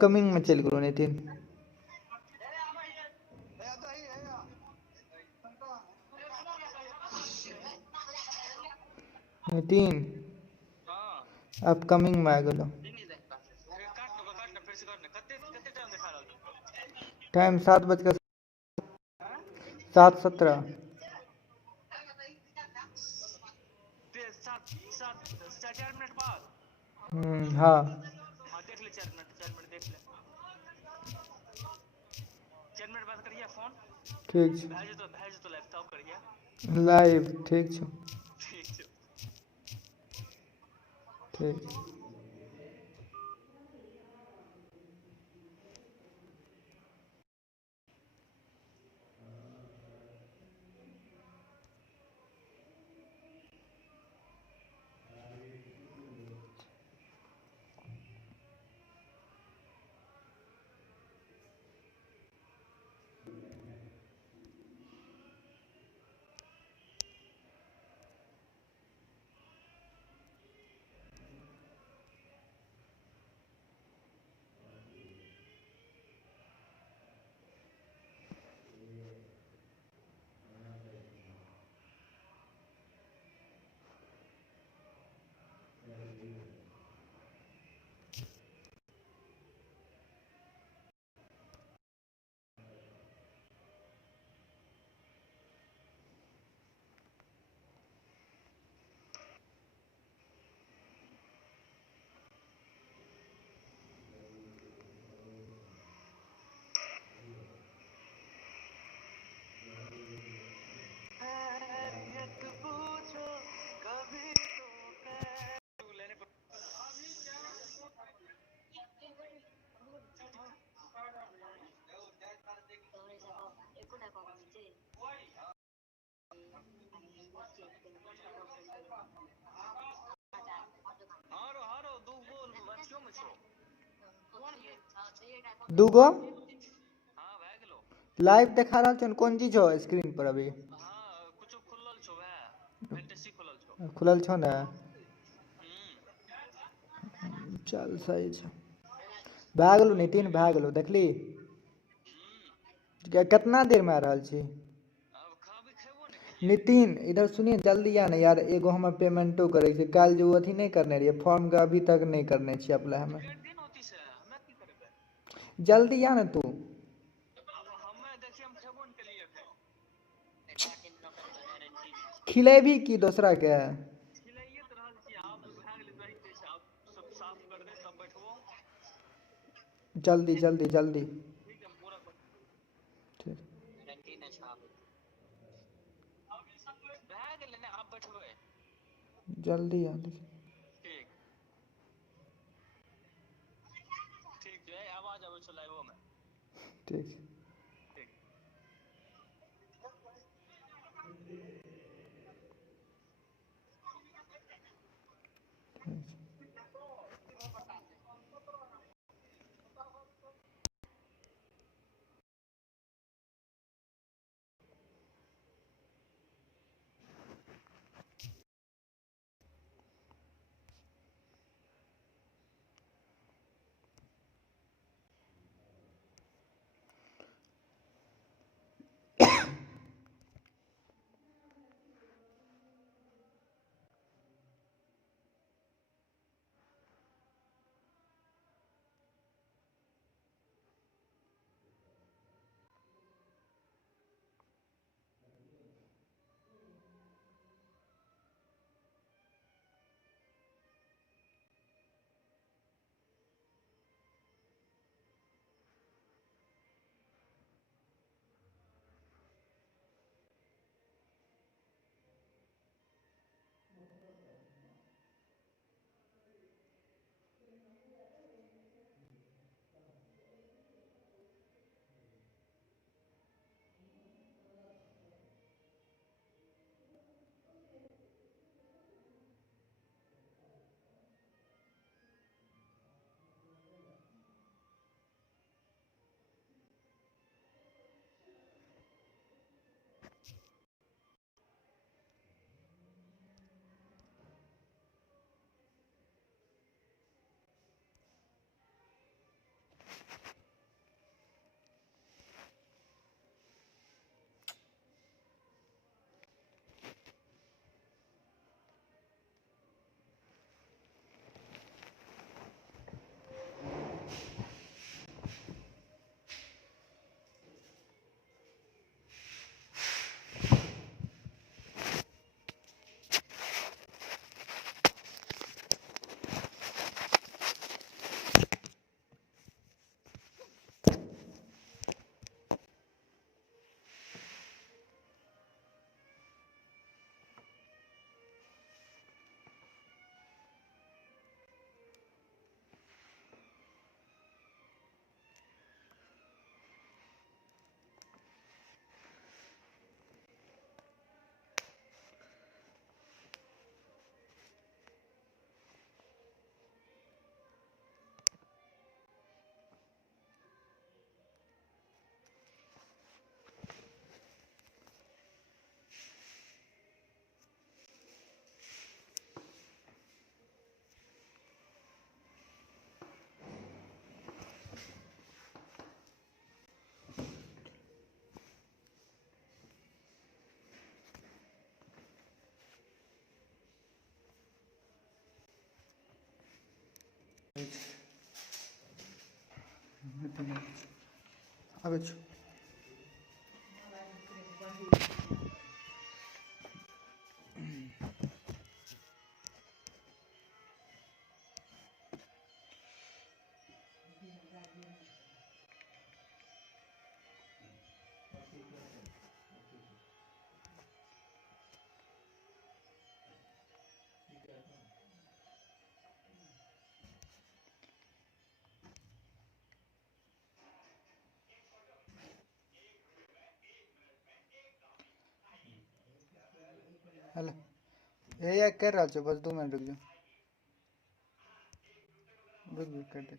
Coming में चल करो नितिन। नितिन अपकमिंग में आ गलो। टाइम 7:17। हाँ देख ले 4 मिनट देख ले 4 मिनट बाद करिए फोन। ठीक भेज तो लाइव तब करिए लाइव। ठीक छो ठीक छै ठीक। दूगो लाइव देखा रहा छन कौन चीज हो स्क्रीन पर अभी। हां कुछ खुलल छौ वै फैंटेसी खुलल छौ ना। चल सही छौ भए गेलो नितिन भए गेलो देखली कितना देर में आ रहल छी। अब खाबी खेबो ने केलिए नितिन इधर सुनिए जल्दी आ ना यार एगो हमर पेमेंटो करे छै काल जो अथी नहीं करने रहिए फॉर्म का अभी तक नहीं करने छी अप्लाई हमें। कर दिन होती से हमें की करबे जल्दी आ ना तू। अब हमें देखिए हम खेबो ने केलिए खिलेबी की दूसरा के खिलाइए त रहल छी आब भए गेलै दही के अब सब साफ कर दे तब बैठबो जल्दी जल्दी जल्दी ठीक है पूरा ठीक रंगीन है छाप भए गेलै ने अब बैठबै जल्दी जल्दी ठीक ठीक है आवाज आबै छौ लाइवो में ठीक ठीक आबै छु हेलो ये कर रहल छौ बस 2 मिनट रुक जा रुक कर दे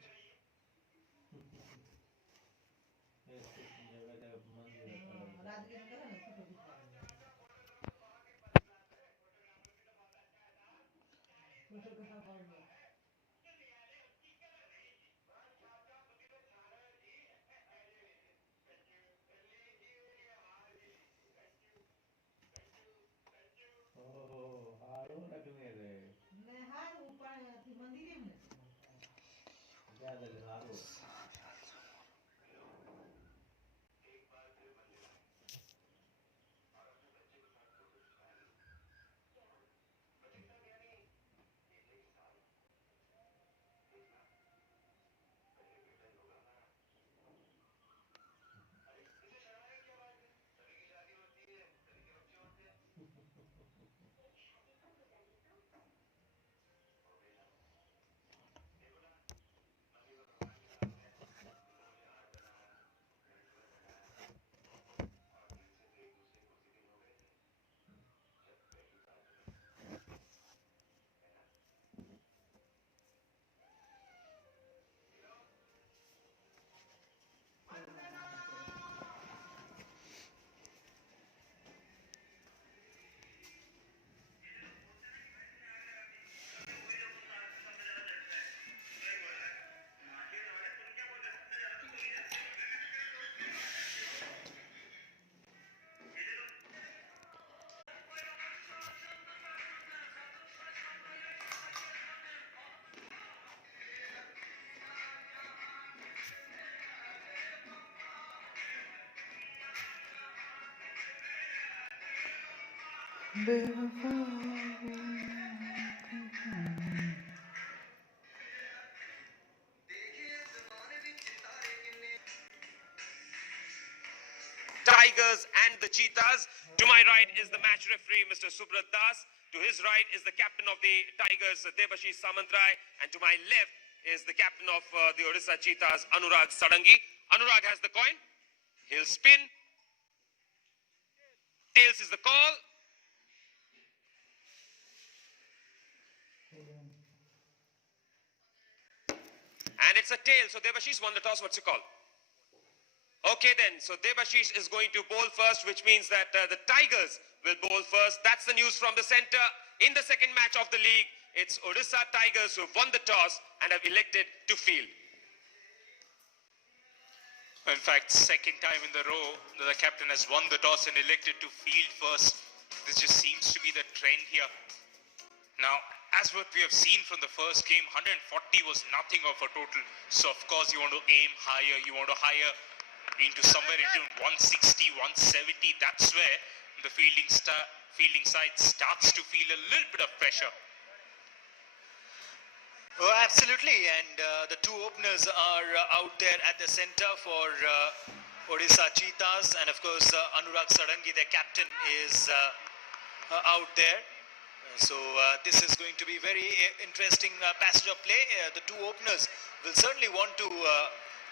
बेवफा Tigers and the Cheetahs. To my right is the match referee, Mr. Subrat Das. To his right is the captain of the Tigers, Debashish Samantrai. And to my left is the captain of the Odisha Cheetahs, Anurag Sadangi. Anurag has the coin. He'll spin. Tails is the call. And it's a tail. So Debashish won the toss. What's your call? Okay then, so Debashish is going to bowl first, which means that the Tigers will bowl first. That's the news from the centre. In the second match of the league, it's Odisha Tigers who have won the toss and have elected to field. In fact, second time in the row, the captain has won the toss and elected to field first. This just seems to be the trend here. Now, as what we have seen from the first game, 140 was nothing of a total. So, of course, you want to aim higher. You want to higher into somewhere into 160, 170. That's where the fielding side starts to feel a little bit of pressure. Oh, absolutely, and the two openers are out there at the center for Odisha Cheetahs, and of course Anurag Sadangi, their captain, is out there. So this is going to be very interesting passage of play. The two openers will certainly want to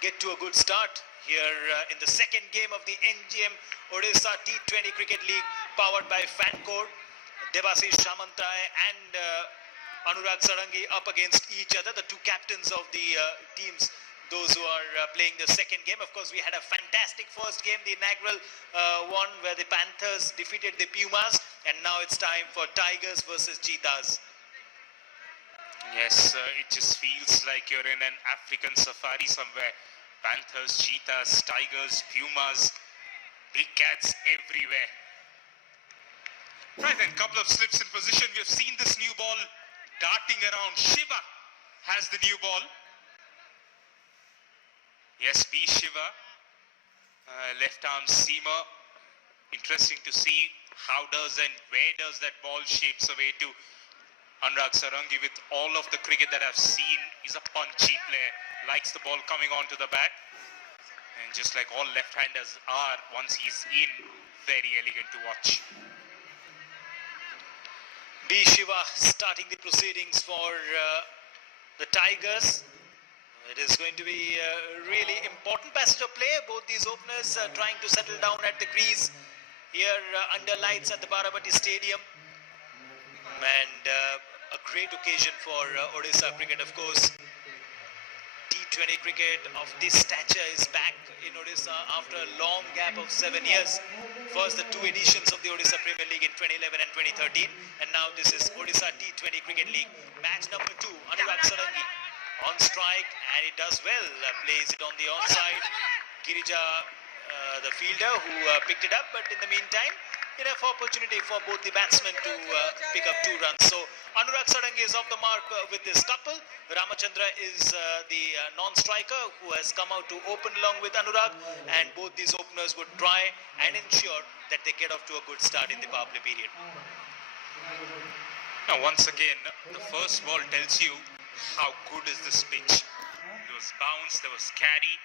get to a good start here in the second game of the NGM Odisha T20 Cricket League, powered by Fancore. Debashish Samantrai and Anurag Sadangi up against each other, the two captains of the teams, those who are playing the second game. Of course, we had a fantastic first game, the inaugural one, where the Panthers defeated the Pumas, and now it's time for Tigers versus Cheetahs. Yes, it just feels like you're in an African safari somewhere. Panthers, Cheetahs, Tigers, Pumas, big cats everywhere. Right then, couple of slips in position. We have seen this new ball darting around. Shiva has the new ball. Yes, B. Shiva, left arm seamer. Interesting to see how does and where does that ball shapes away to. Anurag Sarangi, with all of the cricket that I've seen, is a punchy player. Likes the ball coming onto the bat. And just like all left-handers are, once he's in, very elegant to watch. B. Shiva starting the proceedings for the Tigers. It is going to be a really important passage of play. Both these openers trying to settle down at the crease here under lights at the Baravati Stadium. And a great occasion for Odisha cricket, of course. T20 cricket of this stature is back in Odisha after a long gap of 7 years. First, the two editions of the Odisha Premier League in 2011 and 2013. And now this is Odisha T20 Cricket League. Match number 2, Anurag Sarangi on strike. And he does well, plays it on the onside. Girija, the fielder, who picked it up. But in the meantime, enough opportunity for both the batsmen to pick up 2 runs. So Anurag Sarangi is off the mark with this couple. Ramachandra is the non-striker who has come out to open along with Anurag, and both these openers would try and ensure that they get off to a good start in the power play period. Now once again, the first ball tells you how good is this pitch. There was bounce, there was carry.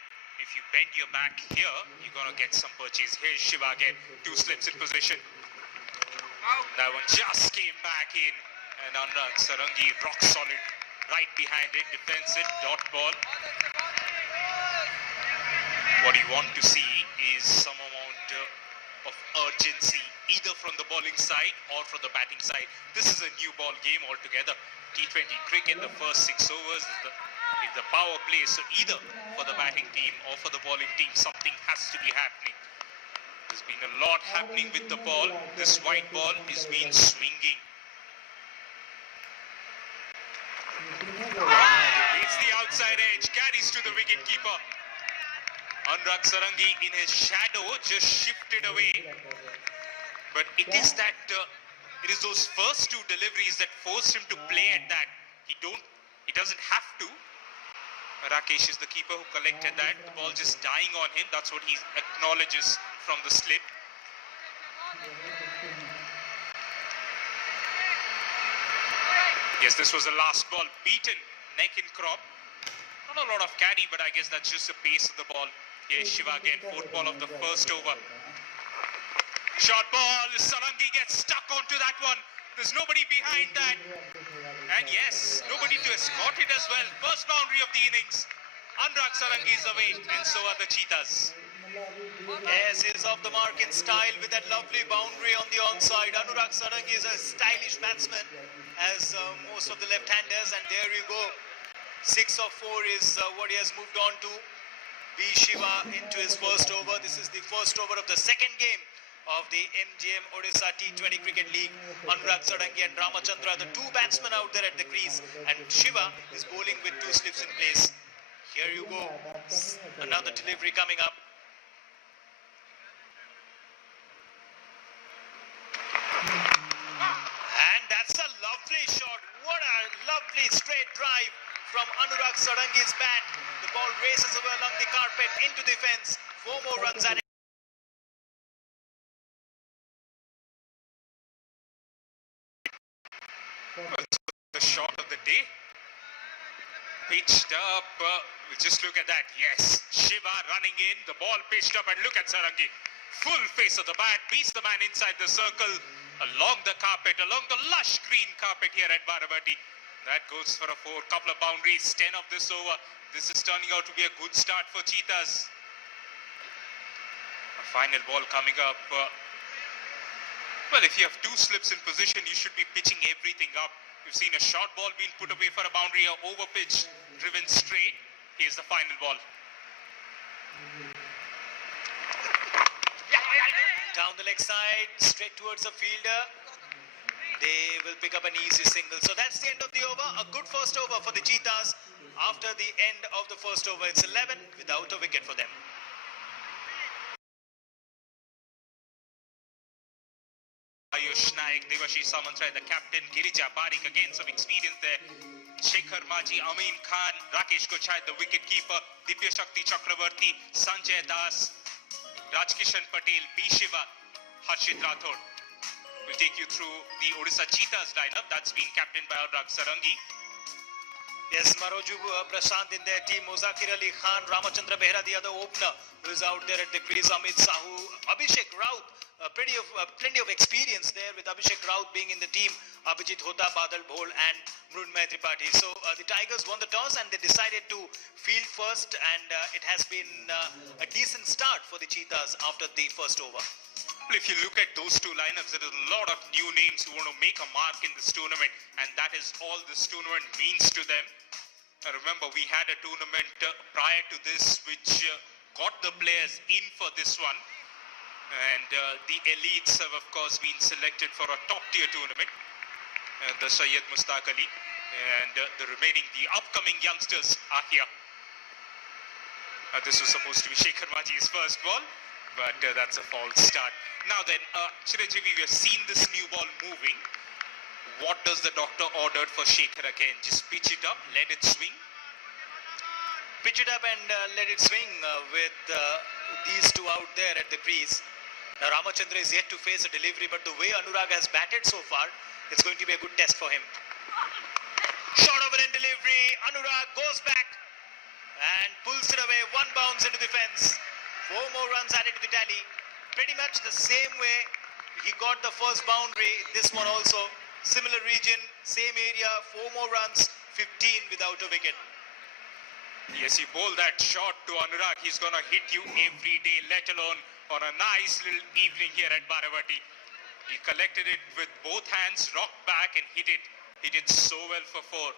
If you bend your back here, you're going to get some purchase. Here's Shiva again, 2 slips in position. That one just came back in, and Anurag Sarangi rock solid right behind it, defends it, dot ball. What you want to see is some amount of urgency, either from the bowling side or from the batting side. This is a new ball game altogether. T20 cricket, the first 6 overs is the power play, so either for the batting team or for the bowling team, something has to be happening. There's been a lot happening with the ball. This white ball is been swinging. It's the outside edge, carries to the wicket keeper. Anurag Sarangi in his shadow just shifted away. But it is that, it is those first 2 deliveries that forced him to play at that. He doesn't have to. Rakesh is the keeper who collected that. The ball just dying on him. That's what he acknowledges from the slip. Yes, this was the last ball. Beaten, neck and crop. Not a lot of carry, but I guess that's just the pace of the ball. Here's Shiva again, 4th ball of the first over. Short ball, Sarangi gets stuck onto that one. There's nobody behind that. And yes, nobody to escort it as well. First boundary of the innings. Anurag Sarangi is away, and so are the Cheetahs. Yes, he's off the mark in style with that lovely boundary on the onside. Anurag Sarangi is a stylish batsman, as most of the left-handers. And there you go. 6 of 4 is what he has moved on to. B. Shiva into his first over. This is the first over of the second game of the MGM Odisha T20 Cricket League. Anurag Sarangi and Ramachandra, the 2 batsmen out there at the crease, and Shiva is bowling with 2 slips in place. Here you go, another delivery coming up. And that's a lovely shot. What a lovely straight drive from Anurag Sarangi's bat. The ball races over along the carpet into the fence. 4 more runs at it. The shot of the day. Pitched up. We'll just look at that. Yes, Shiva running in. The ball pitched up, and look at Sarangi. Full face of the bat. Beats the man inside the circle. Along the carpet. Along the lush green carpet here at Baravati. That goes for a 4. Couple of boundaries. 10 of this over. This is turning out to be a good start for Cheetahs. A final ball coming up. Well, if you have 2 slips in position, you should be pitching everything up. You've seen a short ball being put away for a boundary, or over pitch, driven straight. Here's the final ball. Down the leg side, straight towards the fielder. They will pick up an easy single. So that's the end of the over. A good first over for the Cheetahs. After the end of the first over, it's 11 without a wicket for them. Ayush Naik, Devashish Samantraya, the captain, Girija Parikh, again some experience there. Shekhar Maji, Amin Khan, Rakesh Kochai, the wicket keeper, Divya Shakti Chakravarti, Sanjay Das, Rajkishan Patel, B. Shiva, Harshit Rathod. We'll take you through the Odisha Cheetahs lineup that's been captained by Anurag Sarangi. Yes, Maroju Prashant in their team, Muzakir Ali Khan, Ramachandra Behra, the other opener, who is out there at the crease, Amit Sahu, Abhishek Raut, plenty of experience there with Abhishek Raut being in the team, Abhijit Hota, Badal Bhol and Mrunmay Tripathi. So the Tigers won the toss and they decided to field first, and it has been a decent start for the Cheetahs after the first over. Well, if you look at those two lineups, there is a lot of new names who want to make a mark in this tournament, and that is all this tournament means to them. Remember, we had a tournament prior to this which got the players in for this one, and the elites have of course been selected for a top tier tournament, the Syed Mustaq Ali, and the upcoming youngsters are here. This was supposed to be Shekhar Maji's first ball, but that's a false start. Now then, Chiranjeevi, we have seen this new ball moving. What does the doctor ordered for Shekhar again? Just pitch it up, let it swing. Pitch it up and let it swing with these two out there at the crease. Now Ramachandra is yet to face a delivery, but the way Anurag has batted so far, it's going to be a good test for him. Shot over in delivery, Anurag goes back and pulls it away, one bounce into the fence. 4 more runs added to the tally. Pretty much the same way he got the first boundary, this one also. Similar region, same area, 4 more runs, 15 without a wicket. Yes, you bowl that shot to Anurag, he's going to hit you every day, let alone on a nice little evening here at Baravati. He collected it with both hands, rocked back and hit it. He did so well for 4.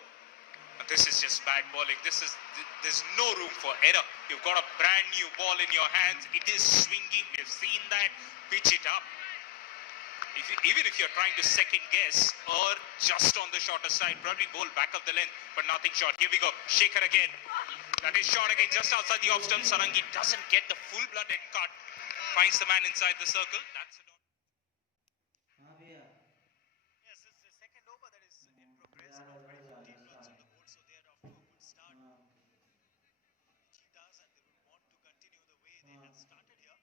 This is just bad bowling. There's no room for error. You've got a brand new ball in your hands. It is swinging. We've seen that. Pitch it up. Even if you're trying to second guess or just on the shorter side, probably bowl back of the length, but nothing short. Here we go. Shekhar again. That is short again, just outside the off stump. Sarangi doesn't get the full-blooded cut. Finds the man inside the circle. That's it. Yes, it's the second over that is in progress. About 15 runs on the board, so they are off to a good start. The Cheetahs, and they would want to continue the way they have started here.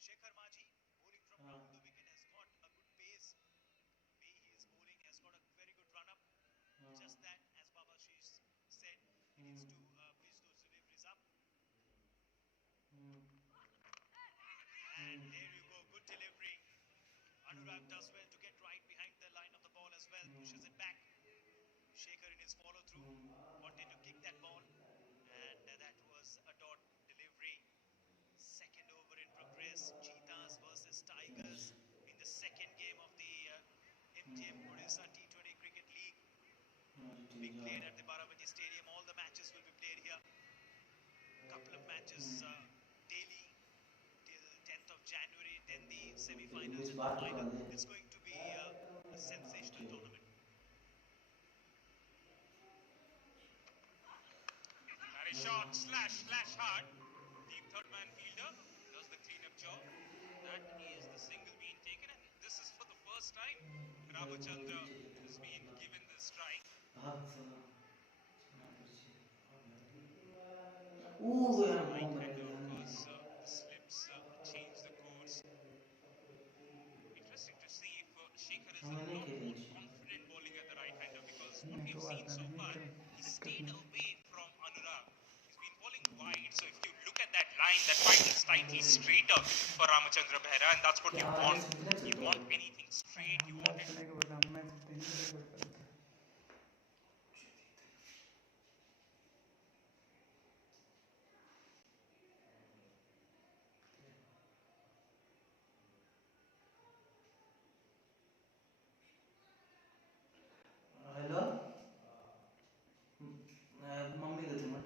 Shekhar Maji bowling from round the wicket has got a good pace. The way he is bowling has got a very good run up. Just that, as Baba Sheesh said, he needs to pitch those deliveries up. And there you go, good delivery. Anurag does well to get right behind the line of the ball as well, pushes it back. Shekhar in his follow through wanted to kick that ball, and that was a dot delivery. Second over in progress, Cheetahs versus Tigers in the second game of the MTM Odisha T20 Cricket League, being played at the Baravati Stadium. All the matches will be played here. Couple of matches daily till 10th of January, then the semi-finals and the final. It's going to be a sensational tournament. That is short, slash hard. The third man fielder does the cleanup job. That is the single being taken, and this is for the first time Ramachandra has been given this strike. Right-hander, of course, the slips change the course. Interesting to see if Shekhar is a lot more confident bowling at the right-hander, because what we've seen so far, he stayed away from Anurag. He's been bowling wide, so if you look at that line, that line is slightly straighter for Ramachandra Behra, and that's what you want. You want anything straight, you want it. Hello mummy को थी मट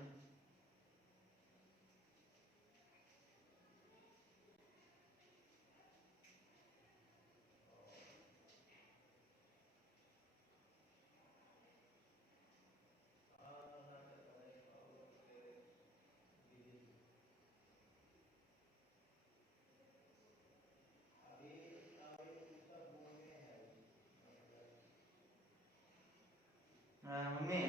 mummy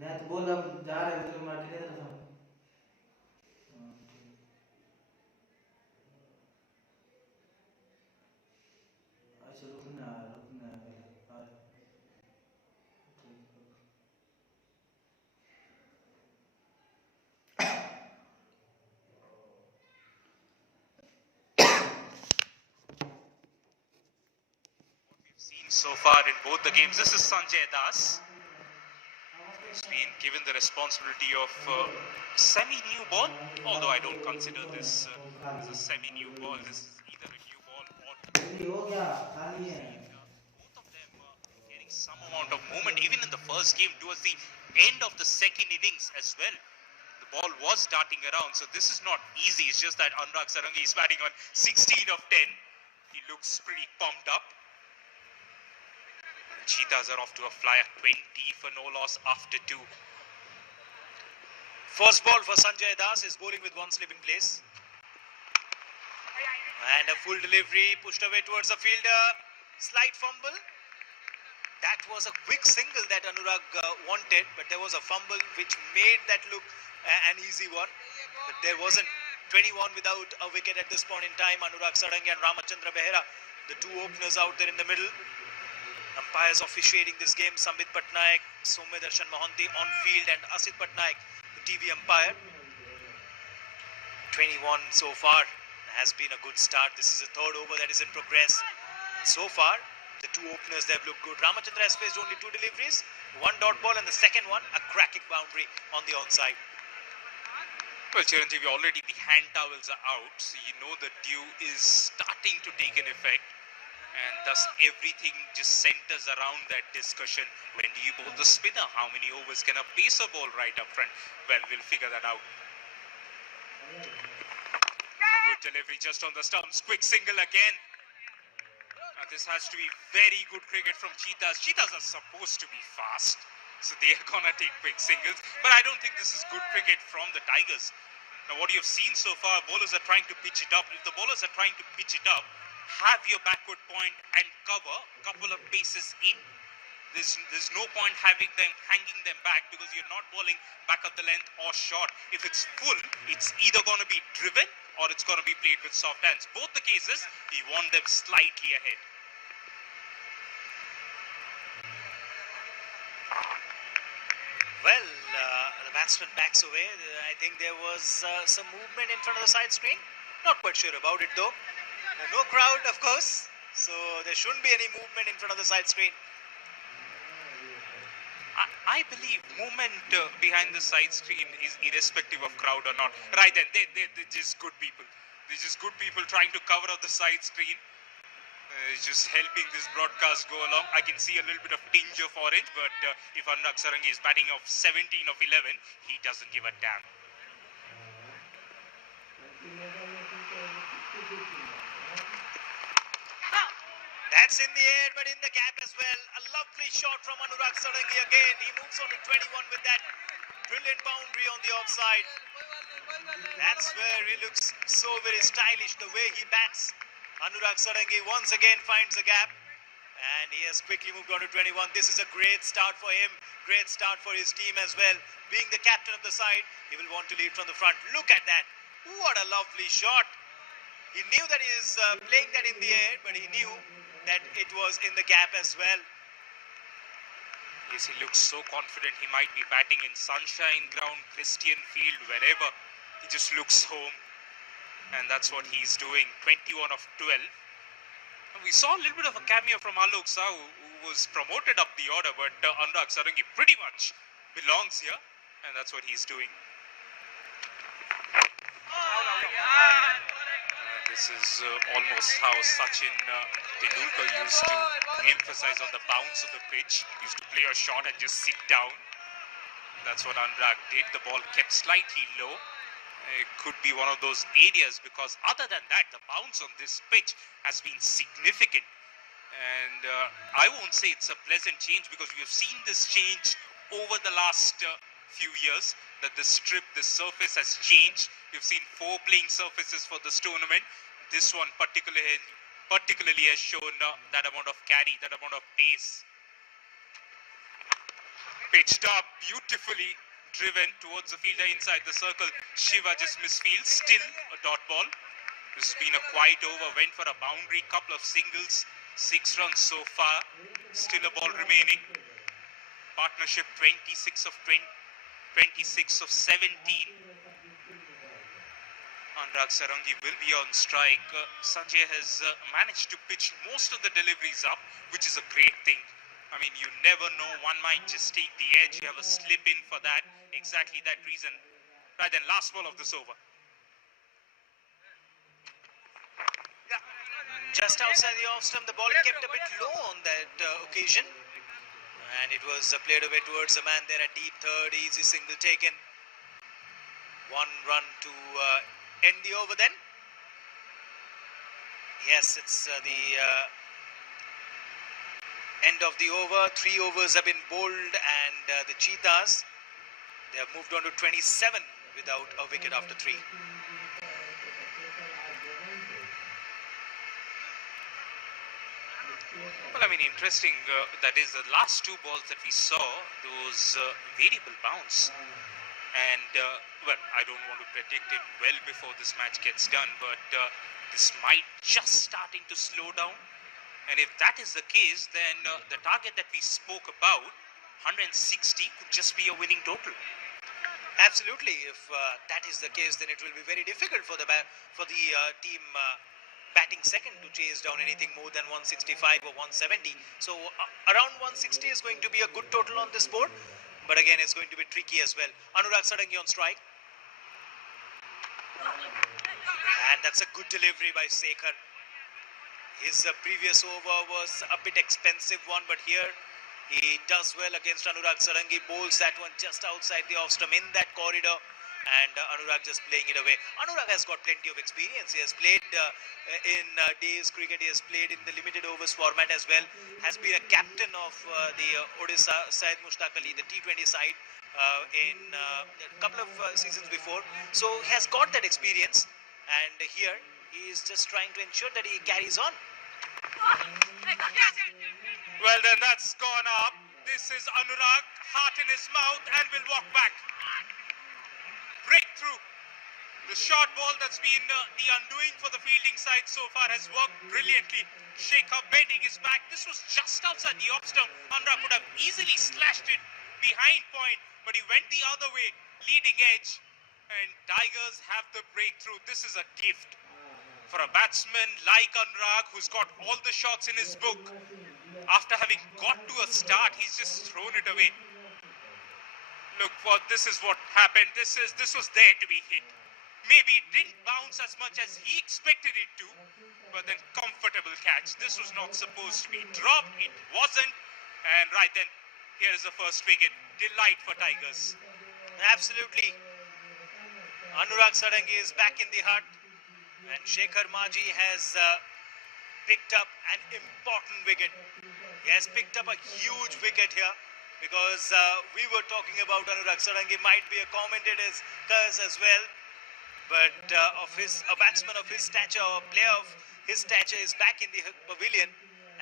नहीं तो बोल अब जा रहे हो तो मार्केट है ना हाँ, ठीक। अच्छा रुकना पहले हाँ, ठीक। Seen so far in both the games. This is Sanjay Das. He's been given the responsibility of semi-new ball, although I don't consider this as a semi-new ball. This is either a new ball or जल्दी हो गया खाली है both of them getting some amount of movement, even in the first game towards the end of the second innings as well. The ball was darting around, so this is not easy. It's just that Anurag Sarangi is batting on 16 of 10. He looks pretty pumped up. Cheetahs are off to a flyer, 20 for no loss after 2. First ball for Sanjay Das is bowling with one slip in place. And a full delivery pushed away towards the fielder. Slight fumble. That was a quick single that Anurag wanted, but there was a fumble which made that look an easy one. But there wasn't. 21 without a wicket at this point in time. Anurag Sadangi and Ramachandra Behera, the two openers out there in the middle. Umpires officiating this game, Sambit Patnaik, Soumya Darshan Mohanty on field and Asit Patnaik, the TV umpire. 21 so far has been a good start. This is a third over that is in progress. So far, the two openers, they've looked good. Ramachandra has faced only two deliveries, one dot ball and the second one, a cracking boundary on the onside. Well, Chiranjeev, already the hand towels are out, so you know the dew is starting to take an effect. And thus everything just centers around that discussion. When do you bowl the spinner? How many overs can a pacer bowl right up front? Well, we'll figure that out. Good delivery just on the stumps. Quick single again. Now this has to be very good cricket from Cheetahs. Cheetahs are supposed to be fast, so they are gonna take quick singles. But I don't think this is good cricket from the Tigers. Now what you've seen so far, bowlers are trying to pitch it up. If the bowlers are trying to pitch it up, have your backward point and cover a couple of paces in. There's no point hanging them back, because you're not bowling back up the length or short. If it's full, it's either going to be driven or it's going to be played with soft hands. Both the cases, you want them slightly ahead. Well, the batsman backs away. I think there was some movement in front of the side screen. Not quite sure about it though. No crowd, of course, so there shouldn't be any movement in front of the side screen. I believe movement behind the side screen is irrespective of crowd or not. Right then, they're just good people. They're just good people trying to cover up the side screen. It's just helping this broadcast go along. I can see a little bit of tinge of orange, but if Anurag Sarangi is batting off 17 of 11, he doesn't give a damn. That's in the air, but in the gap as well. A lovely shot from Anurag Sadangi again. He moves on to 21 with that brilliant boundary on the offside. That's where he looks so very stylish, the way he bats. Anurag Sadangi once again finds a gap, and he has quickly moved on to 21. This is a great start for him, great start for his team as well. Being the captain of the side, he will want to lead from the front. Look at that. What a lovely shot. He knew that he is playing that in the air, but he knew that it was in the gap as well. Yes, he looks so confident. He might be batting in sunshine ground, Christian field, wherever. He just looks home, and that's what he's doing. 21 of 12. And we saw a little bit of a cameo from Alok Sahu, who was promoted up the order, but Anurag Sarangi pretty much belongs here, and that's what he's doing. This is almost how Sachin Tendulkar used to emphasize on the bounce of the pitch. He used to play a shot and just sit down. That's what Anurag did. The ball kept slightly low. It could be one of those areas, because other than that, the bounce on this pitch has been significant. And I won't say it's a pleasant change, because we have seen this change over the last few years, that the strip, the surface has changed. We've seen 4 playing surfaces for this tournament. This one particularly has shown that amount of carry, that amount of pace. Pitched up, beautifully driven towards the fielder inside the circle. Shiva just misfields, still a dot ball. This has been a quiet over, went for a boundary, couple of singles, 6 runs so far, still a ball remaining. Partnership 26 of 20, 26 of 17. Anurag Sarangi will be on strike. Sanjay has managed to pitch most of the deliveries up, which is a great thing. I mean, you never know, one might just take the edge, you have a slip in for that, exactly that reason. Right then, last ball of this over. Just outside the off stump, the ball kept a bit low on that occasion. And it was played away towards the man there at deep third. Easy single taken. 1 run to end the over then. Yes, it's the end of the over. 3 overs have been bowled, and the Cheetahs, they have moved on to 27 without a wicket after 3. Well, I mean, interesting. That is the last 2 balls that we saw, those variable bounce. And, well, I don't want to predict it well before this match gets done, but this might just starting to slow down. And if that is the case, then the target that we spoke about, 160, could just be a winning total. Absolutely. If that is the case, then it will be very difficult for the team batting second to chase down anything more than 165 or 170. So around 160 is going to be a good total on this board. But again, it's going to be tricky as well. Anurag Sarangi on strike. And that's a good delivery by Sekhar. His previous over was a bit expensive one, but here he does well against Anurag Sarangi. Bowls that one just outside the off stump in that corridor. And Anurag just playing it away. Anurag has got plenty of experience. He has played in days cricket. He has played in the limited overs format as well. Has been a captain of the Odisha Syed Mushtaq Ali, the T20 side, in a couple of seasons before. So he has got that experience. And here he is just trying to ensure that he carries on. Well, then that's gone up. This is Anurag, heart in his mouth, and will walk back. Breakthrough. The short ball that's been the undoing for the fielding side so far has worked brilliantly. Shekhar bending his back. This was just outside the off stump. Anurag could have easily slashed it behind point, but he went the other way, leading edge. And Tigers have the breakthrough. This is a gift for a batsman like Anurag, who's got all the shots in his book. After having got to a start, he's just thrown it away. Look, this is what happened. This was there to be hit. Maybe it didn't bounce as much as he expected it to, but then comfortable catch. This was not supposed to be dropped. It wasn't. And right then, here is the first wicket. Delight for Tigers. Absolutely. Anurag Sarangi is back in the hut, and Shekhar Maji has picked up an important wicket. He has picked up a huge wicket here, because we were talking about Anurag Sarangi might be a commentator's curse as well, but a batsman of his stature, or a player of his stature is back in the pavilion,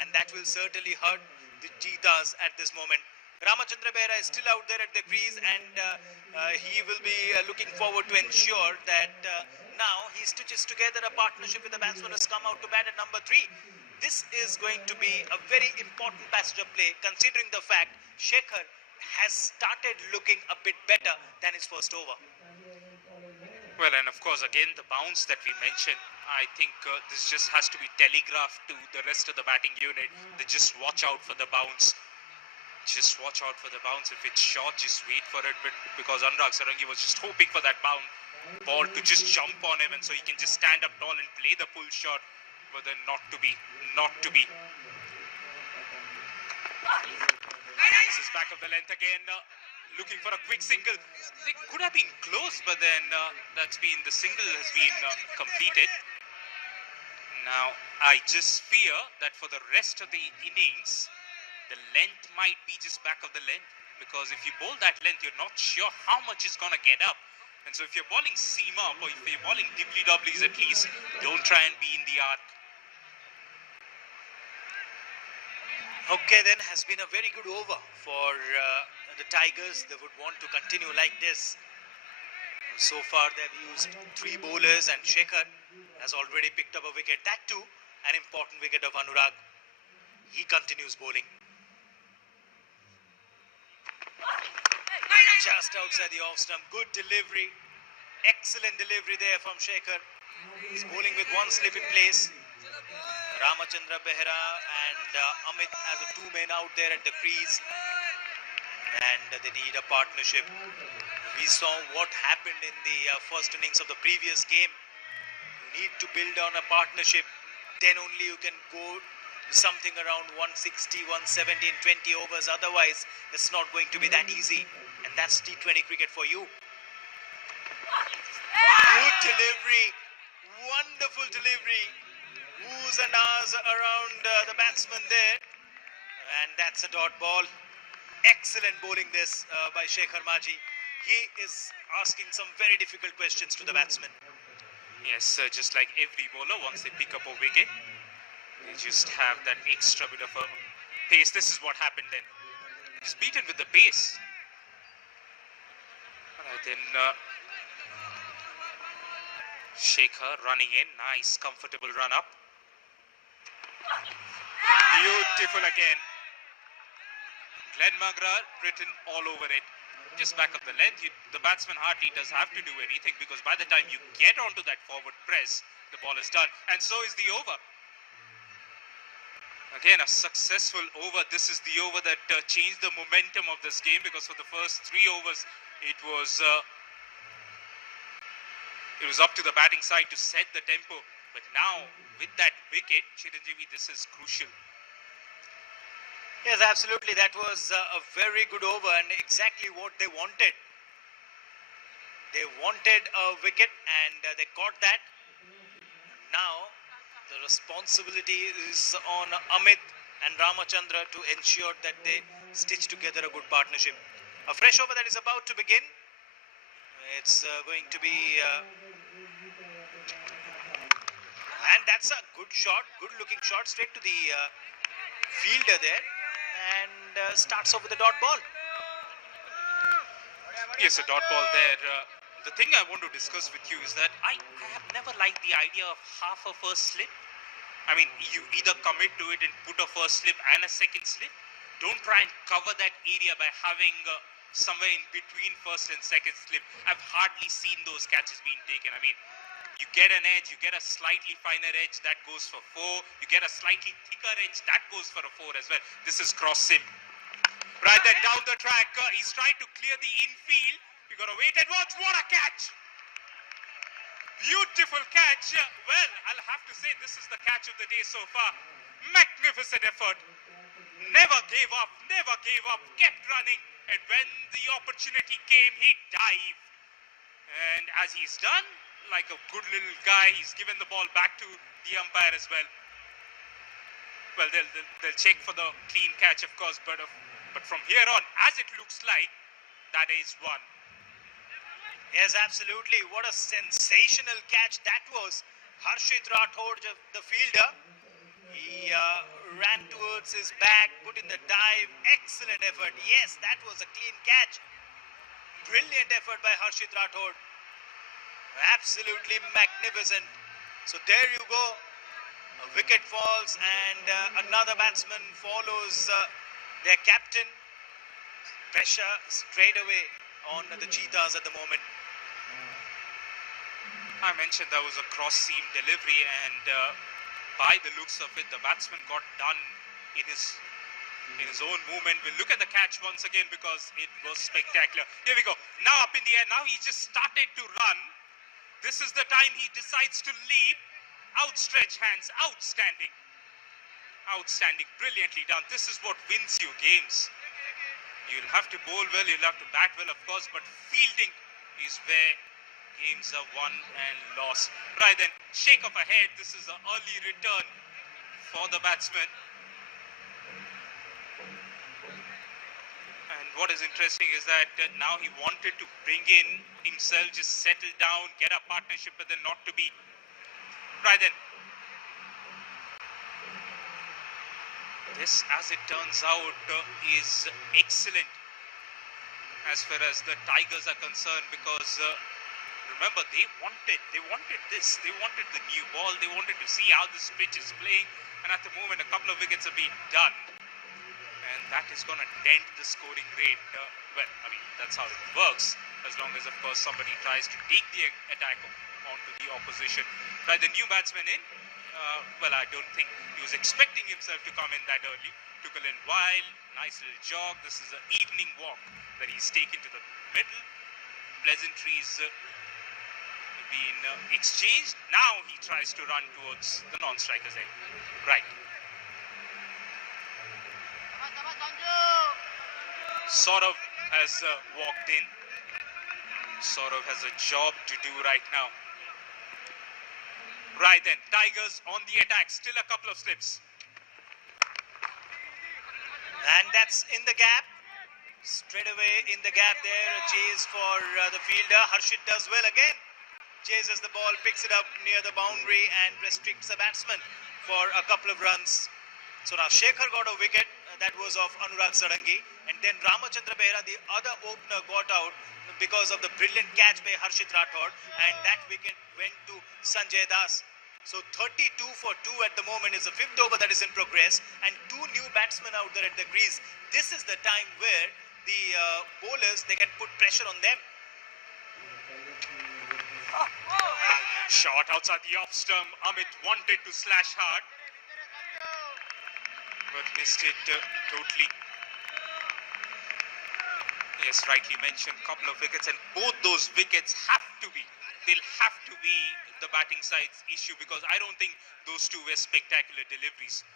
and that will certainly hurt the Cheetahs at this moment. Ramachandra Behra is still out there at the crease, and he will be looking forward to ensure that now he stitches together a partnership with the batsman who has come out to bat at number 3. This is going to be a very important passage of play, considering the fact Shekhar has started looking a bit better than his first over. Well, and of course, again, the bounce that we mentioned, I think this just has to be telegraphed to the rest of the batting unit. They just watch out for the bounce. Just watch out for the bounce. If it's short, just wait for it. But because Anurag Sarangi was just hoping for that ball to just jump on him, and so he can just stand up tall and play the pull shot. But then not to be. This is back of the length again, looking for a quick single. They could have been close, but then the single has been completed. Now, I just fear that for the rest of the innings, the length might be just back of the length, because if you bowl that length, you're not sure how much is going to get up. And so if you're bowling seam up, or if you're bowling dibbly-dobblies at least, don't try and be in the arc. Okay, then has been a very good over for the Tigers, they would want to continue like this. So far, they've used 3 bowlers, and Shekhar has already picked up a wicket. That too, an important wicket of Anurag. He continues bowling. Just outside the off stump. Good delivery. Excellent delivery there from Shekhar. He's bowling with one slip in place. Ramachandra Behera and Amit are the 2 men out there at the crease. And they need a partnership. We saw what happened in the first innings of the previous game. You need to build on a partnership. Then only you can go something around 160, 170 in 20 overs. Otherwise, it's not going to be that easy. And that's T20 cricket for you. Good delivery. Wonderful delivery. Oohs and ahs around the batsman there. And that's a dot ball. Excellent bowling this by Shekhar Maji. He is asking some very difficult questions to the batsman. Yes, just like every bowler, once they pick up a wicket, they just have that extra bit of a pace. This is what happened then. He's beaten with the pace. Alright, then Shekhar running in. Nice, comfortable run up. Beautiful again. Glenn Magra written all over it. Just back up the length. The batsman hardly does have to do anything, because by the time you get onto that forward press, the ball is done. And so is the over. Again, a successful over. This is the over that changed the momentum of this game, because for the first 3 overs, it was up to the batting side to set the tempo. But now, with that wicket, Chiranjeevi, this is crucial. Yes, absolutely. That was a very good over and exactly what they wanted. They wanted a wicket and they got that. Now, the responsibility is on Amit and Ramachandra to ensure that they stitch together a good partnership. A fresh over that is about to begin. It's going to be... and that's a good shot, good looking shot straight to the fielder there. And starts off with a dot ball. Yes, a dot ball there. The thing I want to discuss with you is that I have never liked the idea of half a first slip. I mean, you either commit to it and put a first slip and a second slip. Don't try and cover that area by having somewhere in between first and second slip. I've hardly seen those catches being taken. I mean, you get an edge, you get a slightly finer edge, that goes for 4. You get a slightly thicker edge, that goes for a 4 as well. This is cross sim. Right then, down the track, he's trying to clear the infield. You got to wait and watch. What a catch! Beautiful catch. Well, I'll have to say this is the catch of the day so far. Magnificent effort. Never gave up, kept running. And when the opportunity came, he dived. And as he's done, like a good little guy, he's given the ball back to the umpire as well. Well, they'll check for the clean catch, of course, but from here on, as it looks like, that is one. Yes, absolutely. What a sensational catch that was. Harshit Rathod, the fielder, he ran towards his back, put in the dive. Excellent effort. Yes, that was a clean catch. Brilliant effort by Harshit Rathod. Absolutely magnificent. So there you go. A wicket falls and another batsman follows their captain. Pressure straight away on the Cheetahs at the moment. I mentioned there was a cross seam delivery, and by the looks of it, the batsman got done in his own movement. We'll look at the catch once again because it was spectacular. Here we go. Now up in the air. Now he just started to run. This is the time he decides to leap. Outstretched hands. Outstanding. Outstanding. Brilliantly done. This is what wins you games. You'll have to bowl well. You'll have to bat well, of course. But fielding is where games are won and lost. Right then. Shake of a head. This is an early return for the batsman. And what is interesting is that now he wanted to bring in himself, just settle down, get a partnership, but then not to be. Right then. This, as it turns out, is excellent as far as the Tigers are concerned, because remember, they wanted this. They wanted the new ball. They wanted to see how this pitch is playing. And at the moment, a couple of wickets have been done. And that is going to dent the scoring rate. Well, I mean, that's how it works. As long as, of course, somebody tries to take the attack onto the opposition. Right, the new batsman in. Well, I don't think he was expecting himself to come in that early. Took a little while. Nice little jog. This is an evening walk that he's taken to the middle. Pleasantries been exchanged. Now he tries to run towards the non-strikers end. Right. Saurav has walked in. Saurav has a job to do right now. Right then, Tigers on the attack. Still a couple of slips. And that's in the gap. Straight away in the gap there. A chase for the fielder. Harshit does well again. Chases the ball, picks it up near the boundary and restricts the batsman for a couple of runs. So now Shekhar got a wicket. That was of Anurag Sadangi. And then Ramachandra Behera, the other opener, got out because of the brilliant catch by Harshit Rathod. And that wicket went to Sanjay Das. So 32 for 2 at the moment is the fifth over that is in progress. And two new batsmen out there at the crease. This is the time where the bowlers, they can put pressure on them. Shot outside the off stump. Amit wanted to slash hard, but missed it totally. Yes, rightly mentioned, couple of wickets, and both those wickets they'll have to be the batting side's issue, because I don't think those two were spectacular deliveries.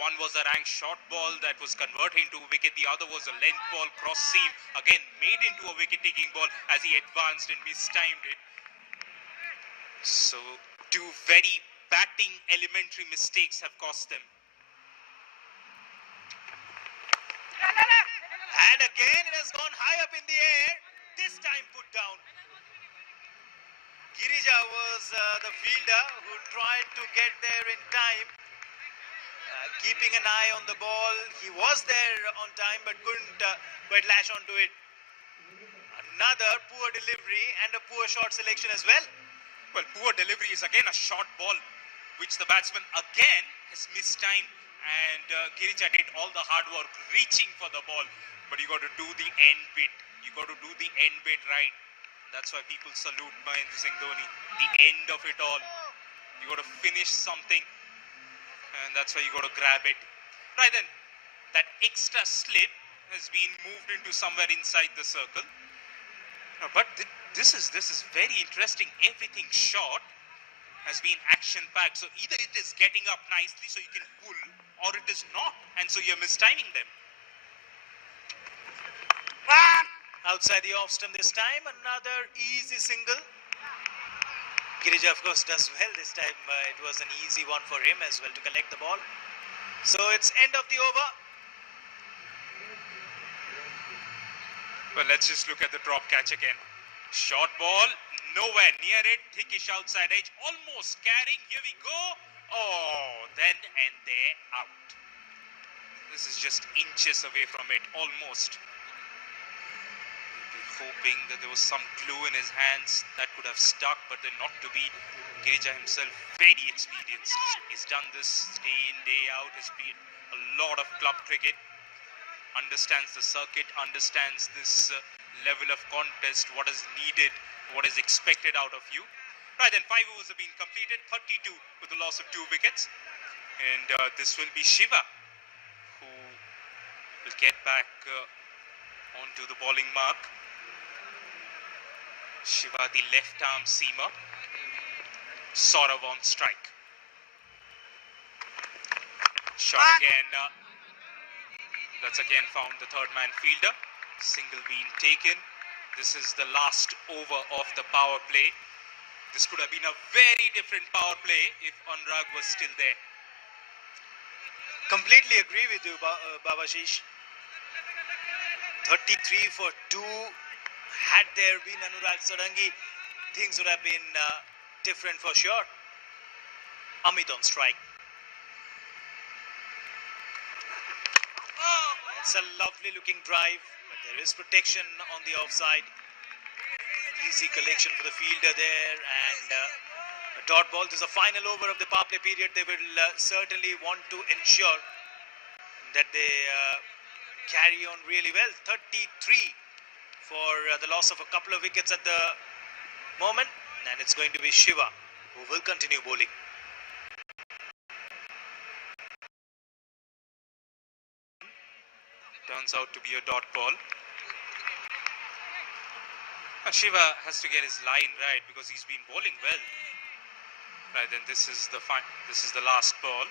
One was a ranked short ball that was converted into a wicket. The other was a length ball, cross seam, again made into a wicket-taking ball as he advanced and mistimed it. So two very batting elementary mistakes have cost them. And again it has gone high up in the air. This time put down. Girija was the fielder who tried to get there in time. Keeping an eye on the ball. He was there on time but couldn't quite lash onto it. Another poor delivery and a poor shot selection as well. Well, poor delivery is again a short ball, which the batsman again has mistimed. And Girija did all the hard work reaching for the ball. But you got to do the end bit. You got to do the end bit right. That's why people salute Mahendra Singh Dhoni. The end of it all. You got to finish something. And that's why you got to grab it. Right then, that extra slip has been moved into somewhere inside the circle. But this is very interesting. Everything short has been action-packed. So either it is getting up nicely so you can pull, or it is not, and so you're mistiming them. Outside the off stump this time, another easy single. Girija, of course, does well this time. It was an easy one for him as well to collect the ball. So it's end of the over. Well, let's just look at the drop catch again. Short ball, nowhere near it. Thickish outside edge, almost carrying. Here we go. Oh, then and there, out. This is just inches away from it, almost. Hoping that there was some glue in his hands that could have stuck, but then not to be. Girija himself, very experienced. He's done this day in, day out. He's played a lot of club cricket. Understands the circuit, understands this level of contest, what is needed, what is expected out of you. Right, then 5 overs have been completed, 32 with the loss of 2 wickets. And this will be Shiva, who will get back onto the bowling mark. Shiva, the left arm seamer. Saurav on strike. Shot again. That's again found the third man fielder. Single being taken. This is the last over of the power play. This could have been a very different power play if Anurag was still there. Completely agree with you, Babashish. 33 for 2. Had there been Anurag Sadangi, things would have been different for sure. Amit on strike. It's a lovely looking drive, but There is protection on the offside. Easy collection for the fielder there, and a dot ball. This is the final over of the power play period. They will certainly want to ensure that they carry on really well. 33 for the loss of a couple of wickets at the moment, and it's going to be Shiva who will continue bowling. Turns out to be a dot ball. Shiva has to get his line right because he's been bowling well. Right, then this is the last ball.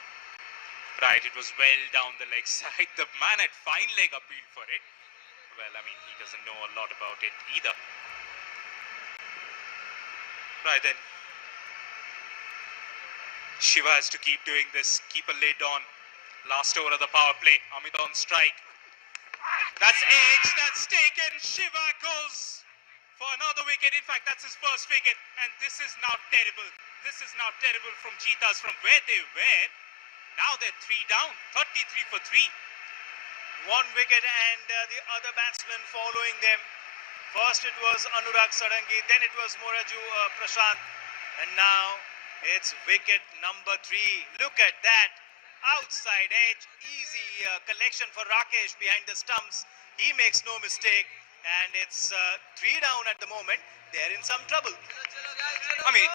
Right, it was well down the leg side. The man had fine leg appeal for it. Well, I mean, he doesn't know a lot about it either. Right then, Shiva has to keep doing this, keep a lid on. Last over of the power play, Amit on strike. That's edge, that's taken. Shiva goes for another wicket. In fact, that's his first wicket, and this is now terrible. This is now terrible from Cheetahs from where they were. Now they're 3 down, 33 for 3. 1 wicket, and the other batsman following them. First it was Anurag Sarangi, then it was Moraju Prashant, and now it's wicket number 3. Look at that. Outside edge, easy collection for Rakesh behind the stumps. He makes no mistake, and it's 3 down at the moment. They're in some trouble. I mean,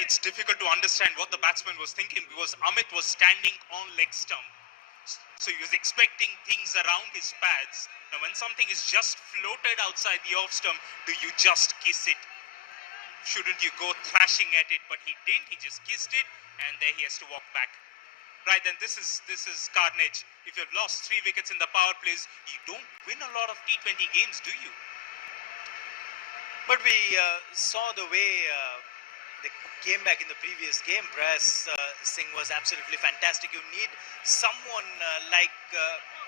it's difficult to understand what the batsman was thinking because Amit was standing on leg stump. So he was expecting things around his pads. Now when something is just floated outside the off stump, do you just kiss it? Shouldn't you go thrashing at it? But he didn't. He just kissed it, and there he has to walk back. Right, then this is carnage. If you've lost 3 wickets in the power plays, you don't win a lot of T20 games, do you? But we saw the way they came back in the previous game. Prayas Singh was absolutely fantastic. You need someone like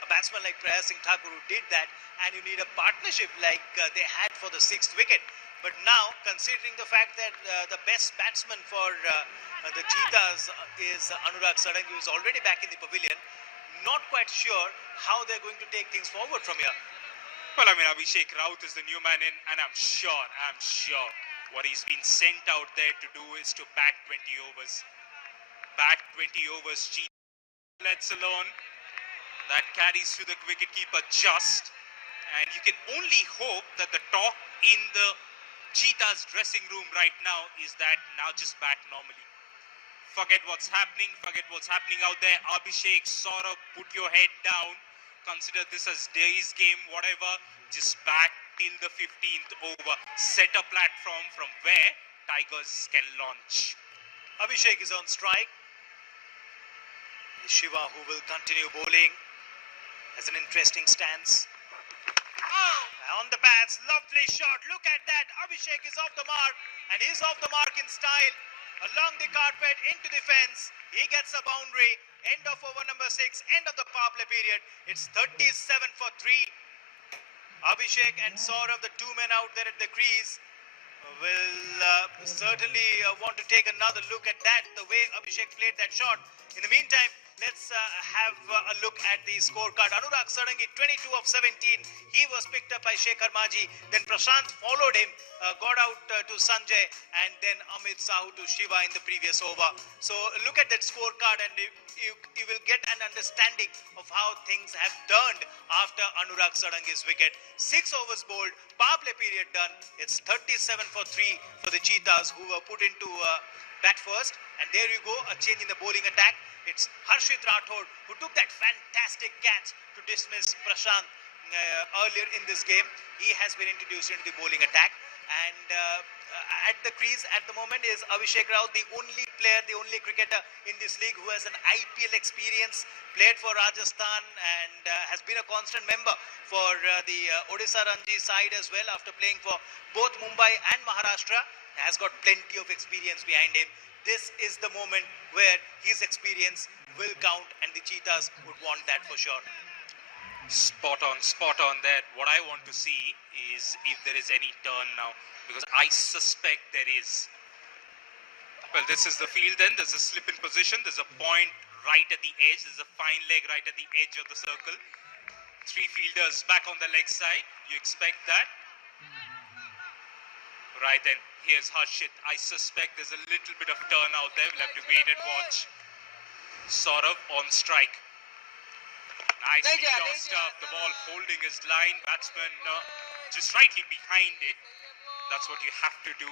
a batsman like Prayas Singh Thakur who did that, and you need a partnership like they had for the 6th wicket. But now, considering the fact that the best batsman for the Cheetahs is Anurag Sarangi, who is already back in the pavilion, not quite sure how they're going to take things forward from here. Well, I mean, Abhishek Raut is the new man in, and I'm sure what he's been sent out there to do is to bat 20 overs. Bat 20 overs, Cheetah lets alone. That carries to the wicketkeeper just. And you can only hope that the talk in the Cheetah's dressing room right now is that now just bat normally. Forget what's happening out there. Abhishek, Saurabh, put your head down. Consider this as day's game, whatever. Just bat till the 15th over. Set a platform from where Tigers can launch. Abhishek is on strike. Shiva, who will continue bowling, has an interesting stance. On the bats, lovely shot. Look at that. Abhishek is off the mark, and he's off the mark in style. Along the carpet, into the fence. He gets a boundary. End of over number 6, end of the power play period. It's 37 for 3. Abhishek and Saurabh, the 2 men out there at the crease, will certainly want to take another look at that, the way Abhishek played that shot. In the meantime, let's have a look at the scorecard. Anurag Sarangi, 22 of 17. He was picked up by Shekhar Maji. Then Prashant followed him, got out to Sanjay, and then Amit Sahu to Shiva in the previous over. So look at that scorecard, and you will get an understanding of how things have turned after Anurag Sarangi's wicket. 6 overs bowled, power play period done. It's 37 for 3 for the Cheetahs, who were put into bat first. And there you go, a change in the bowling attack. It's Harshit Rathod who took that fantastic catch to dismiss Prashant earlier in this game. He has been introduced into the bowling attack. And at the crease at the moment is Abhishek Raut, the only player, the only cricketer in this league who has an IPL experience, played for Rajasthan, and has been a constant member for the Odisha Ranji side as well after playing for both Mumbai and Maharashtra. Has got plenty of experience behind him. This is the moment where his experience will count, and the Cheetahs would want that for sure. Spot on there. What I want to see is if there is any turn now, because I suspect there is. Well, this is the field then. There's a slip in position. There's a point right at the edge. There's a fine leg right at the edge of the circle. Three fielders back on the leg side. You expect that? Right then, here's Harshit. I suspect there's a little bit of turn out there. We'll have to wait and watch. Saurav on strike. Nicely tossed up. The ball holding his line. Batsman just slightly behind it. That's what you have to do.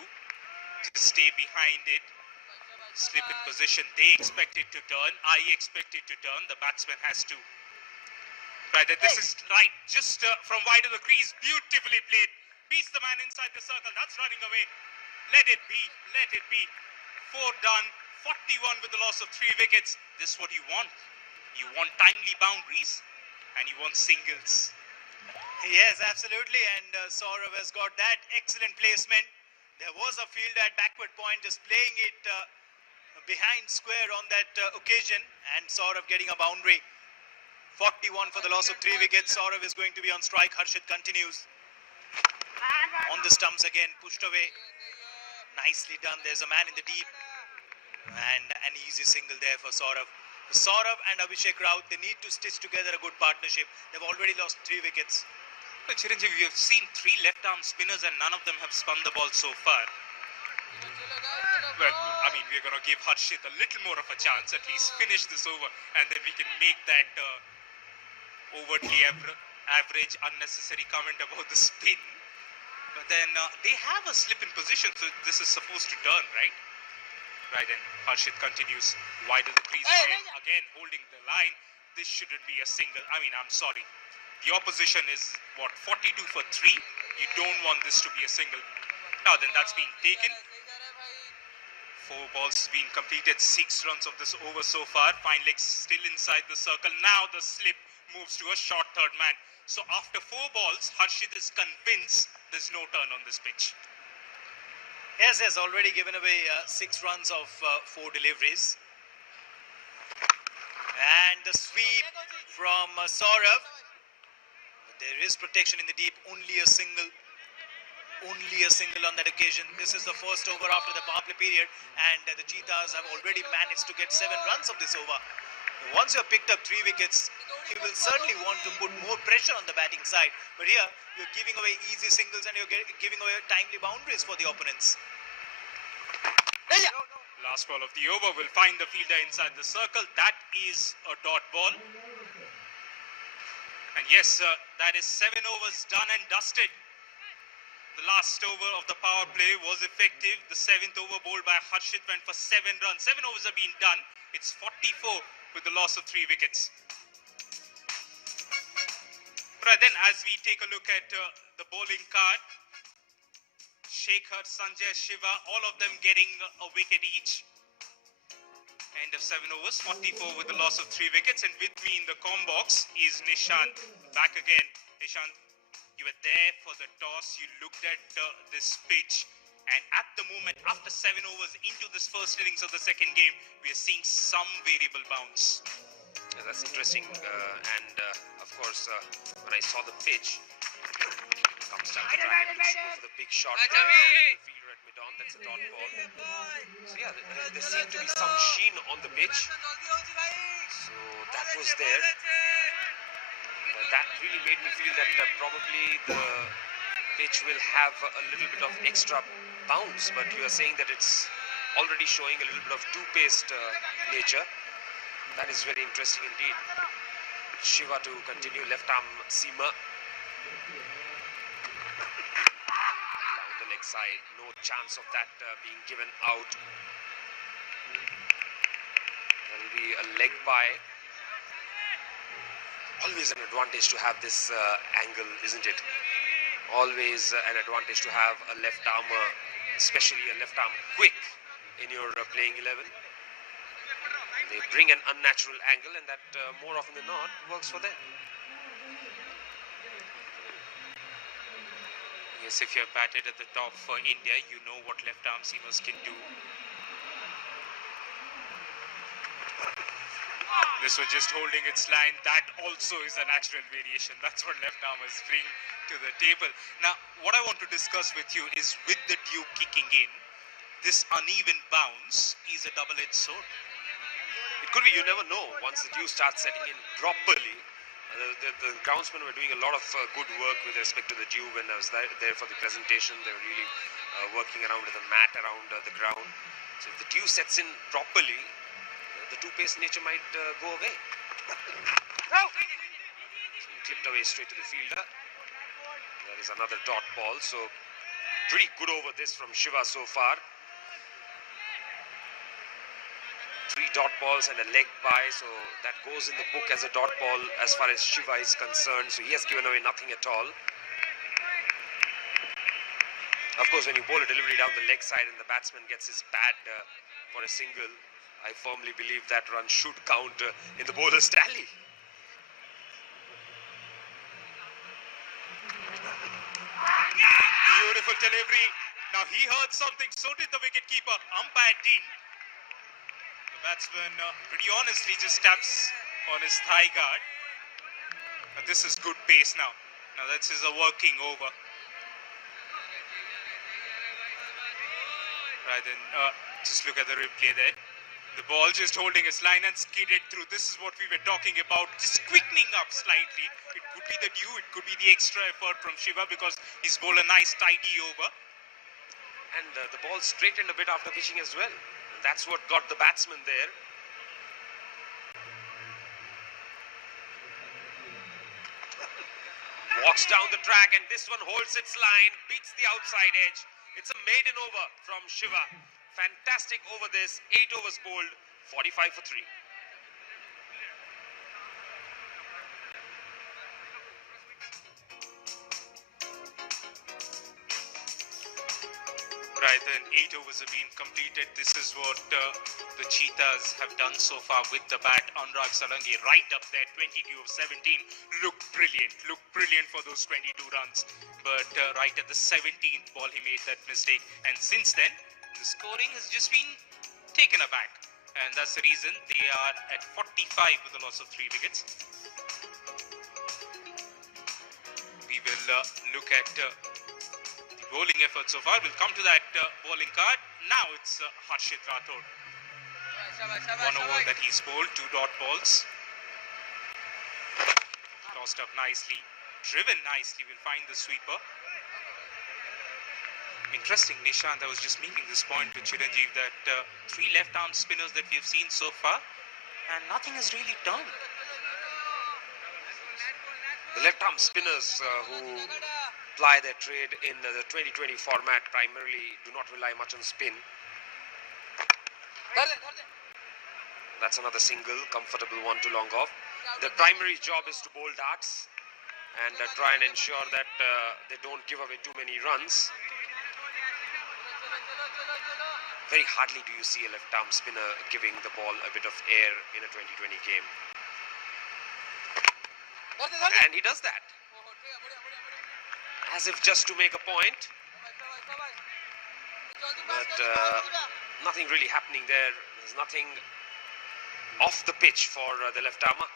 Just stay behind it. Slip in position. They expect it to turn. I expect it to turn. The batsman has to. Right, this is right, just from wide of the crease. Beautifully played. Beats the man inside the circle. That's running away. Let it be. Let it be. 4 done. 41 with the loss of 3 wickets. This is what you want. You want timely boundaries and you want singles. Yes, absolutely. And Saurav has got that excellent placement. There was a fielder at backward point just playing it behind square on that occasion, and Saurav getting a boundary. 41 for the loss of 3 wickets. Saurav is going to be on strike. Harshit continues. On the stumps again, pushed away. Nicely done. There's a man in the deep. And an easy single there for Saurav. Saurav and Abhishek Raut, they need to stitch together a good partnership. They've already lost 3 wickets. Well, Chiranjeev, we have seen 3 left-arm spinners and none of them have spun the ball so far. Well, I mean, we're going to give Harshit a little more of a chance, at least finish this over, and then we can make that overtly average, unnecessary comment about the spin. But then they have a slip in position, so this is supposed to turn, right? Right, and Harshit continues wide of the crease again holding the line. This shouldn't be a single. I mean, I'm sorry. The opposition is, what, 42 for 3? You don't want this to be a single. Now then, that's been taken. 4 balls been completed, 6 runs of this over so far. Fine legs still inside the circle. Now the slip moves to a short third man. So after 4 balls, Harshit is convinced there's no turn on this pitch. Yes, has already given away 6 runs of 4 deliveries. And the sweep from Saurav. But there is protection in the deep, only a single on that occasion. This is the first over after the power play period, and the Cheetahs have already managed to get 7 runs of this over. Once you have picked up 3 wickets, you will certainly want to put more pressure on the batting side. But here, you're giving away easy singles and you're giving away timely boundaries for the opponents. Last ball of the over will find the fielder inside the circle. That is a dot ball. And yes, that is 7 overs done and dusted. The last over of the power play was effective. The 7th over bowled by Harshit went for 7 runs. 7 overs have been done. It's 44 with the loss of 3 wickets. Right then, as we take a look at the bowling card, Shekhar, Sanjay, Shiva, all of them getting a wicket each. End of 7 overs, 44 with the loss of 3 wickets. And with me in the comm box is Nishant. Back again. Nishant, you were there for the toss. You looked at this pitch. And at the moment, after 7 overs into this first innings of the second game, we are seeing some variable bounce. Yeah, that's interesting. Of course, when I saw the pitch, comes down to try and go for the big shot. The fielder at mid-on, that's a dot ball. So yeah, there seemed to be some sheen on the pitch. So that was there. Well, that really made me feel that probably the pitch will have a little bit of extra bounce, but you are saying that it's already showing a little bit of two-paced nature. That is very interesting indeed. Shiva to continue, left arm seamer. Down the leg side, no chance of that being given out. There will be a leg bye. Always an advantage to have this angle, isn't it? Always an advantage to have a left armer, especially a left arm quick in your playing 11. They bring an unnatural angle, and that more often than not works for them. Yes, if you're batted at the top for India, you know what left arm seamers can do. This one just holding its line. That also is a natural variation. That's what left armers bring to the table. Now, what I want to discuss with you is, with the dew kicking in, this uneven bounce is a double-edged sword. It could be, you never know. Once the dew starts setting in properly, The groundsmen were doing a lot of good work with respect to the dew when I was there for the presentation. They were really working around with the mat around the ground. So if the dew sets in properly, the two-pace nature might go away. So he clipped away straight to the fielder. There is another dot ball. So pretty good over this from Shiva so far. 3 dot balls and a leg by, so that goes in the book as a dot ball as far as Shiva is concerned. So he has given away nothing at all. Of course, when you bowl a delivery down the leg side and the batsman gets his pad for a single, I firmly believe that run should count in the bowler's tally. Beautiful delivery. Now he heard something, so did the wicketkeeper. Umpire didn't. The batsman pretty honestly just taps on his thigh guard. Now this is good pace now. Now that's his working over. Right then, just look at the replay there. The ball just holding his line and skidded through. This is what we were talking about. Just quickening up slightly. It could be the dew, it could be the extra effort from Shiva because he's bowled a nice tidy over. And the ball straightened a bit after pitching as well. That's what got the batsman there. Walks down the track and this one holds its line, beats the outside edge. It's a maiden over from Shiva. Fantastic over this. 8 overs bowled, 45 for 3. Right then, 8 overs have been completed. This is what the Cheetahs have done so far with the bat. Anurag Sarangi right up there, 22 of 17. Looked brilliant for those 22 runs. But right at the 17th ball, he made that mistake. And since then, the scoring has just been taken aback. And that's the reason they are at 45 with a loss of 3 wickets. We will look at the bowling effort so far. We'll come to that bowling card. Now it's Harshit Rathod. 1 over that he's bowled, 2 dot balls. Tossed up nicely, driven nicely. We'll find the sweeper. Interesting, Nishant, I was just making this point to Chiranjeev that 3 left-arm spinners that we've seen so far and nothing has really turned. The left-arm spinners who ply their trade in the 2020 format primarily do not rely much on spin. That's another single, comfortable one to long off. Their primary job is to bowl darts and try and ensure that they don't give away too many runs. Very hardly do you see a left-arm spinner giving the ball a bit of air in a 2020 game. And he does that. As if just to make a point. But nothing really happening there. There's nothing off the pitch for the left-armer.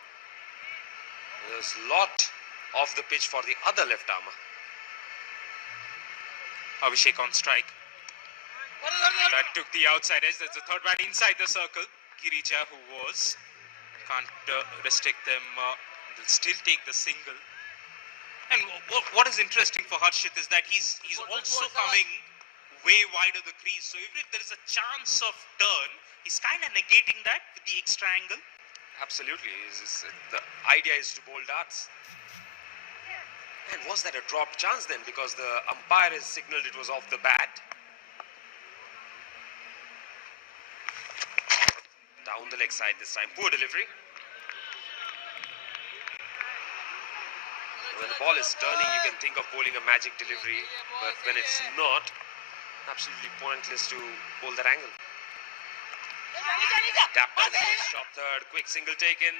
There's a lot off the pitch for the other left-armer. Abhishek on strike. That took the outside edge. That's the third man inside the circle. Girija, who was. Can't restrict them. They'll still take the single. And what is interesting for Harshit is that he's also coming way wide of the crease. So even if there is a chance of turn, he's kind of negating that with the extra angle. Absolutely. The idea is to bowl darts. And was that a dropped chance then? Because the umpire has signaled it was off the bat. Down the leg side this time. Poor delivery. When the ball is turning, you can think of bowling a magic delivery. But when it's not, absolutely pointless to bowl that angle. Tap down the face, shot third. Quick single taken.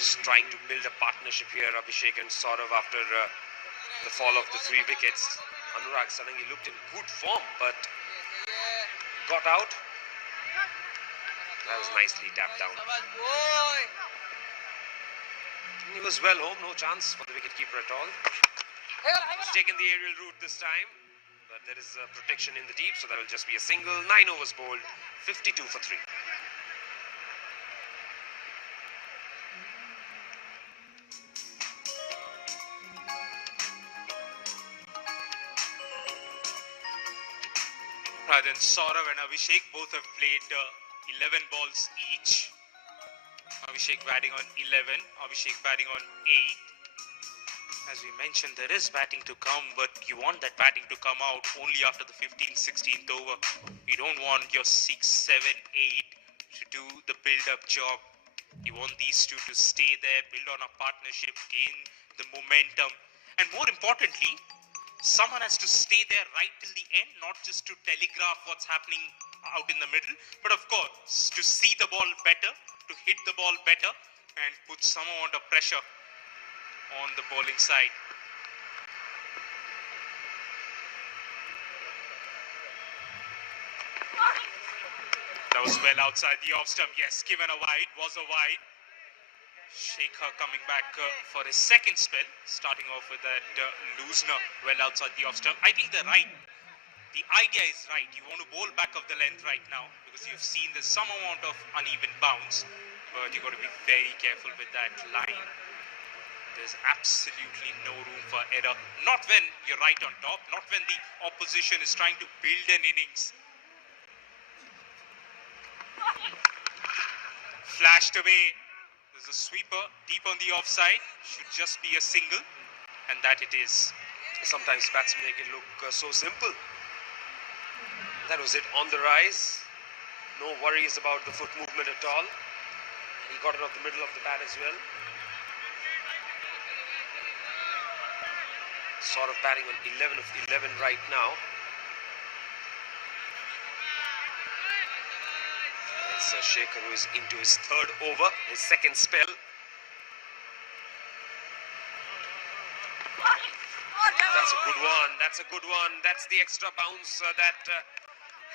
Just trying to build a partnership here, Abhishek and Saurav, after the fall of the 3 wickets. Anurag Sarangi looked in good form, but got out. That was nicely tapped down. He was well home, no chance for the wicketkeeper at all. He's taken the aerial route this time, but there is protection in the deep, so that will just be a single. 9 overs bowled, 52 for 3. Then Saurav and Abhishek both have played 11 balls each. Abhishek batting on 11, Abhishek batting on 8. As we mentioned, there is batting to come, but you want that batting to come out only after the 15th, 16th over. You don't want your 6, 7, 8 to do the build-up job. You want these two to stay there, build on a partnership, gain the momentum. And more importantly, someone has to stay there right till the end, not just to telegraph what's happening out in the middle, but of course, to see the ball better, to hit the ball better, and put some amount of pressure on the bowling side. That was well outside the off stump. Yes, given a wide, was a wide. Shekhar coming back for his second spell, starting off with that loosener well outside the off stump. I think the idea is right. You want to bowl back of the length right now because you've seen there's some amount of uneven bounce, but you've got to be very careful with that line. There's absolutely no room for error. Not when you're right on top, not when the opposition is trying to build an innings. Flashed away. There's a sweeper deep on the offside. Should just be a single, and that it is. Sometimes batsmen make it look so simple. That was it on the rise. No worries about the foot movement at all. He got it off the middle of the bat as well. Sort of batting on 11 of 11 right now. It's Shekhar who is into his third over, his second spell. That's a good one. That's a good one. That's the extra bounce that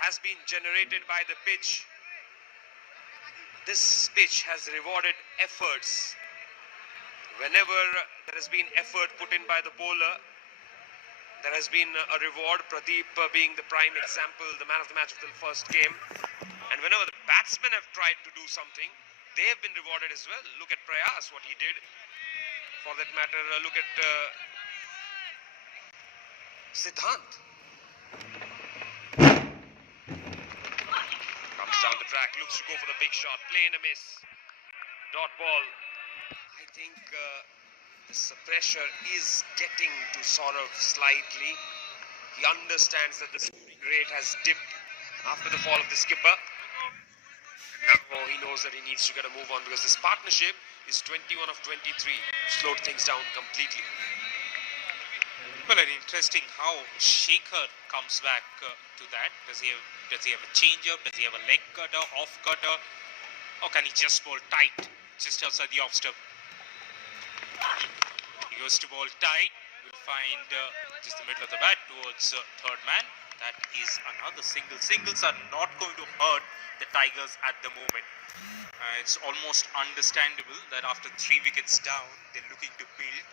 has been generated by the pitch. This pitch has rewarded efforts. Whenever there has been effort put in by the bowler, there has been a reward. Pradeep being the prime example, the man of the match of the first game. And whenever the batsmen have tried to do something, they have been rewarded as well. Look at Prayas, what he did. For that matter, look at Siddhant. Comes down the track, looks to go for the big shot. Play and a miss. Dot ball. I think this pressure is getting to Saurav slightly. He understands that the rate has dipped after the fall of the skipper. Now he knows that he needs to get a move on because this partnership is 21 of 23. Slowed things down completely. Well, and interesting how Shekhar comes back to that. Does he have a change-up? Does he have a leg cutter, off cutter? Or can he just bowl tight, just outside the off stump? He goes to bowl tight. We'll find just the middle of the bat towards third man. That is another single. Singles are not going to hurt the Tigers at the moment. It's almost understandable that after 3 wickets down, they're looking to build.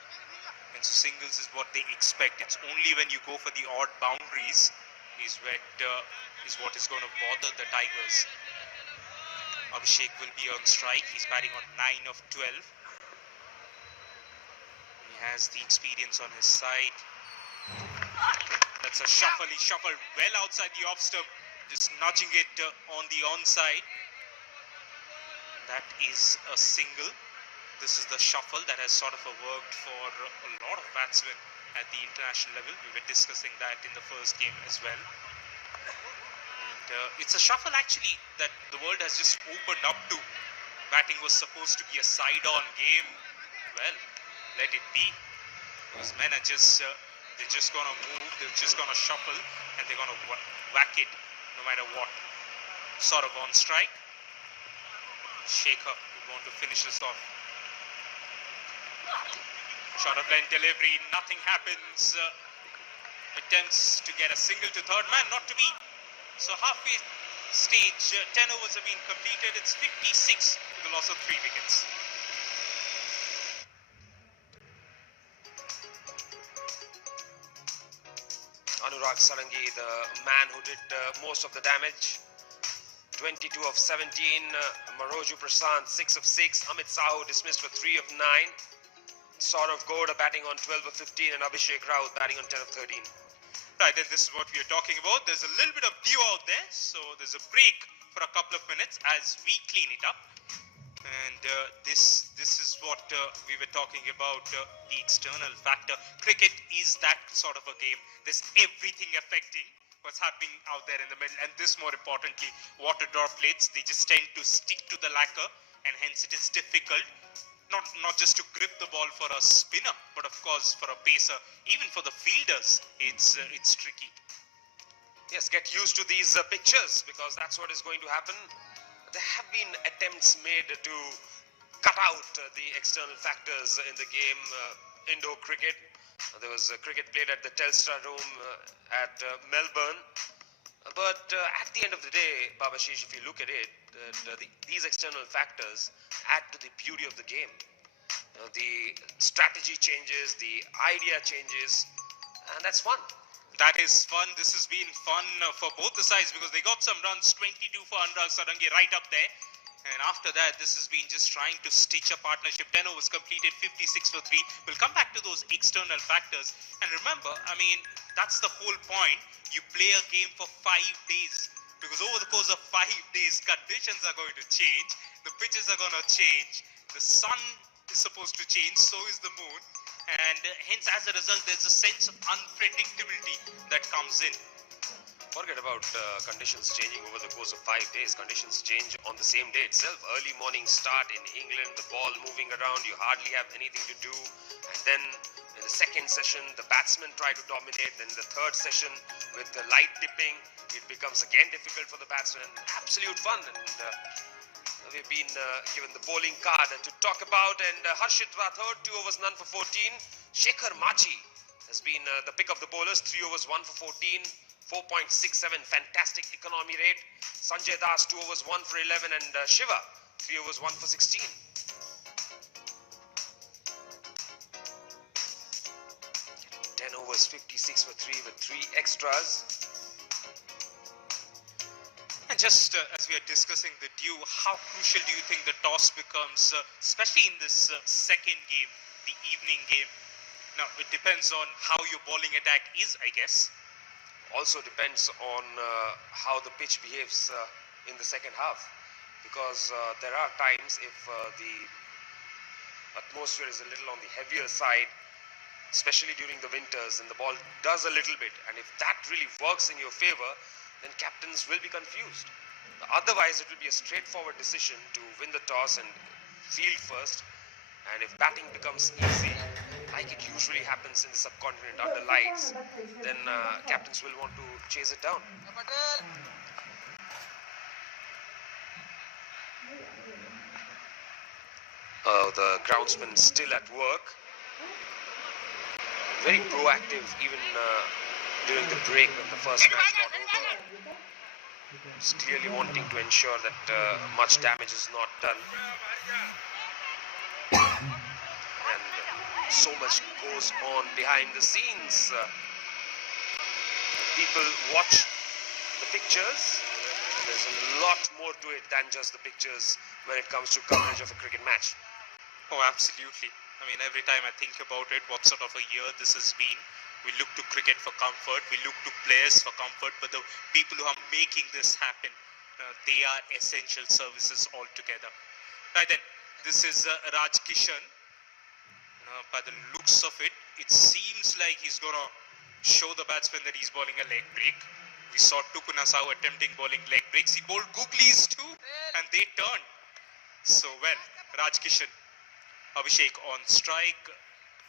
And so singles is what they expect. It's only when you go for the odd boundaries is what is going to bother the Tigers. Abhishek will be on strike. He's batting on 9 of 12. He has the experience on his side. That's a shuffle. He shuffled well outside the off stump, just nudging it on the onside. That is a single. This is the shuffle that has sort of worked for a lot of batsmen at the international level. We were discussing that in the first game as well. And it's a shuffle actually that the world has just opened up to. Batting was supposed to be a side-on game. Well, let it be. Because men are just, they're just going to move, they're just going to shuffle, and they're going to whack it no matter what. Sort of on strike. Shekhar would want to finish this off. Short of length delivery, nothing happens. Attempts to get a single to third man, not to be. So halfway stage, 10 overs have been completed. It's 56 to the loss of 3 wickets. Anurag Sarangi, the man who did most of the damage. 22 of 17. Maroju Prasant, 6 of 6. Amit Sahu dismissed for 3 of 9. Saurav Gowda batting on 12 of 15 and Abhishek Raut batting on 10 of 13. Right, then this is what we are talking about. There's a little bit of dew out there, so there's a break for a couple of minutes as we clean it up. And this is what we were talking about, the external factor. Cricket is that sort of a game. There's everything affecting what's happening out there in the middle. And this, more importantly, water droplets, they just tend to stick to the lacquer, and hence it is difficult. Not just to grip the ball for a spinner, but of course for a pacer, even for the fielders, it's tricky. Yes, get used to these pictures, because that's what is going to happen. There have been attempts made to cut out the external factors in the game, indoor cricket. There was cricket played at the Telstra Room at Melbourne. But at the end of the day, Babashish, if you look at it, these external factors add to the beauty of the game. The strategy changes, the idea changes, and that's fun. That is fun. This has been fun for both the sides, because they got some runs, 22 for Anurag Sarangi right up there. And after that, this has been just trying to stitch a partnership. 10 overs completed, 56 for 3. We'll come back to those external factors. And remember, I mean, that's the whole point. You play a game for 5 days, because over the course of 5 days, conditions are going to change. The pitches are going to change. The sun is supposed to change, so is the moon. And hence, as a result, there's a sense of unpredictability that comes in. Forget about conditions changing over the course of 5 days. Conditions change on the same day itself. Early morning start in England, the ball moving around, you hardly have anything to do. And then in the second session, the batsmen try to dominate. Then the third session, with the light dipping, it becomes again difficult for the batsmen. Absolute fun. And we've been given the bowling card to talk about. And Harshit Rathod, 2 overs, none for 14. Shekhar Machi has been the pick of the bowlers, 3 overs, 1 for 14. 4.67 fantastic economy rate. Sanjay Das, 2 overs, 1 for 11. And Shiva, 3 overs, 1 for 16. 10 overs, 56 for 3 with 3 extras. And just as we are discussing the dew, how crucial do you think the toss becomes, especially in this second game, the evening game? Now, it depends on how your bowling attack is, I guess. Also depends on how the pitch behaves in the second half, because there are times if the atmosphere is a little on the heavier side, especially during the winters, and the ball does a little bit, and if that really works in your favor, then captains will be confused. Otherwise, it will be a straightforward decision to win the toss and field first. And if batting becomes easy, like it usually happens in the subcontinent under lights, then captains will want to chase it down. The groundsman still at work. Very proactive even during the break when the first match got over. He's clearly wanting to ensure that much damage is not done. And so much goes on behind the scenes. People watch the pictures. There's a lot more to it than just the pictures when it comes to coverage of a cricket match. Oh, absolutely. I mean, every time I think about it, what sort of a year this has been. We look to cricket for comfort, we look to players for comfort, but the people who are making this happen, they are essential services altogether. Right then, this is Raj Kishan. By the looks of it, it seems like he's going to show the batsman that he's bowling a leg break. We saw Tukuna Sahu attempting bowling leg breaks. He bowled googlies too, and they turned. So, well, Raj Kishan, Abhishek on strike.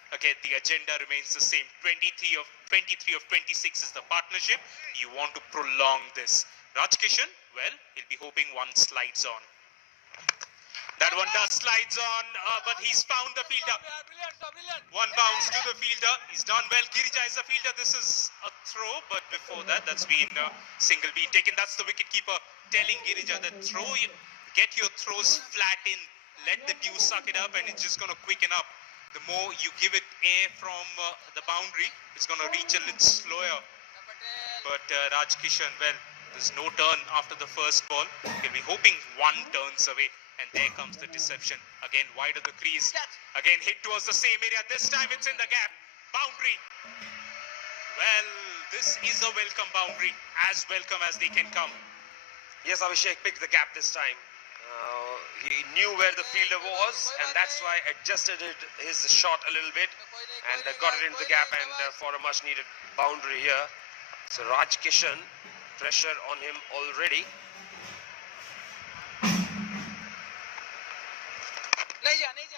Again, the agenda remains the same. 23 of 26 is the partnership. You want to prolong this. Raj Kishan, well, he'll be hoping one slides on. That one does slides on, but he's found the fielder. One bounce to the fielder. He's done well. Girija is the fielder. This is a throw, but before that, that's been single being taken. That's the wicketkeeper telling Girija that get your throws flat in. Let the dew suck it up, and it's just going to quicken up. The more you give it air from the boundary, it's going to reach a little slower. But Raj Kishan, well, there's no turn after the first ball. He'll be hoping one turns away. And there comes the deception. Again, wide of the crease. Again, hit towards the same area. This time it's in the gap. Boundary. Well, this is a welcome boundary, as welcome as they can come. Yes, Abhishek picked the gap this time. He knew where the fielder was, and that's why adjusted his shot a little bit and got it into the gap, and for a much needed boundary here. So Raj Kishan, pressure on him already.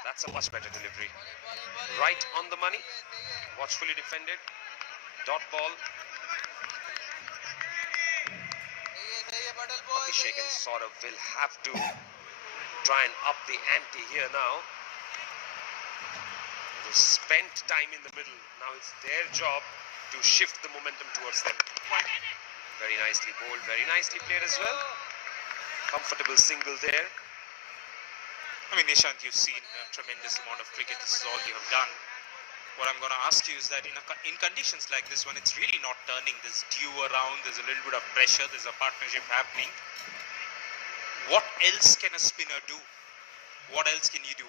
That's a much better delivery. Right on the money. Watchfully defended. Dot ball. Abhishek and Saurav will have to try and up the ante here now. They've spent time in the middle. Now it's their job to shift the momentum towards them. Very nicely bowled, very nicely played as well. Comfortable single there. I mean, Nishant, you've seen a tremendous amount of cricket. This is all you have done. What I'm going to ask you is that in conditions like this, when it's really not turning, there's dew around, there's a little bit of pressure, there's a partnership happening. What else can a spinner do? What else can you do?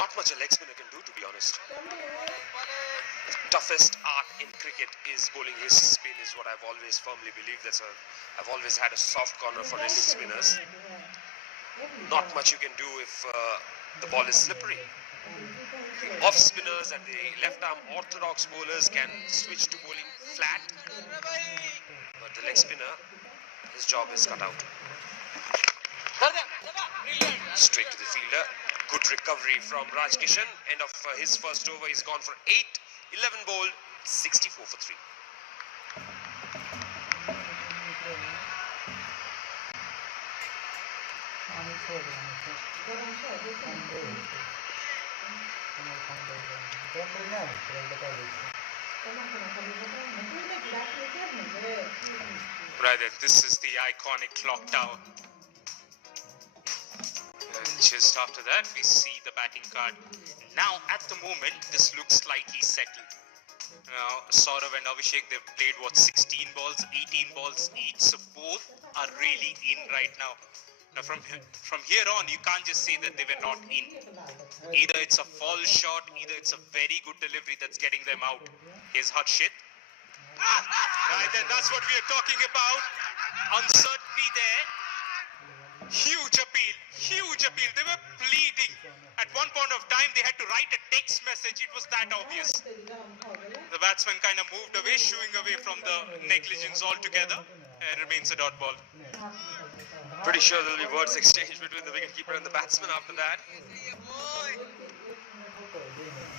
Not much a leg spinner can do, to be honest. The toughest art in cricket is bowling wrist spin, is what I've always firmly believed. I've always had a soft corner for wrist spinners. Not much you can do if the ball is slippery. The off spinners and the left arm orthodox bowlers can switch to bowling flat, but the leg spinner, his job is cut out. Straight to the fielder. Good recovery from Raj Kishan. End of his first over. He's gone for 8, 11 bowled, 64 for 3. Rather, this is the iconic clock tower. And just after that, we see the batting card. Now, at the moment, this looks slightly settled. Now, Saurav and Abhishek, they've played, 16 balls, 18 balls each. So both are really in right now. Now, from here on, you can't just say that they were not in. Either it's a fall shot, either it's a very good delivery that's getting them out. Here's Harshit. Right, then that's what we are talking about. Uncertainty there. Huge appeal, huge appeal. They were pleading. At one point of time, they had to write a text message. It was that obvious. The batsman kind of moved away, shooing away from the negligence altogether, and remains a dot ball. Pretty sure there'll be words exchanged between the wicketkeeper and the batsman after that.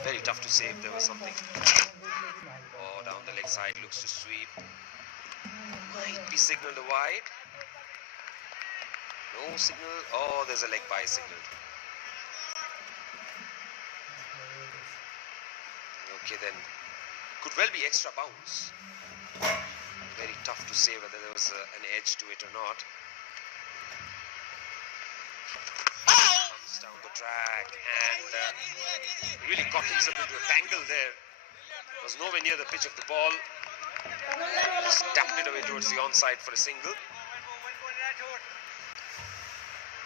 Very tough to say if there was something. Oh, down the leg side, looks to sweep. Might be signalled wide. No signal. Oh, there's a leg by signalled. Okay, then. Could well be extra bounce. Very tough to say whether there was an edge to it or not. Comes down the track and really got himself into a tangle there. Was nowhere near the pitch of the ball. Just tapped it away towards the onside for a single.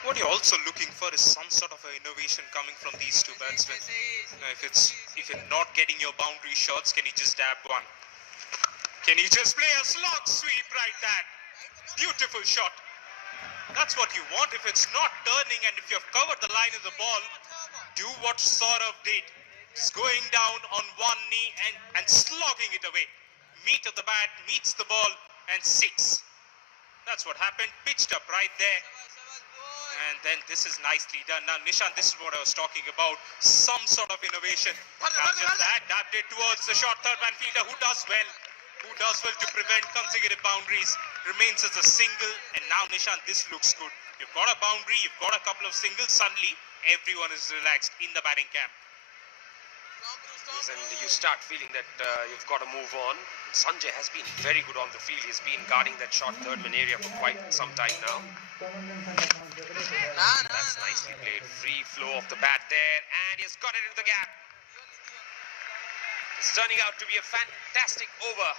What you're also looking for is some sort of an innovation coming from these two batsmen. Now, if you're not getting your boundary shots, can you just dab one? Can you just play a slog sweep right that? Beautiful shot. That's what you want. If it's not turning and if you've covered the line of the ball, do what Saurav did. Just going down on one knee and slogging it away. Meat of the bat, meets the ball, and 6. That's what happened. Pitched up right there. And then this is nicely done. Now, Nishant, this is what I was talking about. Some sort of innovation. Not just that, dabbed it towards the short third man fielder who does well. Who does well to prevent consecutive boundaries. Remains as a single. And now, Nishant, this looks good. You've got a boundary, you've got a couple of singles. Suddenly, everyone is relaxed in the batting camp. Yes, and you start feeling that you've got to move on. Sanjay has been very good on the field. He's been guarding that short third man area for quite some time now. That's nicely played. Free flow of the bat there, and he's got it into the gap. It's turning out to be a fantastic over.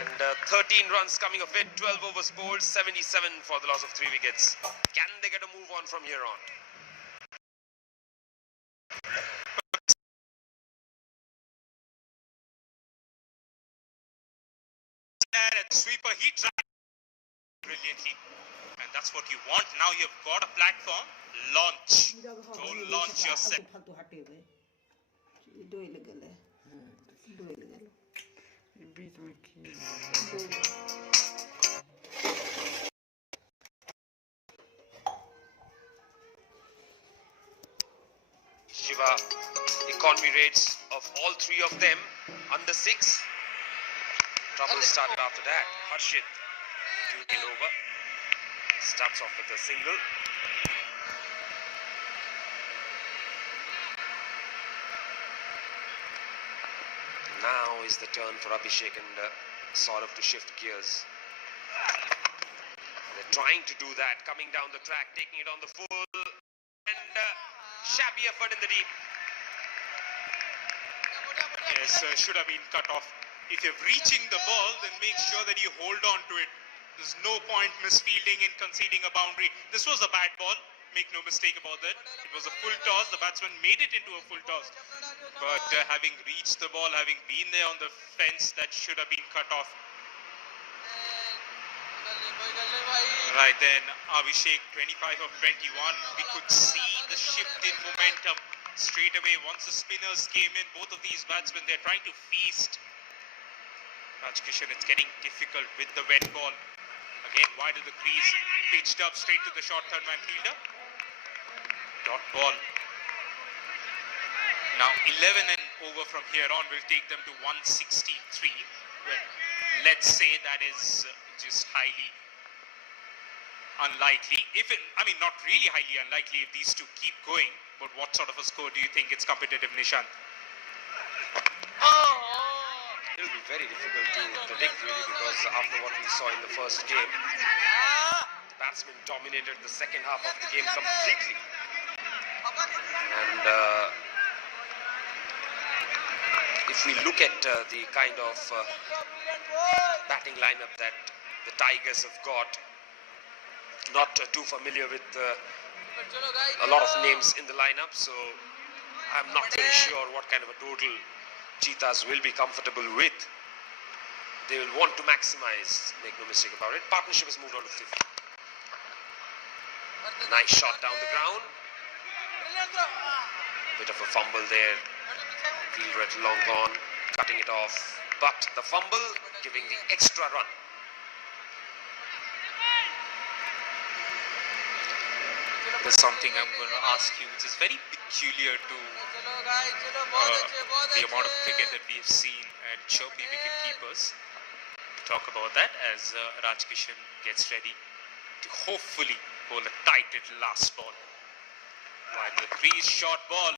And 13 runs coming of it, 12 overs bowled, 77 for the loss of 3 wickets. Can they get a move on from here on? there and sweeper. He tried brilliantly. And that's what you want. Now you've got a platform. Launch. Go launch yourself. फालतू हटे गए दो ही लगे ले दो ही लगे लो बीच में की Shiva, economy rates of all three of them under 6. Trouble started after that. Harshit, 2 over. Starts off with a single. Now is the turn for Abhishek and Saurav to shift gears. They're trying to do that, coming down the track, taking it on the full, and shabby effort in the deep. Yes, should have been cut off. If you're reaching the ball, then make sure that you hold on to it. There's no point misfielding and conceding a boundary. This was a bad ball. Make no mistake about that. It was a full toss. The batsman made it into a full toss. But having reached the ball, having been there on the fence, that should have been cut off. Right then, Abhishek, 25 of 21. We could see the shift in momentum straight away. Once the spinners came in, both of these batsmen, they're trying to feast. Rajkishan, it's getting difficult with the wet ball. Again, wide of the crease, pitched up straight to the short third man fielder. Dot ball. Now 11 and over from here on will take them to 163. Well, let's say that is just highly unlikely. Not really highly unlikely if these two keep going. But what sort of a score do you think it's competitive, Nishant? It'll be very difficult to predict really, because after what we saw in the first game, the batsmen dominated the second half of the game completely. And if we look at the kind of batting lineup that the Tigers have got, not too familiar with a lot of names in the lineup, so I'm not very sure what kind of a total Cheetahs will be comfortable with. They will want to maximize, make no mistake about it. Partnership has moved on to 50. Nice shot down the ground. Bit of a fumble there. Fielder at long gone, cutting it off. But the fumble giving the extra run. There's something I'm going to ask you, which is very peculiar to the amount of cricket that we have seen at chirpy wicket keepers. Talk about that as Rajkishan gets ready to hopefully bowl a tight little last ball. While the crease short ball,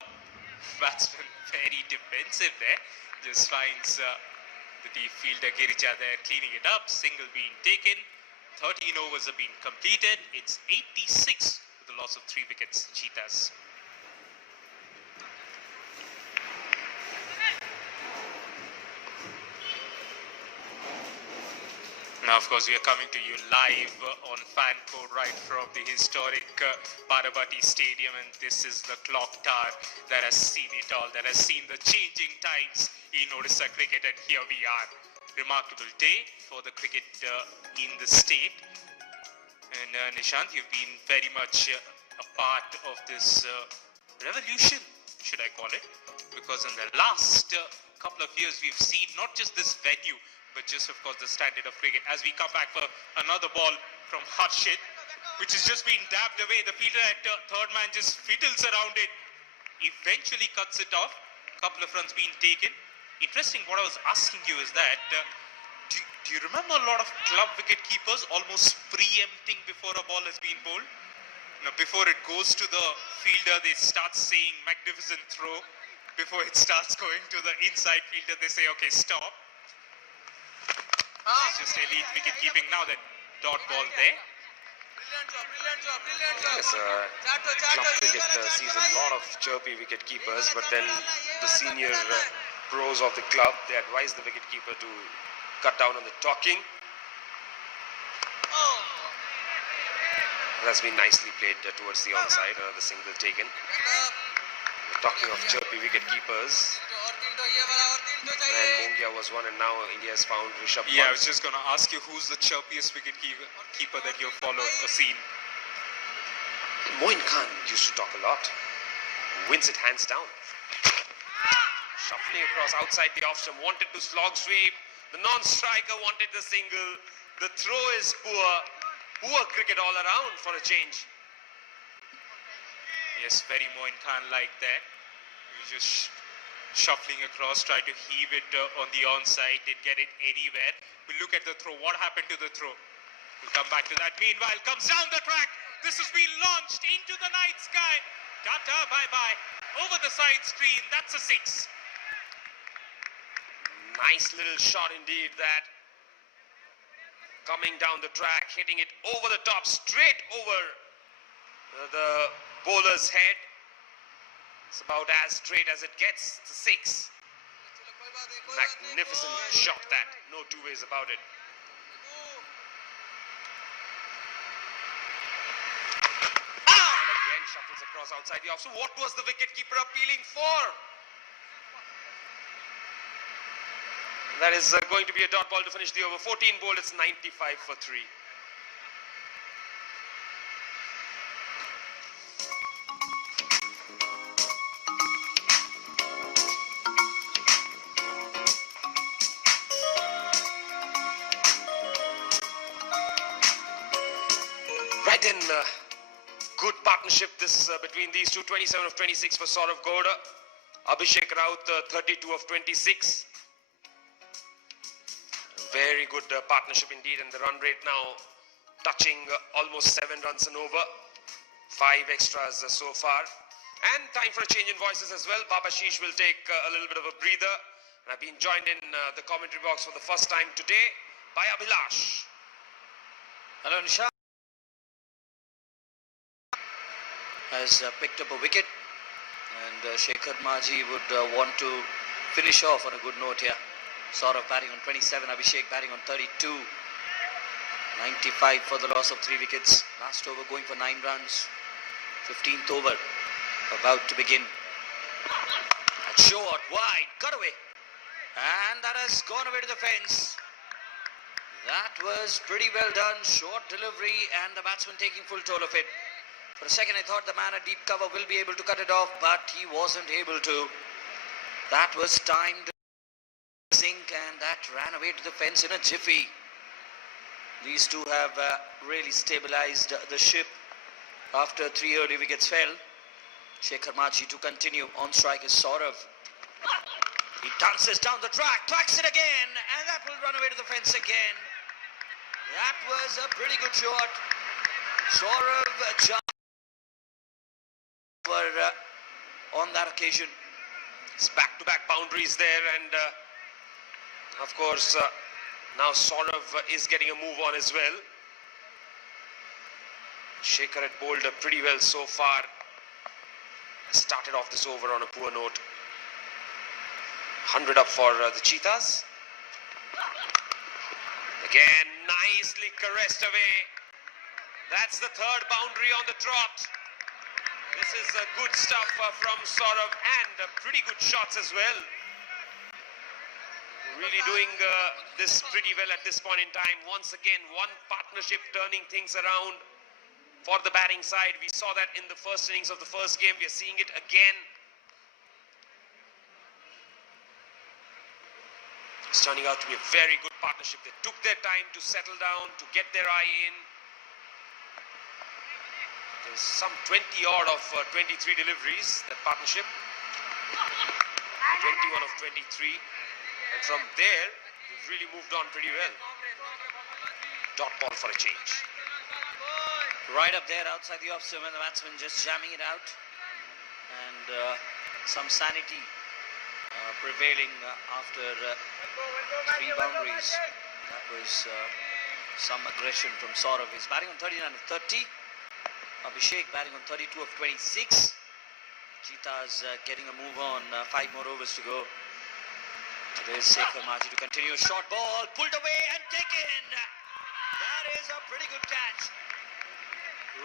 batsman very defensive there, just finds the deep fielder Girija there cleaning it up, single being taken, 13 overs have been completed, it's 86 with a loss of 3 wickets, Cheetahs. Now, of course, we are coming to you live on Fan Code right from the historic Parabati Stadium, and this is the clock tower that has seen it all, that has seen the changing times in Odisha cricket, and here we are. Remarkable day for the cricket in the state. And Nishant, you've been very much a part of this revolution, should I call it, because in the last couple of years we've seen not just this venue, but just, of course, the standard of cricket. As we come back for another ball from Harshit, which has just been dabbed away. The fielder at third man just fiddles around it, eventually cuts it off. A couple of runs being taken. Interesting, what I was asking you is that, do you remember a lot of club wicket keepers almost preempting before a ball has been bowled? Now, before it goes to the fielder, they start saying magnificent throw. Before it starts going to the inside fielder, they say, okay, stop. This is just elite wicket keeping. Now that dot ball there. Yes, club cricket sees a lot of chirpy wicket keepers, but then the senior pros of the club, they advise the wicket keeper to cut down on the talking. That's been nicely played towards the onside. Another single taken. We're talking of chirpy wicket keepers. And Mongia was one, and now India has found Rishabh Yeah, I Pant. was just going to ask you, who's the chirpiest wicket keeper that you've followed or seen? Moin Khan used to talk a lot. Wins it hands down. Shuffling across outside the off stump, wanted to slog sweep. The non-striker wanted the single. The throw is poor. Poor cricket all around for a change. Yes, very Moin Khan like that. He was just shuffling across, tried to heave it on the onside, didn't get it anywhere. We look at the throw. What happened to the throw? We'll come back to that. Meanwhile, comes down the track. This has been launched into the night sky. Tata, bye-bye. Over the side screen. That's a 6. Nice little shot indeed that. Coming down the track, hitting it over the top, straight over the bowler's head. It's about as straight as it gets. It's a 6. Magnificent shot that. No two ways about it. And again shuffles across outside the off. So what was the wicketkeeper appealing for? That is going to be a dot ball to finish the over. 14 bowled, it's 95 for 3. Right then, good partnership this between these two. 27 of 26 for Saurav Gowda. Abhishek Raut, 32 of 26. Very good partnership indeed, and the run rate now touching almost 7 runs and over. 5 extras so far. And time for a change in voices as well. Babashish will take a little bit of a breather. And I've been joined in the commentary box for the first time today by Abhilash. Hello, Nisha. Has picked up a wicket, and Shekhar Maji would want to finish off on a good note here. Saurav batting on 27, Abhishek batting on 32. 95 for the loss of 3 wickets. Last over going for 9 runs. 15th over about to begin. A short, wide, cut away. And that has gone away to the fence. That was pretty well done. Short delivery and the batsman taking full toll of it. For a second I thought the man at deep cover will be able to cut it off, but he wasn't able to. That was timed. And that ran away to the fence in a jiffy. These two have really stabilized the ship after 3 early wickets fell. Shekhar Maji to continue. On strike is Saurav. He dances down the track, twacks it again, and that will run away to the fence again. That was a pretty good shot. Saurav on that occasion. It's back-to-back boundaries there, and of course, now Saurav is getting a move on as well. Shekhar had bowled pretty well so far. Started off this over on a poor note. 100 up for the Cheetahs. Again, nicely caressed away. That's the 3rd boundary on the trot. This is good stuff from Saurav, and pretty good shots as well. Really doing this pretty well at this point in time. Once again, one partnership turning things around for the batting side. We saw that in the first innings of the first game. We are seeing it again. It's turning out to be a very good partnership. They took their time to settle down, to get their eye in. There's some 20 odd of 23 deliveries, that partnership. 21 of 23. And from there, they've really moved on pretty well. Dot ball for a change. Right up there outside the off stump, and the batsman just jamming it out. And some sanity prevailing after 3 boundaries. That was some aggression from Saurav. He's batting on 39 of 30. Abhishek batting on 32 of 26. Cheetahs getting a move on. 5 more overs to go. There's Shekhar Maji to continue. Short ball pulled away and taken. That is a pretty good catch.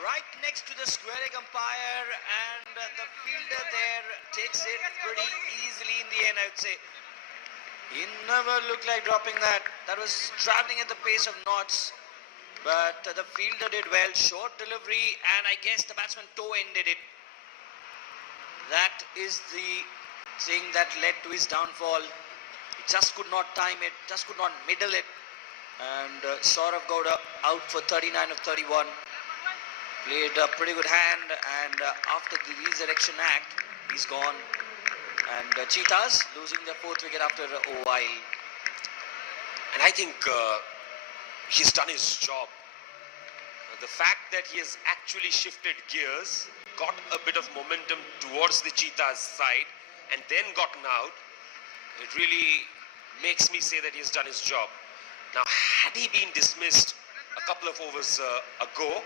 right next to the squaring umpire, and the fielder there takes it pretty easily in the end, I would say. He never looked like dropping that. That was traveling at the pace of knots, but the fielder did well. Short delivery, and I guess the batsman toe-ended it. That is the thing that led to his downfall. He just could not time it, just could not middle it. And Saurav Gowda out for 39 of 31. Played a pretty good hand, and after the resurrection act, he's gone. And Cheetahs losing their 4th wicket after a while. And I think he's done his job. The fact that he has actually shifted gears, got a bit of momentum towards the Cheetahs side, and then gotten out, it really makes me say that he's done his job. Now, had he been dismissed a couple of overs ago,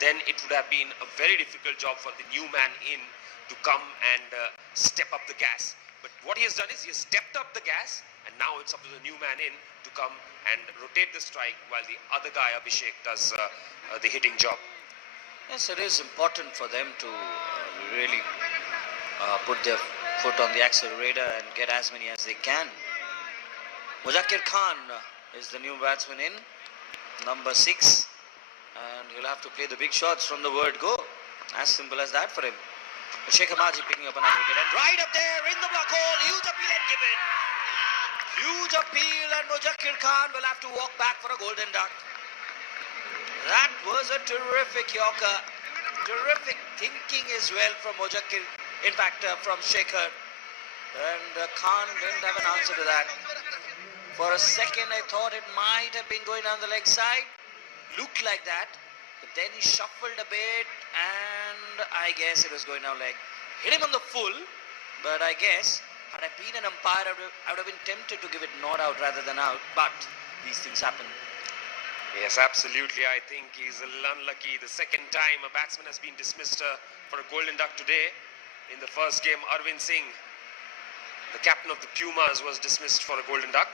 then it would have been a very difficult job for the new man in to come and step up the gas. But what he has done is he has stepped up the gas, and now it's up to the new man in to come and rotate the strike while the other guy, Abhishek, does the hitting job. Yes, it is important for them to really put their foot on the accelerator and get as many as they can. Muzakkir Khan is the new batsman in, number 6, and he'll have to play the big shots from the word go. As simple as that for him. Shekhar Maji picking up another wicket, and right up there in the block hole, huge appeal and given. Huge appeal, and Muzakkir Khan will have to walk back for a golden duck. That was a terrific Yorker. Terrific thinking as well from Muzakkir, in fact from Shekhar. And Khan didn't have an answer to that. For a second I thought it might have been going down the leg side. Looked like that. But then he shuffled a bit, and I guess it was going down leg. Hit him on the full, but I guess had I been an umpire, I would have been tempted to give it not out rather than out. But these things happen. Yes, absolutely. I think he's a little unlucky. The second time a batsman has been dismissed for a golden duck today. In the first game, Arvind Singh, the captain of the Pumas, was dismissed for a golden duck.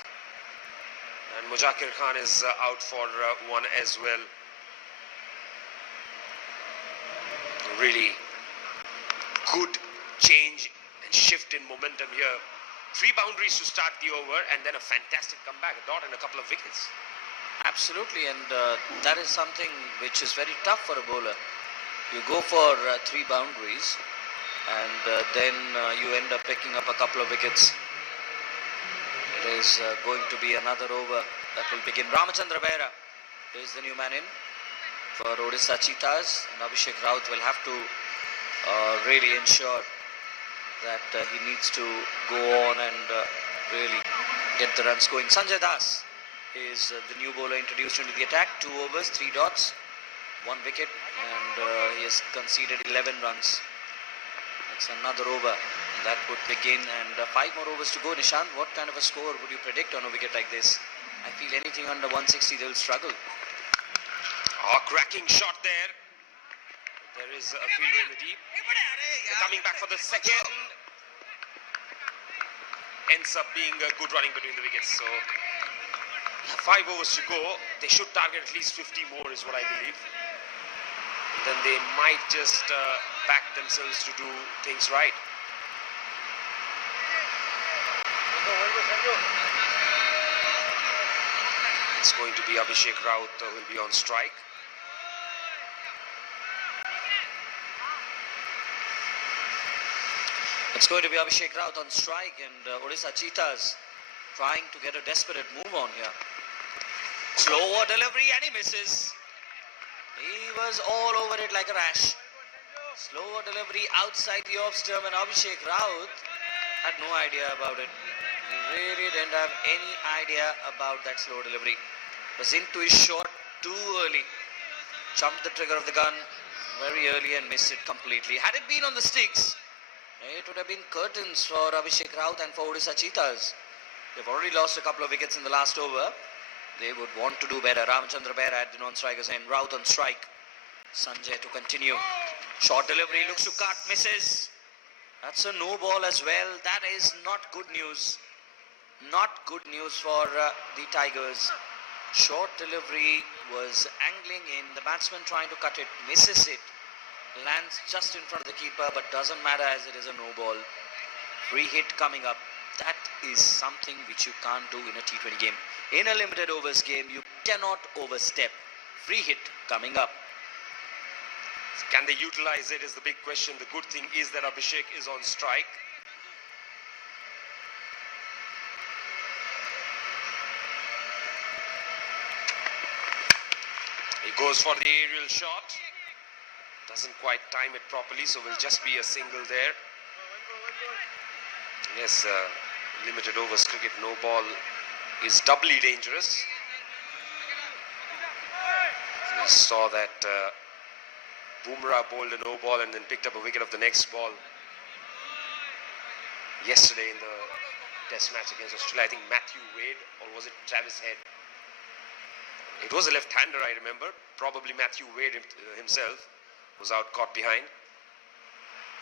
And Muzakkir Khan is out for one as well. Really good change and shift in momentum here. 3 boundaries to start the over, and then a fantastic comeback, a dot and a couple of wickets. Absolutely, and that is something which is very tough for a bowler. You go for 3 boundaries, and then you end up picking up a couple of wickets. It is going to be another over that will begin. Ramachandra Behera is the new man in for Odisha Cheetahs, and Abhishek Raut will have to really ensure that he needs to go on and really get the runs going. Sanjay Das is the new bowler introduced into the attack. 2 overs, 3 dots, 1 wicket, and he has conceded 11 runs. It's another over that would begin, and 5 more overs to go. Nishant, what kind of a score would you predict on a wicket like this? I feel anything under 160 they'll struggle. Oh, cracking shot there. There is a fielder in the deep. They're coming back for the second. Ends up being a good running between the wickets. So 5 overs to go. They should target at least 50 more is what I believe. And then they might just back themselves to do things right. It's going to be Abhishek Raut who will be on strike. It's going to be Abhishek Raut on strike, and Odisha Cheetahs trying to get a desperate move on here. Slower delivery, and he misses. He was all over it like a rash. Slower delivery outside the off stump, and Abhishek Raut had no idea about it. He really didn't have any idea about that slow delivery. Was into his shot too early. Jumped the trigger of the gun very early and missed it completely. Had it been on the sticks, it would have been curtains for Abhishek Raut and for Odisha Cheetahs. They've already lost a couple of wickets in the last over. They would want to do better. Ramachandra Behera had the non-strikers in. Raut on strike. Sanjay to continue. Short delivery, looks to cut, misses. That's a no ball as well. That is not good news. Not good news for the Tigers. Short delivery was angling in. The batsman trying to cut it, misses it. Lands just in front of the keeper, but doesn't matter as it is a no ball. Free hit coming up. That is something which you can't do in a T20 game. In a limited overs game, you cannot overstep. Free hit coming up. Can they utilize it is the big question. The good thing is that Abhishek is on strike. He goes for the aerial shot. Doesn't quite time it properly, so will just be a single there. Yes, limited overs cricket, no ball is doubly dangerous. We saw that Bumrah bowled a no ball and then picked up a wicket of the next ball yesterday in the test match against Australia. I think Matthew Wade, or was it Travis Head? It was a left-hander, I remember. Probably Matthew Wade himself was out caught behind.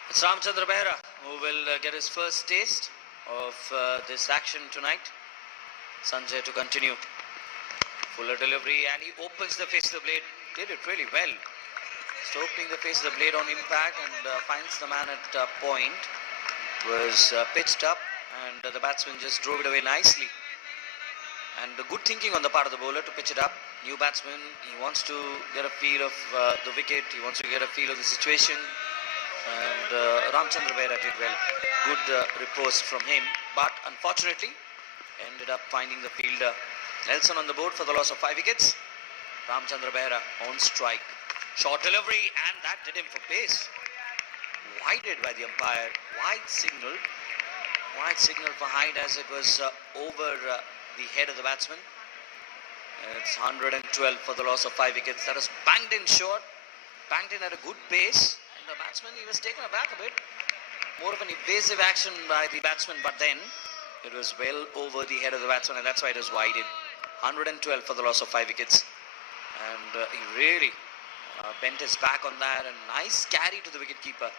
It's Ramchandra Behra who will get his first taste of this action tonight. Sanjay to continue. Fuller delivery, and he opens the face of the blade. Did it really well. Just opening the face of the blade on impact and finds the man at point. Was pitched up, and the batsman just drove it away nicely. And the good thinking on the part of the bowler to pitch it up. New batsman, he wants to get a feel of the wicket. He wants to get a feel of the situation. And Ramchandra Behra did well. Good riposte from him. But unfortunately, ended up finding the fielder. Nelson on the board for the loss of 5 wickets. Ramchandra Behra on strike. Short delivery, and that did him for pace. Wided by the umpire. Wide signal. Wide signal for Hyde as it was over the head of the batsman. It's 112 for the loss of 5 wickets. That was banged in short. Banged in at a good pace. And the batsman, he was taken aback a bit. More of an evasive action by the batsman, but then it was well over the head of the batsman, and that's why it was wided. 112 for the loss of 5 wickets. And he really bent his back on that. And nice carry to the wicketkeeper,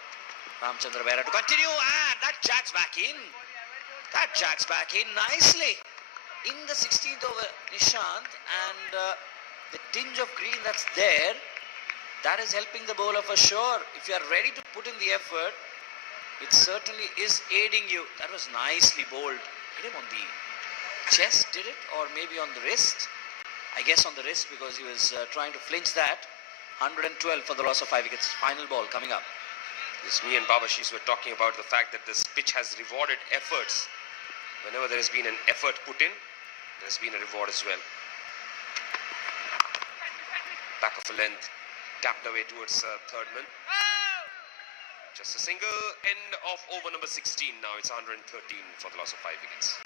Ramchandra Behra, to continue. And that jacks back in. That jacks back in nicely. In the 16th over, Nishant, and the tinge of green that's there, that is helping the bowler for sure. If you are ready to put in the effort, it certainly is aiding you. That was nicely bowled. Hit him on the chest, did it? Or maybe on the wrist? I guess on the wrist, because he was trying to flinch that. 112 for the loss of 5 wickets. Final ball coming up. Yes, me and Babashis were talking about the fact that this pitch has rewarded efforts. Whenever there has been an effort put in, there's been a reward as well. Back of a length, tapped away towards third man. Just a single. End of over number 16 now. It's 113 for the loss of 5 wickets.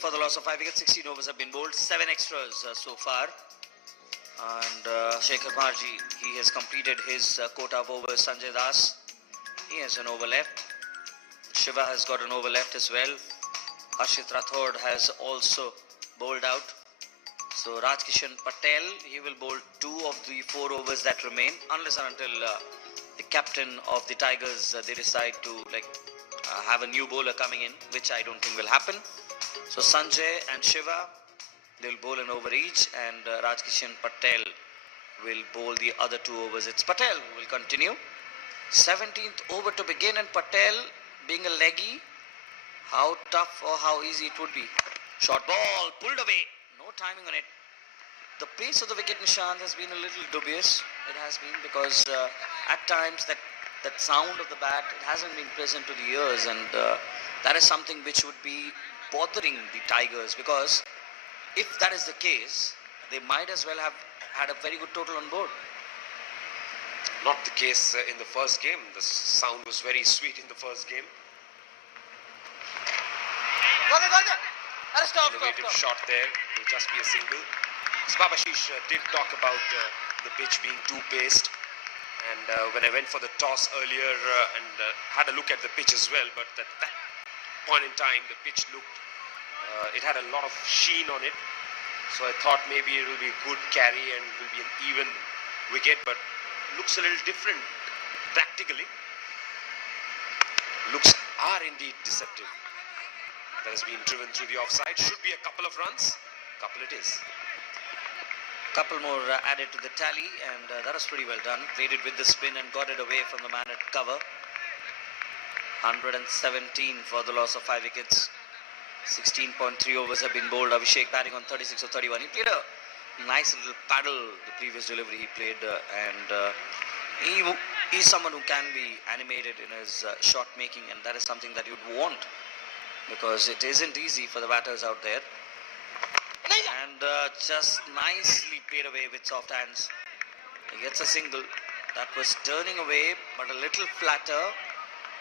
For the loss of 5 wickets. 16 overs have been bowled. 7 extras so far. And Shekhar Marji, he has completed his quota of overs. Sanjay Das, he has an over left. Shiva has got an over left as well. Harshit Rathod has also bowled out. So Rajkishan Patel, he will bowl 2 of the 4 overs that remain, unless and until the captain of the Tigers, they decide to have a new bowler coming in, which I don't think will happen. So Sanjay and Shiva, they will bowl an over each, and Rajkishan Patel will bowl the other 2 overs. It's Patel who will continue. 17th over to begin, and Patel being a leggy, how tough or how easy it would be. Short ball, pulled away, no timing on it. The pace of the wicket, Nishant, has been a little dubious. It has been, because at times that sound of the bat, it hasn't been present to the ears, and that is something which would be bothering the Tigers, because if that is the case, they might as well have had a very good total on board. Not the case in the first game. The sound was very sweet in the first game. Innovative shot there. Will just be a single. So Babashish did talk about the pitch being too paced. And when I went for the toss earlier and had a look at the pitch as well, but at that point in time, the pitch looked, it had a lot of sheen on it. So I thought maybe it will be a good carry and will be an even wicket, but looks a little different practically. Looks are indeed deceptive. That has been driven through the offside. Should be a couple of runs. Couple it is. Couple more added to the tally, and that was pretty well done. Played it with the spin and got it away from the man at cover. 117 for the loss of 5 wickets. 16.3 overs have been bowled. Abhishek batting on 36 of 31. He played a nice little paddle the previous delivery he played, and he's someone who can be animated in his shot making, and that is something that you'd want, because it isn't easy for the batters out there. And just nicely played away with soft hands. He gets a single. That was turning away, but a little flatter.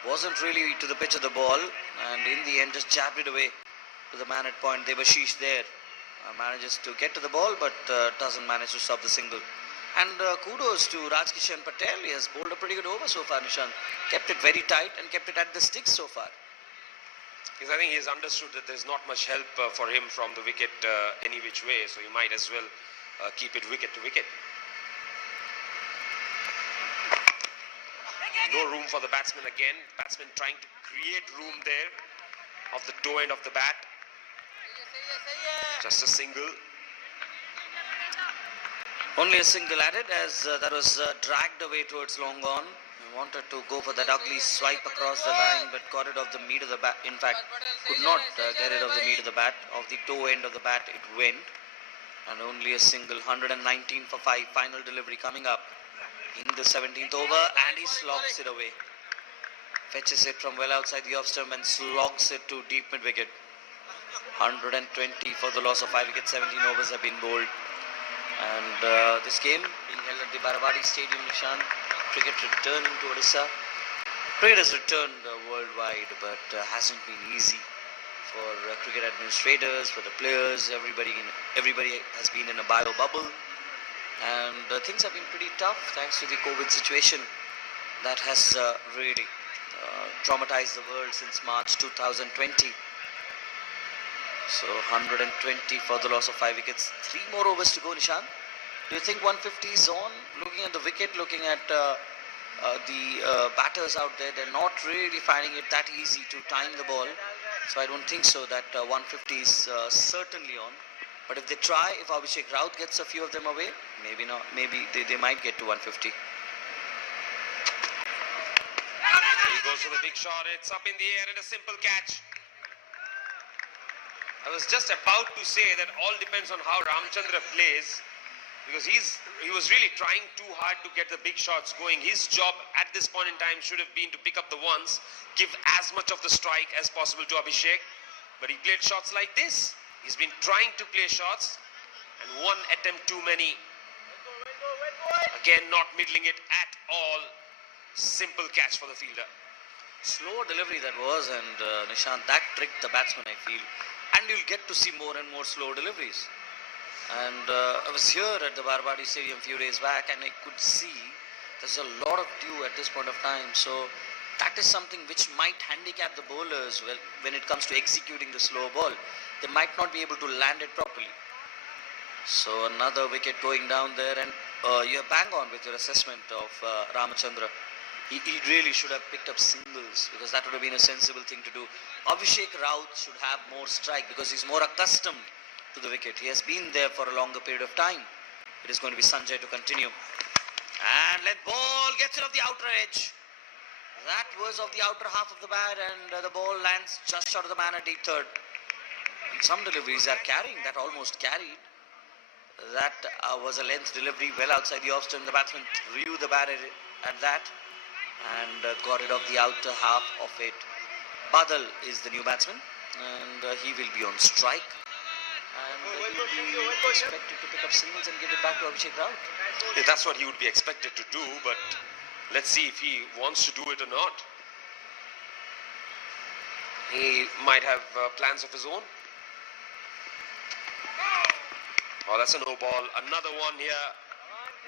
Wasn't really to the pitch of the ball, and in the end just jabbed it away to the man at point. Devashish there manages to get to the ball, but doesn't manage to stop the single. And kudos to Rajkishan Patel. He has bowled a pretty good over so far, Nishant. Kept it very tight and kept it at the sticks so far. Because I think he has understood that there's not much help for him from the wicket any which way, so he might as well keep it wicket to wicket. No room for the batsman again. Batsman trying to create room there of the toe end of the bat. Just a single. Only a single added, as that was dragged away towards long on. He wanted to go for that ugly swipe across the line, but got it off the meat of the bat. In fact, could not get it off the meat of the bat. Off the toe end of the bat it went. And only a single. 119 for 5. Final delivery coming up in the 17th over, and he slogs it away. Fetches it from well outside the off stump and slogs it to deep mid wicket. 120 for the loss of 5 wickets. 17 overs have been bowled. And this game being held at the Baravadi Stadium, Nishan. Cricket returning to Odisha. Cricket has returned worldwide, but hasn't been easy for cricket administrators, for the players. Everybody has been in a bio bubble, and things have been pretty tough thanks to the COVID situation that has really traumatized the world since March 2020. So 120 for the loss of 5 wickets. 3 more overs to go, Nishan. Do you think 150 is on? Looking at the wicket, looking at the batters out there, they're not really finding it that easy to time the ball. So I don't think so that 150 is certainly on. But if they try, if Abhishek Raut gets a few of them away, maybe not. Maybe they might get to 150. He goes for the big shot. It's up in the air and a simple catch. I was just about to say that all depends on how Ramchandra plays, because he was really trying too hard to get the big shots going. His job at this point in time should have been to pick up the ones, give as much of the strike as possible to Abhishek, but he played shots like this. He's been trying to play shots, and one attempt too many. Again, not middling it at all. Simple catch for the fielder. Slow delivery that was, and Nishant, that tricked the batsman, I feel. And you'll get to see more and more slow deliveries. And I was here at the Baravadi Stadium a few days back, and I could see there's a lot of dew at this point of time. So that is something which might handicap the bowlers when it comes to executing the slow ball. They might not be able to land it properly. So another wicket going down there, and you're bang on with your assessment of Ramachandra. He really should have picked up singles, because that would have been a sensible thing to do. Abhishek Raut should have more strike, because he's more accustomed to the wicket. He has been there for a longer period of time. It is going to be Sanjay to continue. And let ball gets it off the outer edge. That was off the outer half of the bat, and the ball lands just short of the man at deep third. And some deliveries are carrying, that almost carried. That was a length delivery well outside the off stump. The batsman threw the bat at that, and got it off the outer half of it. Badal is the new batsman, and he will be on strike, and he will be expected to pick up singles and give it back to Abhishek Raut. Yeah, that's what he would be expected to do, but let's see if he wants to do it or not. He might have plans of his own. Oh, that's a no ball. Another one here.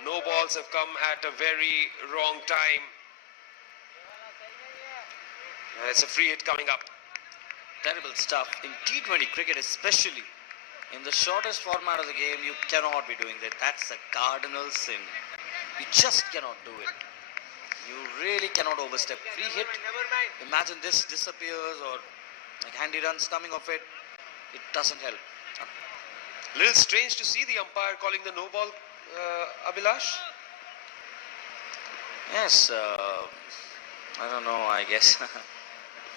No balls have come at a very wrong time. It's a free hit coming up. Terrible stuff. In T20 cricket especially, in the shortest format of the game, you cannot be doing that. That's a cardinal sin. You just cannot do it. You really cannot overstep. Free hit, imagine this disappears or like handy runs coming off it. It doesn't help. Little strange to see the umpire calling the no ball, Abhilash. Yes, I don't know, I guess.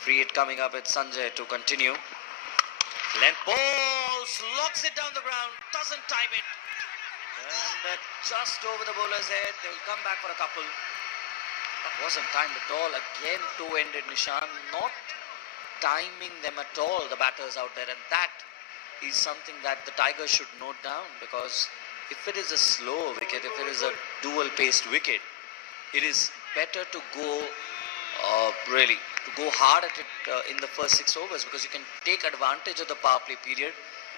Free hit coming up at Sanjay to continue. Length balls, locks it down the ground, doesn't time it. And just over the bowler's head, they will come back for a couple. That wasn't timed at all. Again, two-ended Nishan, not timing them at all, the batters out there. And that is something that the Tigers should note down, because if it is a slow wicket, if it is a dual-paced wicket, it is better to go go hard at it in the first 6 overs, because you can take advantage of the power play period,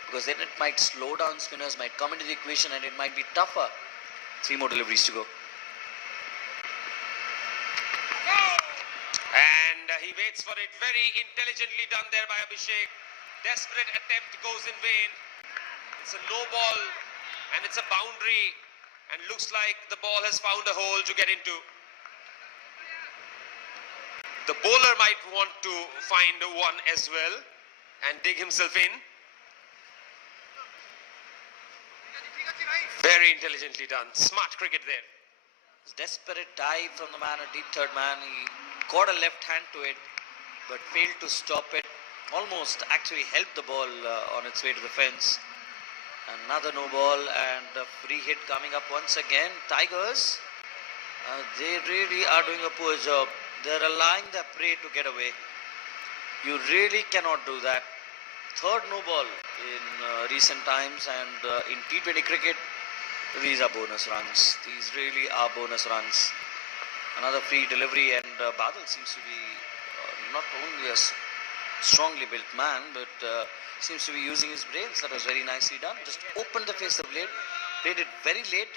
because then it might slow down spinners, might come into the equation, and it might be tougher. 3 more deliveries to go. And he waits for it. Very intelligently done there by Abhishek. Desperate attempt goes in vain. It's a no ball and it's a boundary, and looks like the ball has found a hole to get into. The bowler might want to find one as well and dig himself in. Very intelligently done. Smart cricket there. Desperate dive from the man, a deep third man. He got a left hand to it, but failed to stop it. Almost actually helped the ball on its way to the fence. Another no ball and a free hit coming up once again. Tigers, they really are doing a poor job. They're allowing their prey to get away. You really cannot do that. Third no ball in recent times, and in T20 cricket, these are bonus runs. These really are bonus runs. Another free delivery, and Badal seems to be not only a strongly built man, but seems to be using his brains. That was very nicely done. Just opened the face of blade, played it very late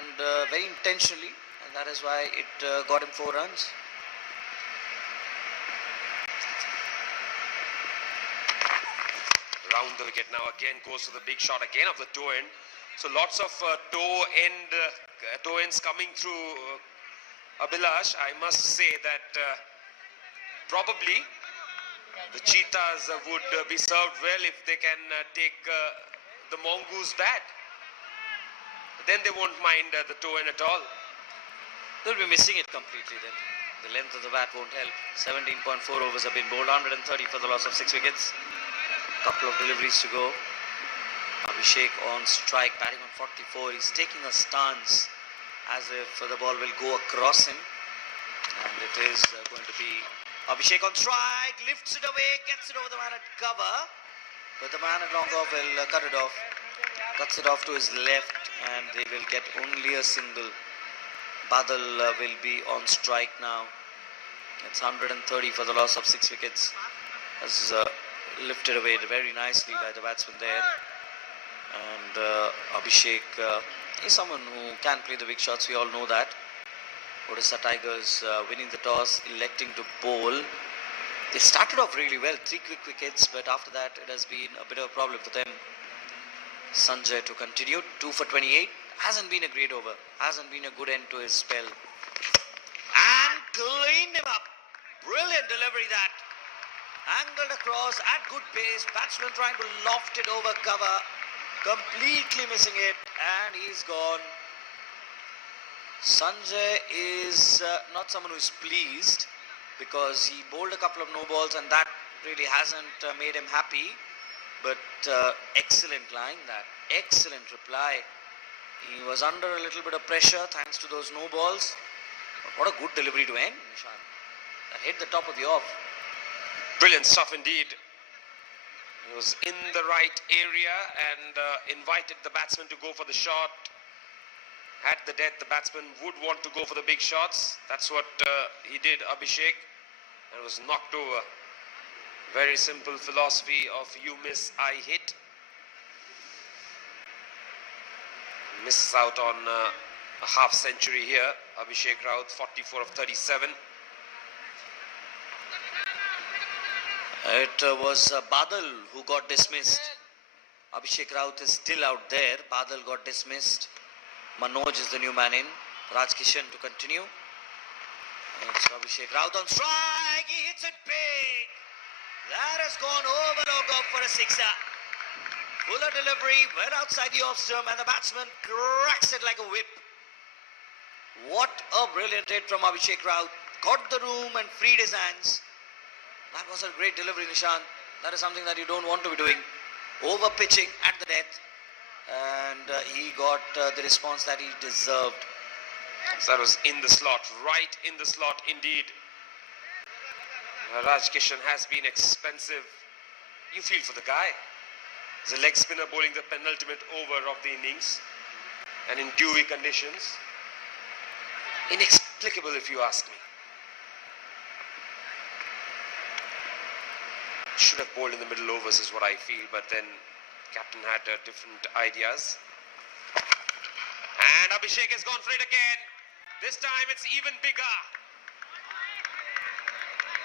and very intentionally, and that is why it got him 4 runs. Round the wicket now, again goes to the big shot again of the toe end. So lots of toe ends coming through Abhilash. I must say that probably the Cheetahs would be served well if they can take the mongoose bat. Then they won't mind the toe end at all. They'll be missing it completely then. The length of the bat won't help. 17.4 overs have been bowled, 130 for the loss of 6 wickets. Couple of deliveries to go. Abhishek on strike, batting on 44. He's taking a stance as if the ball will go across him, and it is going to be Abhishek on strike, lifts it away, gets it over the man at cover, but the man at long off will cut it off, cuts it off to his left, and they will get only a single. Badal will be on strike now. It's 130 for the loss of 6 wickets. As lifted away very nicely by the batsman there. And Abhishek is someone who can play the big shots, we all know that. Odisha Tigers winning the toss, electing to bowl. They started off really well, 3 quick wickets, but after that it has been a bit of a problem for them. Sanjay to continue, 2 for 28. Hasn't been a great over, hasn't been a good end to his spell. And cleaned him up. Brilliant delivery that. Angled across at good pace. Batsman trying to loft it over cover. Completely missing it. And he's gone. Sanjay is not someone who is pleased, because he bowled a couple of no balls and that really hasn't made him happy. But excellent line that. Excellent reply. He was under a little bit of pressure thanks to those no balls. But what a good delivery to end, Nishan. That hit the top of the off. Brilliant stuff indeed. He was in the right area and invited the batsman to go for the shot. At the death, the batsman would want to go for the big shots. That's what he did, Abhishek. And was knocked over. Very simple philosophy of you miss, I hit. Misses out on a half century here. Abhishek Raut, 44 of 37. It was Badal who got dismissed. Abhishek Raut is still out there. Badal got dismissed. Manoj is the new man in. Raj Kishan to continue. It's Abhishek Raut on strike. He hits it big. That has gone over for a sixer. Fuller delivery, went outside the off stump, and the batsman cracks it like a whip. What a brilliant hit from Abhishek Raut. Caught the room and freed his hands. That was a great delivery, Nishant. That is something that you don't want to be doing. Over pitching at the death. And he got the response that he deserved. So that was in the slot, right in the slot indeed. Raj Kishan has been expensive. You feel for the guy. He's a leg spinner bowling the penultimate over of the innings. And in dewy conditions. Inexplicable if you ask me. Should have bowled in the middle overs is what I feel. But then captain had different ideas. And Abhishek has gone for it again. This time it's even bigger.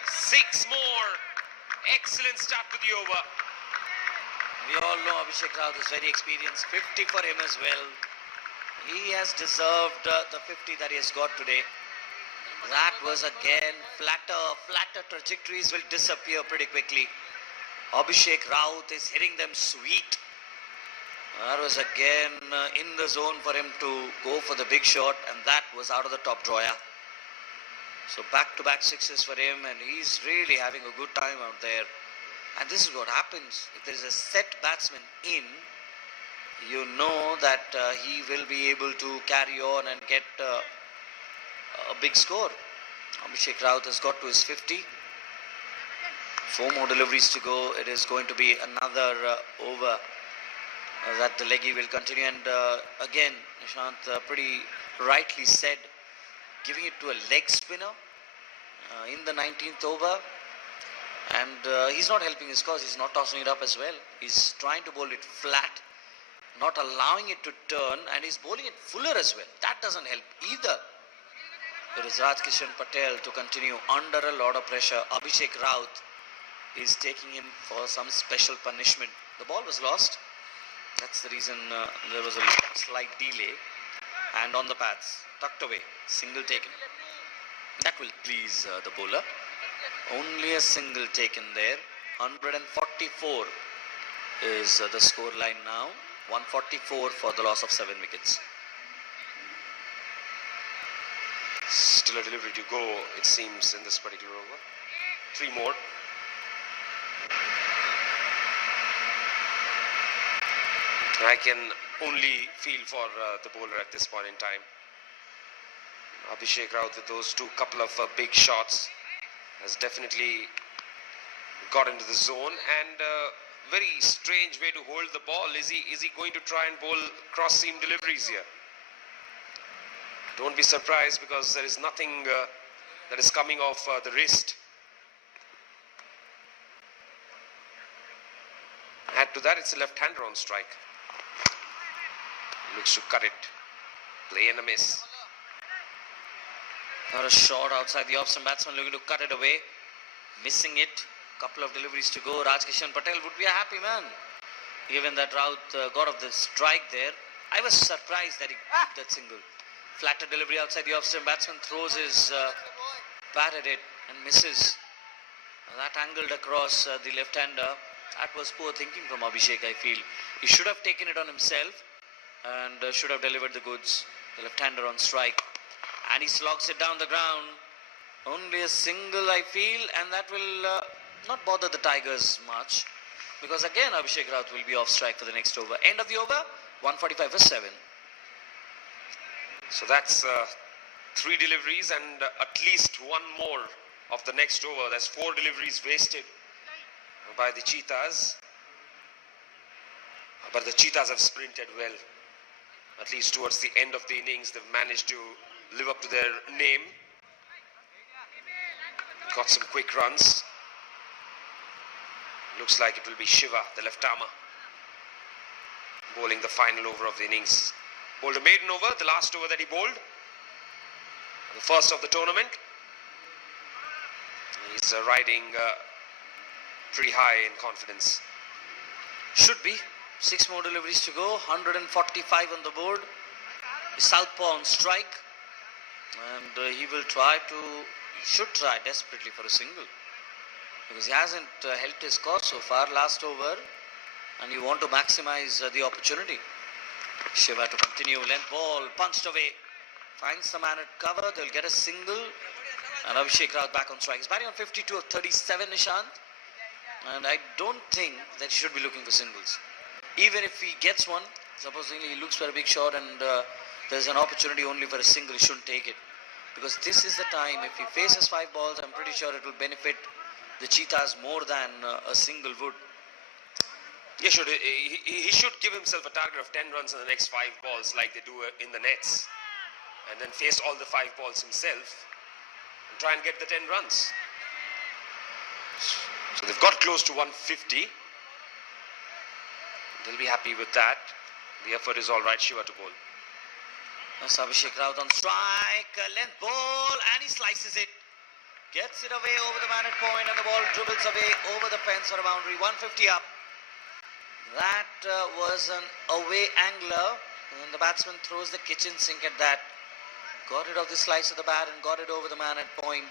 6 more. Excellent start to the over. We all know Abhishek Raut is very experienced. 50 for him as well. He has deserved the 50 that he has got today. That was again flatter trajectories will disappear pretty quickly. Abhishek Raut is hitting them sweet. That was again in the zone for him to go for the big shot, and that was out of the top drawer. So back-to-back sixes for him, and he's really having a good time out there. And this is what happens. If there is a set batsman in, you know that he will be able to carry on and get a big score. Abhishek Raut has got to his 50. 4 more deliveries to go. It is going to be another over that the leggy will continue. And again, Nishant pretty rightly said, giving it to a leg spinner in the 19th over. And he's not helping his cause. He's not tossing it up as well. He's trying to bowl it flat, not allowing it to turn, and he's bowling it fuller as well. That doesn't help either. It is Raj Kishan Patel to continue under a lot of pressure. Abhishek Raut is taking him for some special punishment. The ball was lost. That's the reason there was a slight delay. And on the pads, tucked away, single taken. That will please the bowler. Only a single taken there. 144 is the score line now. 144 for the loss of 7 wickets. Still a delivery to go, it seems, in this particular over. 3 more. I can only feel for the bowler at this point in time. Abhishek Raut with those couple of big shots has definitely got into the zone, and very strange way to hold the ball. Is he going to try and bowl cross seam deliveries here? Don't be surprised, because there is nothing that is coming off the wrist. Add to that, it's a left-hander on strike. Looks to cut it. Play and a miss. Not a shot outside the off-stump. Batsman looking to cut it away. Missing it. Couple of deliveries to go. Raj Kishan Patel would be a happy man, given that Raut got off the strike there. I was surprised that he got that single. Flatter delivery outside the off-stump. Batsman throws his bat at it and misses. That angled across the left-hander. That was poor thinking from Abhishek, I feel. He should have taken it on himself and should have delivered the goods. The left-hander on strike. And he slogs it down the ground. Only a single, I feel, and that will not bother the Tigers much, because again Abhishek Raut will be off strike for the next over. End of the over, 145 for 7. So that's 3 deliveries and at least 1 more of the next over. That's 4 deliveries wasted by the Cheetahs. But the Cheetahs have sprinted well. At least towards the end of the innings, they've managed to live up to their name. Got some quick runs. Looks like it will be Shiva, the left armer, bowling the final over of the innings. Bowled a maiden over, the last over that he bowled, the first of the tournament. He's riding pretty high in confidence. Should be. 6 more deliveries to go. 145 on the board. Southpaw on strike. And he will try to he should try desperately for a single, because he hasn't helped his cause so far. Last over, and you want to maximize the opportunity. Shiva to continue, length ball, punched away, finds the man at cover, they'll get a single, and Abhishek Raut back on strike. He's batting on 52 of 37, Nishant, and I don't think that he should be looking for singles. Even if he gets one, supposedly he looks for a big shot and there's an opportunity only for a single, he shouldn't take it. Because this is the time, if he faces 5 balls, I'm pretty sure it will benefit the Cheetahs more than a single would. He should give himself a target of 10 runs in the next 5 balls like they do in the nets, and then face all the 5 balls himself and try and get the 10 runs. So they've got close to 150. They'll be happy with that. The effort is all right. Shiva to bowl. That's Abhishek Raut on strike, length ball, and he slices it. Gets it away over the man at point, and the ball dribbles away over the fence for a boundary. 150 up. That was an away angler, and the batsman throws the kitchen sink at that. Got rid of the slice of the bat and got it over the man at point.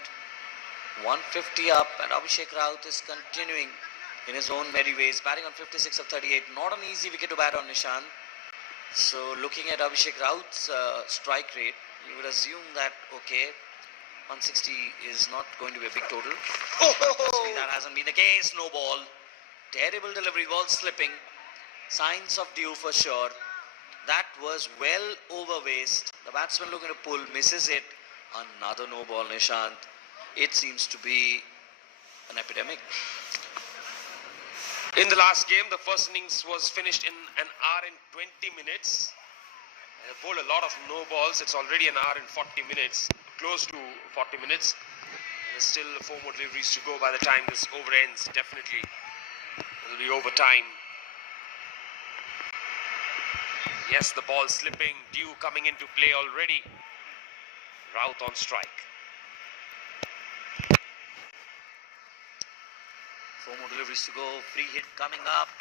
150 up, and Abhishek Raut is continuing in his own merry ways, batting on 56 of 38. Not an easy wicket to bat on, Nishant. So looking at Abhishek Raut's strike rate, you would assume that, okay, 160 is not going to be a big total. Obviously that hasn't been the case. No ball. Terrible delivery, ball slipping. Signs of dew for sure. That was well over waste. The batsman looking to pull, misses it. Another no ball, Nishant. It seems to be an epidemic. In the last game, the first innings was finished in an hour and 20 minutes. They bowled a lot of no balls. It's already an hour and 40 minutes, close to 40 minutes. There's still 4 more deliveries to go by the time this over ends. Definitely, it'll be overtime. Yes, the ball slipping, dew coming into play already. Raut on strike. 4 more deliveries to go. Free hit coming up.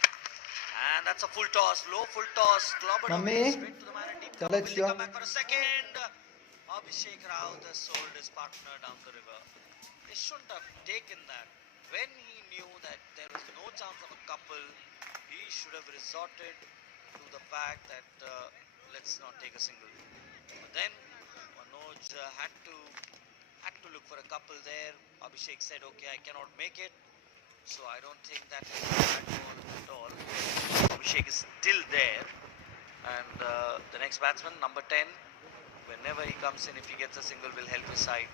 And that's a full toss. Low full toss. Clobbered away straight to the man in deep cover. Will he come back for a second? Abhishek Raut has sold his partner down the river. They shouldn't have taken that. When he knew that there was no chance of a couple, he should have resorted to the fact that let's not take a single. But then Manoj had to look for a couple there. Abhishek said, okay, I cannot make it. So I don't think that is a bad ball at all. Abhishek is still there. And the next batsman, number 10, whenever he comes in, if he gets a single, will help his side.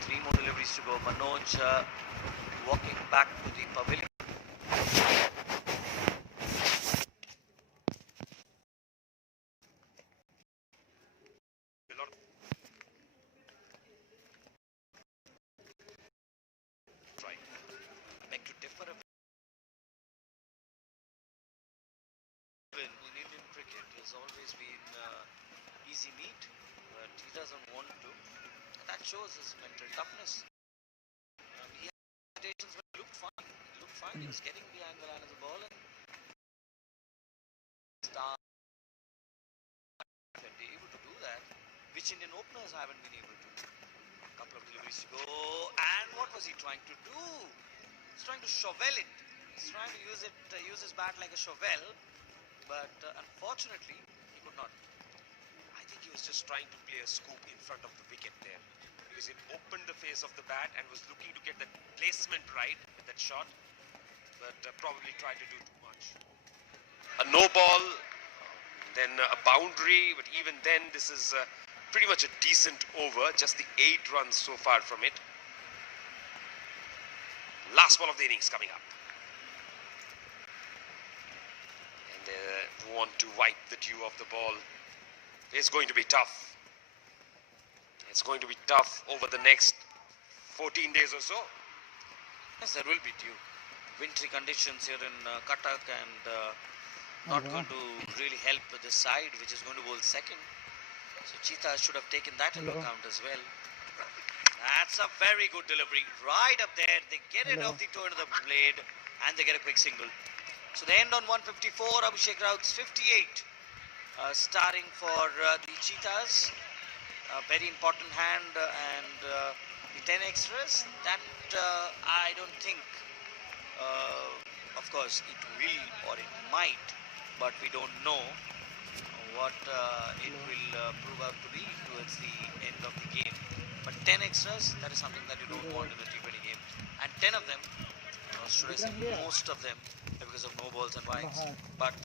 3 more deliveries to go. Manoj walking back to the pavilion. Always been easy meat, but he doesn't want to. And that shows his mental toughness. He had hesitations, but he looked fine. He was getting the angle out of the ball and be able to do that, which Indian openers haven't been able to. A couple of deliveries to go, and what was he trying to do? He's trying to shovel it. He's trying to use his bat like a shovel. But unfortunately, he could not. I think he was just trying to play a scoop in front of the wicket there, because it opened the face of the bat and was looking to get the placement right with that shot, but probably tried to do too much. A no ball, then a boundary, but even then this is pretty much a decent over, just the 8 runs so far from it. Last ball of the innings coming up. Want to wipe the dew off the ball. It's going to be tough. It's going to be tough over the next 14 days or so. Yes, there will be dew. Wintry conditions here in Cuttack, and not going to really help this side, which is going to bowl second. So Cheetahs should have taken that into account as well. That's a very good delivery. Right up there. They get it off the toe of the blade, and they get a quick single. So they end on 154, Abhishek Raut's 58, starting for the Cheetahs. A very important hand, and he 10 extras, that I don't think, of course it will or it might, but we don't know what it will prove out to be towards the end of the game. But 10 extras, that is something that you don't want in a T20 game. And 10 of them, should I say most of them, because of no balls and wides. But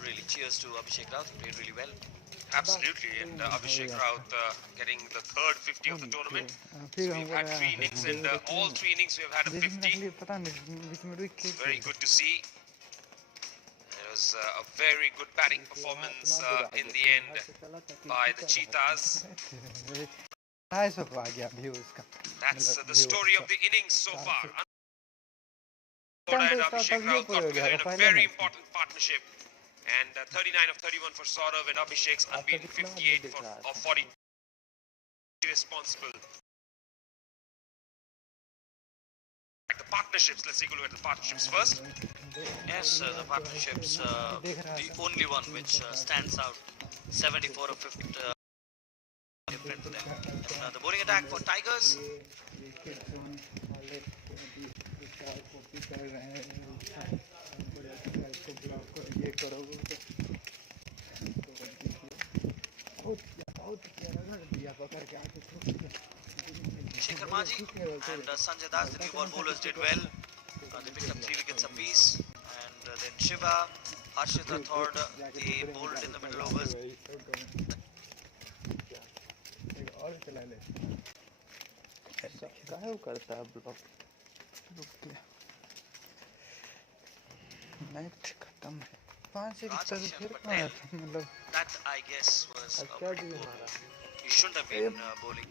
really, cheers to Abhishek Raut, he played really well. Absolutely, and Abhishek Raut getting the third 50 of the tournament. So we've had 3 innings, and all 3 innings we have had a 50. It's very good to see. It was a very good batting performance in the end by the Cheetahs. That's the story of the innings so far. And Abhishek Raut got together in a very important partnership. And 39 of 31 for Saurav, and Abhishek's unbeaten 58 of 40. Responsible. The partnerships, let's take a look at the partnerships first. Yes, the partnerships, the only one which stands out, 74 of 50 different for them. And, the bowling attack for Tigers. Shekhar Maji and Sanjay Das, the new ball bowlers, did well. They picked up 3 wickets apiece. And then Shiva, Harshita Thord, they bowled in the middle overs. That, I guess, was a pretty poor ball. You shouldn't have been bowling.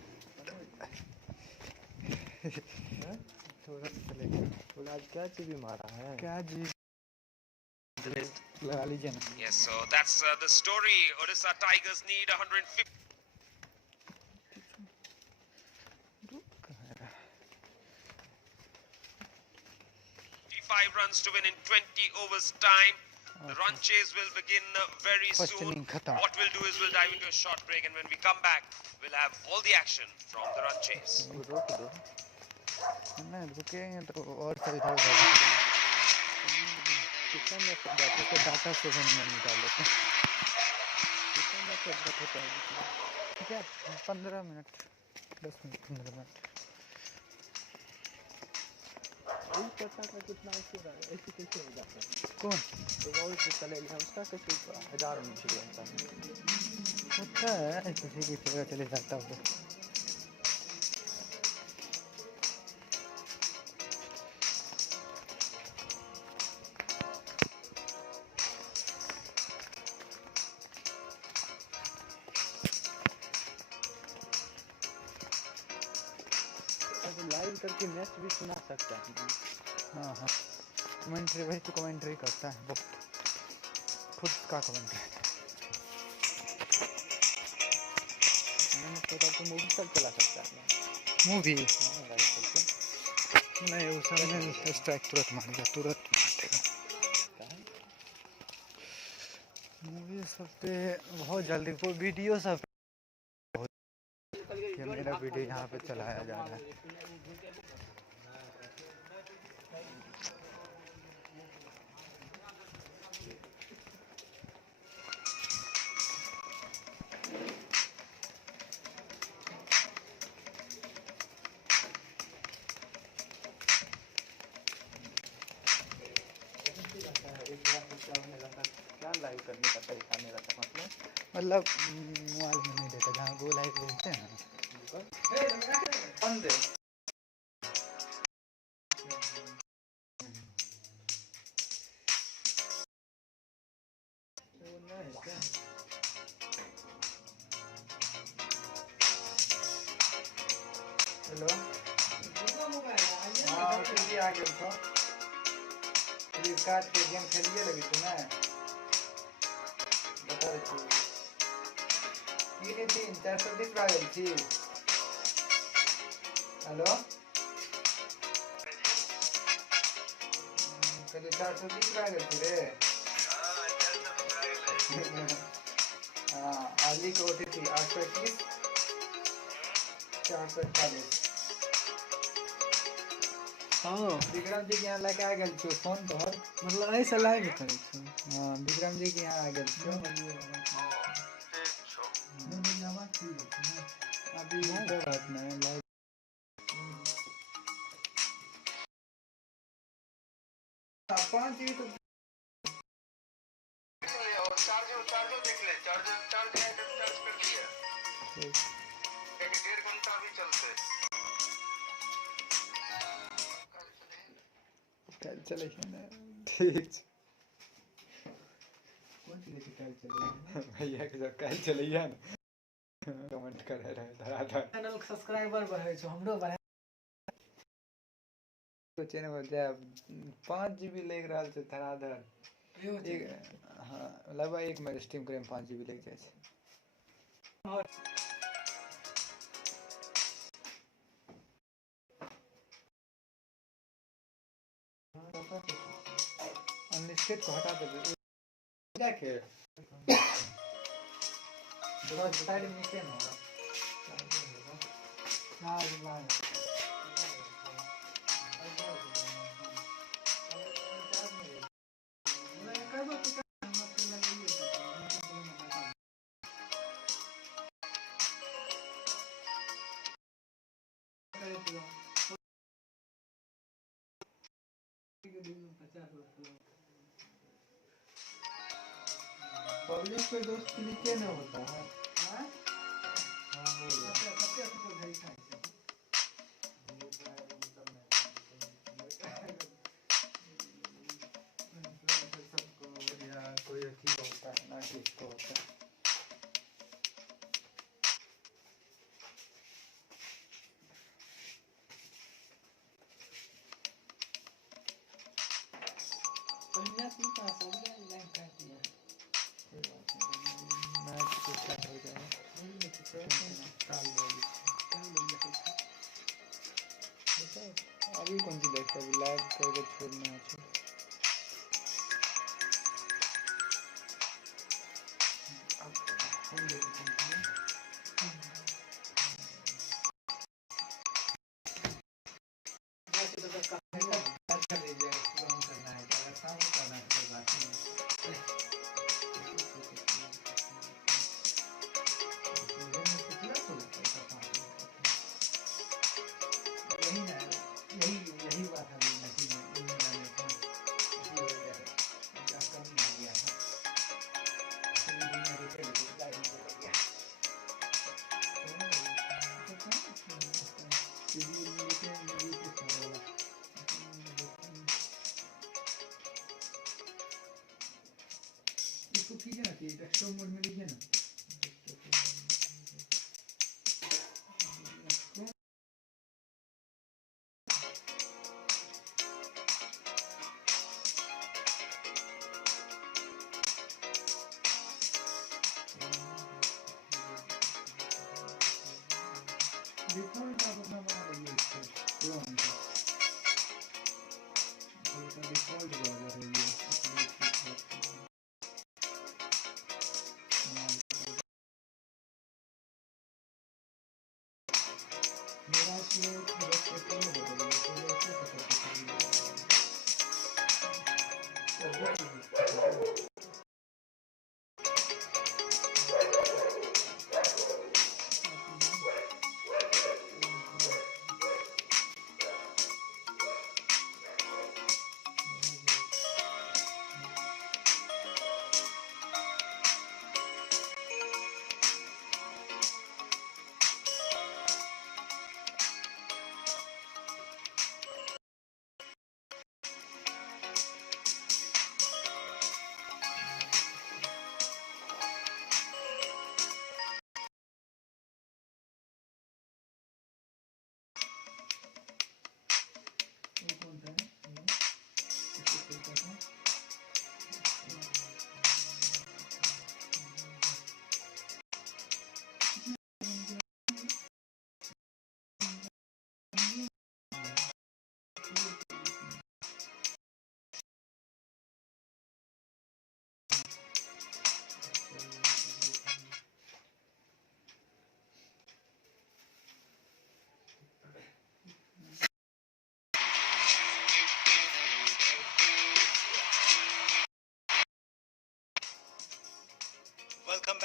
Yes, so that's the story. Odisha Tigers need 150. 5 runs to win in 20 overs time. The run chase will begin very soon. What we'll do is we'll dive into a short break, and when we come back, we'll have all the action from the run chase. कौन होता है किसी की जगह चले जाता हो live करके मैच भी सुना सकता है। हाँ हाँ कमेंट्री वही तो कमेंट्री करता है वो खुद का कमेंट्री मैंने सोचा तो मूवी सब चला सकता है मूवी हाँ लाइव करके नहीं उस समय स्ट्राइक तुरंत मारेगा तुरंत मार देगा मूवी सब पे बहुत जल्दी कोई वीडियो सब कि मेरा वीडियो यहाँ पे चलाया जा रहा है क्या लाइव करने का तरीका मेरा था मतलब मोबाइल में नहीं देता जहाँ वो लाइव बोलते हैं बंद हेलो हाँ टीवी आ गया था फ्लिपकार्ट के गेम खेलिए लगी तू ना बता रही थी 420 आ गई थी हेलो कल 420 आ गई थी रे हाँ आली को ODT 821 441 हाँ विक्रम जी के यहाँ लेके आ गेल छियो फोन पर। मतलब ऐसे लाइव करै छी। हाँ विक्रम जी के यहाँ आ गेल छियो। अभी कोई बात नहीं लाइव। पाँच जी तो चार्जर देख ले, चार्ज कर दिया। एक 1.5 घंटा भी चलते। कल चले ना। ठीक कौन चीज की कल चले भैया के सब कल चलिए ना। कमेंट करे रहे धराधर। चैनल के सब्सक्राइबर बढ़े छो, हमरो बढ़े। सोचे ना बजा 5 GB लग रहा है धराधर। हाँ लगभग 1 मिनट स्ट्रीम करे में 5 GB लग जाए छै। अनलिस्टेड को हटा दे जाके तो साइड में नीचे ना होगा। पब्लिक पे दोस्त क्लिक ना होता है। हाँ कोई अच्छी होता है ना किसको होता है। मैच तो स्टार्ट हो जाएगा। अभी कौन सी देखते अभी लाइव करके छोड़ना है। ठीक है ना कि डेस्कटॉप मोड में लीजिए ना। डिफॉल्ट आप अपना बना रही है डिफॉल्ट ब्राउज़र है ये।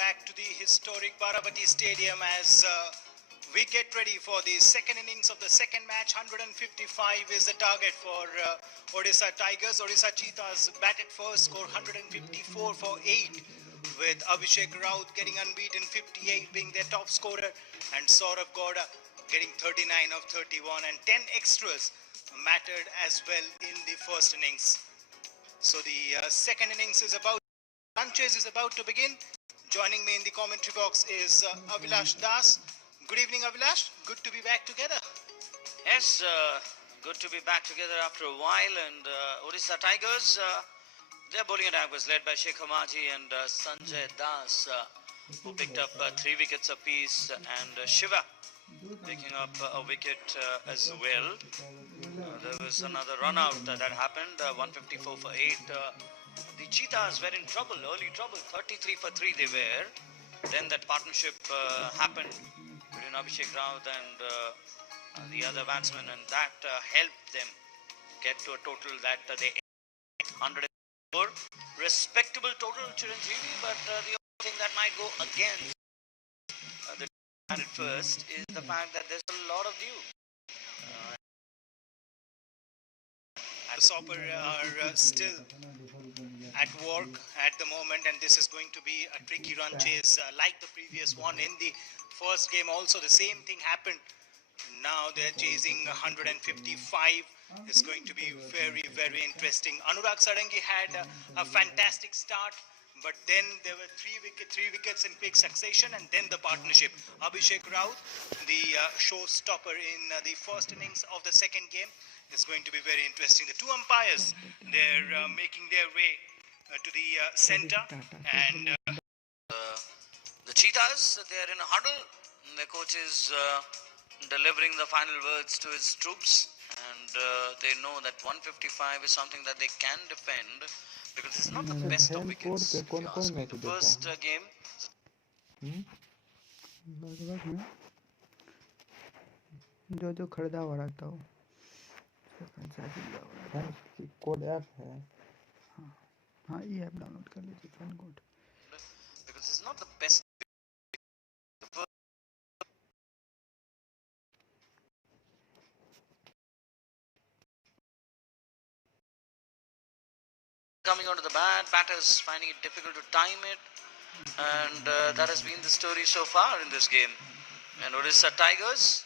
back to the historic Baravati Stadium as we get ready for the second innings of the second match. 155 is the target for Odisha Tigers. Odisha Cheetahs batted first, score 154 for 8, with Abhishek Raut getting unbeaten, 58 being their top scorer, and Saurav Gowda getting 39 of 31, and 10 extras mattered as well in the first innings. So the second innings is about, Sanchez is about to begin. Joining me in the commentary box is Avilash Das. Good evening, Avilash. Good to be back together. Yes, good to be back together after a while. And Odisha Tigers, their bowling attack was led by Sheikh Hamaji and Sanjay Das, who picked up 3 wickets apiece, and Shiva picking up a wicket as well. There was another run out that happened, 154 for 8. The Cheetahs were in trouble, early trouble, 33 for 3 they were. Then that partnership happened between Abhishek Raut and the other batsman, and that helped them get to a total that they 104. Respectable total, Chiranjeevi, but the only thing that might go against the at first is the fact that there's a lot of dew. The Sopper are still at work at the moment, and this is going to be a tricky run chase like the previous one. In the first game also the same thing happened. Now they're chasing 155. It's going to be very, very interesting. Anurag Sadangi had a fantastic start, but then there were 3 wickets in quick succession, and then the partnership. Abhishek Raut, the showstopper in the first innings of the second game, is going to be very interesting. The 2 umpires, they're making their way to the center, and the Cheetahs, they're in a huddle. The coach is delivering the final words to his troops, and they know that 155 is something that they can defend, because it's not the best of wickets. If you ask me. The first game, जो जो खरीदा हुआ रहता हो code app है हाँ ये app download कर लीजिए fan code because it's not the best. Coming onto the bat, batters finding it difficult to time it, and that has been the story so far in this game. And Odisha Tigers,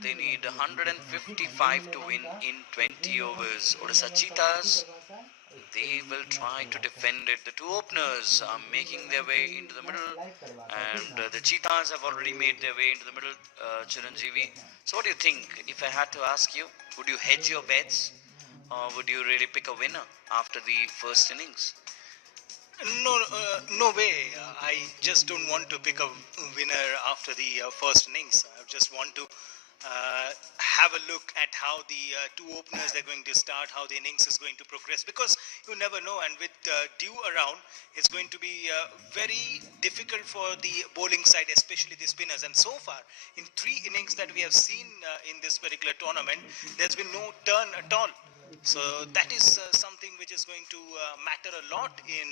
they need 155 to win in 20 overs. Odisha Cheetahs, they will try to defend it. The 2 openers are making their way into the middle, and the Cheetahs have already made their way into the middle, Chiranjeevi. So what do you think? If I had to ask you, would you hedge your bets, or would you really pick a winner after the first innings? no way. I just don't want to pick a winner after the first innings. I just want to have a look at how the 2 openers they're going to start, how the innings is going to progress, because you never know, and with dew around, it's going to be very difficult for the bowling side, especially the spinners. And so far, in 3 innings that we have seen in this particular tournament, there's been no turn at all. So that is something which is going to matter a lot in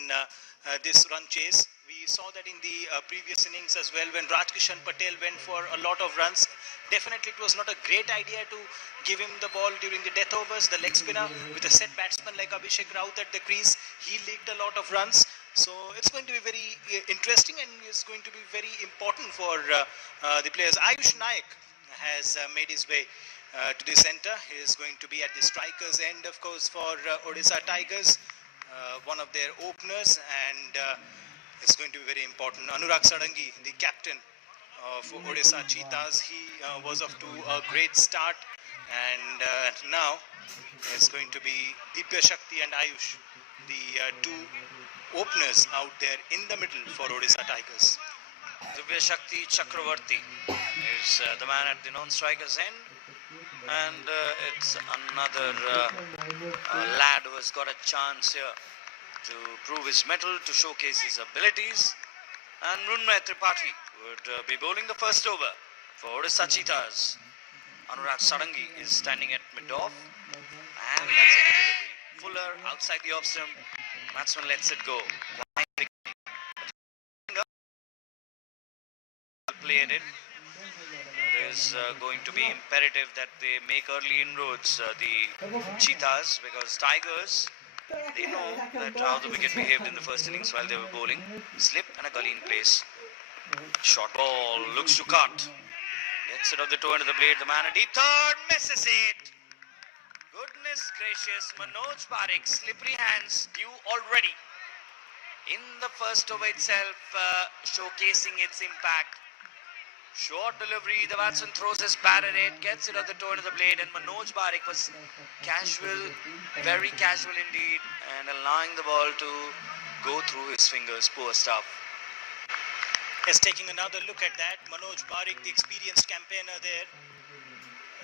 this run chase. We saw that in the previous innings as well, when Rajkishan Patel went for a lot of runs. Definitely it was not a great idea to give him the ball during the death overs. The leg spinner with a set batsman like Abhishek Raut at the crease, he leaked a lot of runs. So it's going to be very interesting, and it's going to be very important for the players. Ayush Naik has made his way to the center. He is going to be at the strikers end, of course, for Odisha Tigers, one of their openers, and it's going to be very important. Anurag Sadangi, the captain of Odisha Cheetahs, he was off to a great start, and now it's going to be Deepya Shakti and Ayush, the 2 openers out there in the middle for Odisha Tigers. Divya Shakti Chakravarti is the man at the non-strikers end, and it's another lad who has got a chance here to prove his mettle, to showcase his abilities. And Mrunmay Tripathi would be bowling the first over for Odisha Cheetahs. Anurag Sadangi is standing at mid-off, and that's a good delivery. Fuller outside the off stump, batsman lets it go. plated. It is going to be imperative that they make early inroads, the Cheetahs, because Tigers, they know that how the wicket behaved in the first innings while they were bowling. Slip and a gully in place. Short ball, looks to cut. Gets it off the toe into the blade. The man at deep third misses it. Goodness gracious, Manoj Parekh, slippery hands due already. In the first over itself, showcasing its impact. Short delivery, the batsman throws his bat at it, gets it off the toe into the blade, and Manoj Parekh was casual, very casual indeed, and allowing the ball to go through his fingers. Poor stuff. Is taking another look at that. Manoj Parekh, the experienced campaigner there.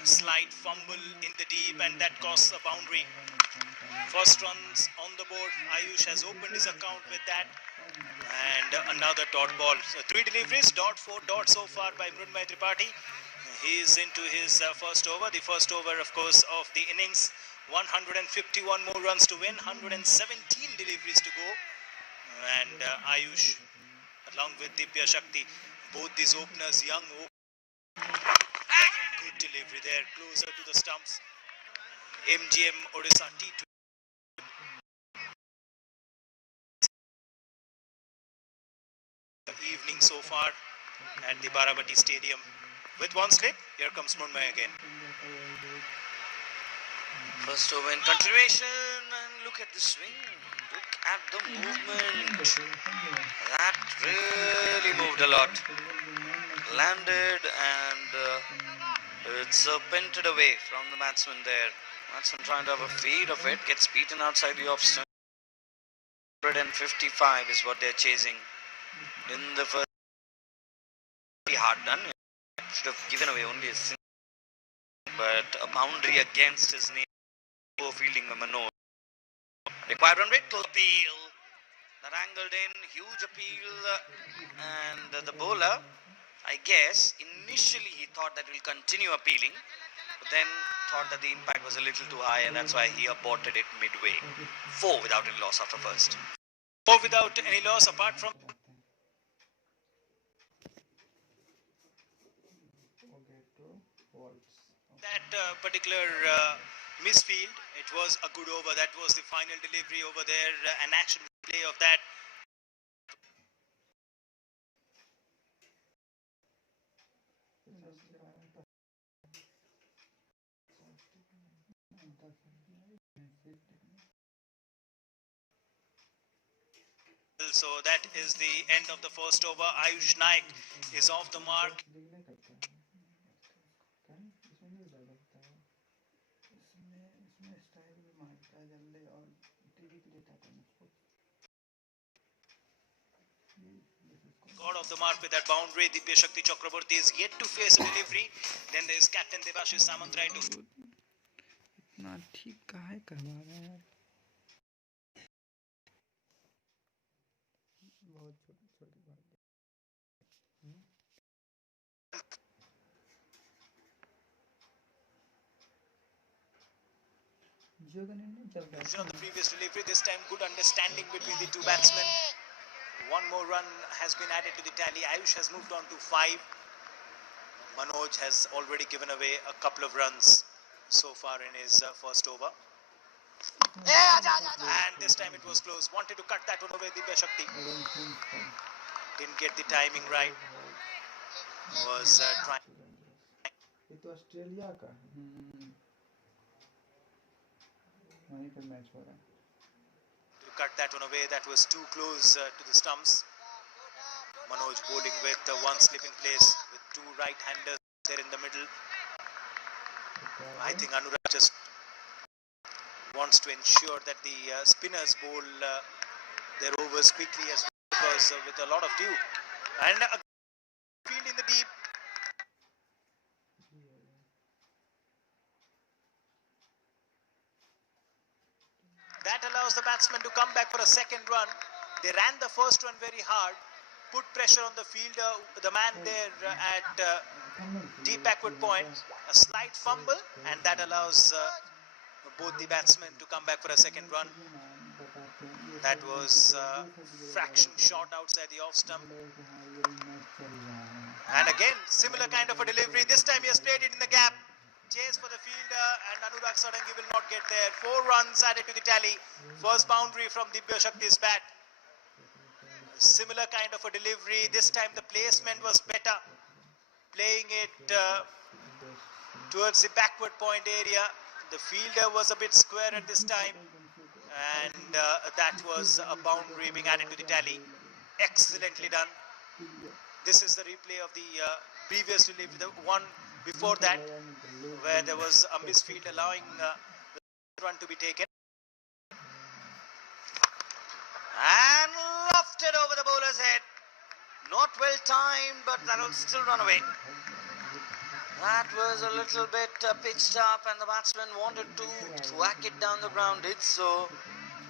A slight fumble in the deep, and that costs a boundary. First runs on the board. Ayush has opened his account with that. And another dot ball. So 3 deliveries, dot, 4 dots so far by Mrunmayee Tripathi. He is into his first over. The first over, of course, of the innings. 151 more runs to win. 117 deliveries to go. And Ayush, along with Divya Shakti, both these openers, young openers. Good delivery there, closer to the stumps. MGM Odisha T20. Evening so far at the Baravati Stadium. With one slip, here comes Mrunmayee again. First over in continuation, and look at the swing. Look at the movement. That really moved a lot. Landed and it's serpented away from the batsman there. Batsman trying to have a feed of it, gets beaten outside the off stump. 155 is what they're chasing. In the first, very hard done. Should have given away only a single, but a boundary against his name. Poor fielding by Manoj. Required run rate, close appeal. That angled in, huge appeal, and the bowler, I guess, initially he thought that he'll continue appealing, but then thought that the impact was a little too high, and that's why he aborted it midway. 4 without any loss after first. 4 without any loss apart from that particular misfield. It was a good over. That was the final delivery over there. An action play of that. So that is the end of the first over. Ayush Naik is off the mark. God off the mark with that boundary. Divya Shakti Chakraborty is yet to face a delivery. Then there is Captain Debashish Samantrai to. इतना ठीक काहे करवा रहे हैं यार बहुत छोटी छोटी बात Of the previous delivery, this time good understanding between the two batsmen. One more run has been added to the tally. Ayush has moved on to 5. Manoj has already given away a couple of runs so far in his first over. And this time it was close. Wanted to cut that one away, Divya Shakti. Didn't get the timing right. Was trying. ये तो Australia का वहीं पे match हो रहा है To cut that one away, that was too close to the stumps. Manoj bowling with one slip in place with 2 right-handers there in the middle. I think Anurag just wants to ensure that the spinners bowl their overs quickly as well, because with a lot of dew. And a field in the deep. That allows the batsman to come back for a second run. They ran the first one very hard, put pressure on the fielder, the man there at deep backward point. A slight fumble, and that allows both the batsmen to come back for a second run. That was fraction short outside the off stump. And again, similar kind of a delivery. This time he has played it in the gap. Chase for the fielder, and Anurag Sadangi will not get there. 4 runs added to the tally. First boundary from Dibya Shakti's bat. Similar kind of a delivery. This time the placement was better. Playing it towards the backward point area. The fielder was a bit square at this time. And that was a boundary being added to the tally. Excellently done. This is the replay of the previous delivery, the one before that, where there was a misfield allowing the run to be taken. And lofted over the bowler's head. Not well timed, but that will still run away. That was a little bit pitched up, and the batsman wanted to whack it down the ground. Did so.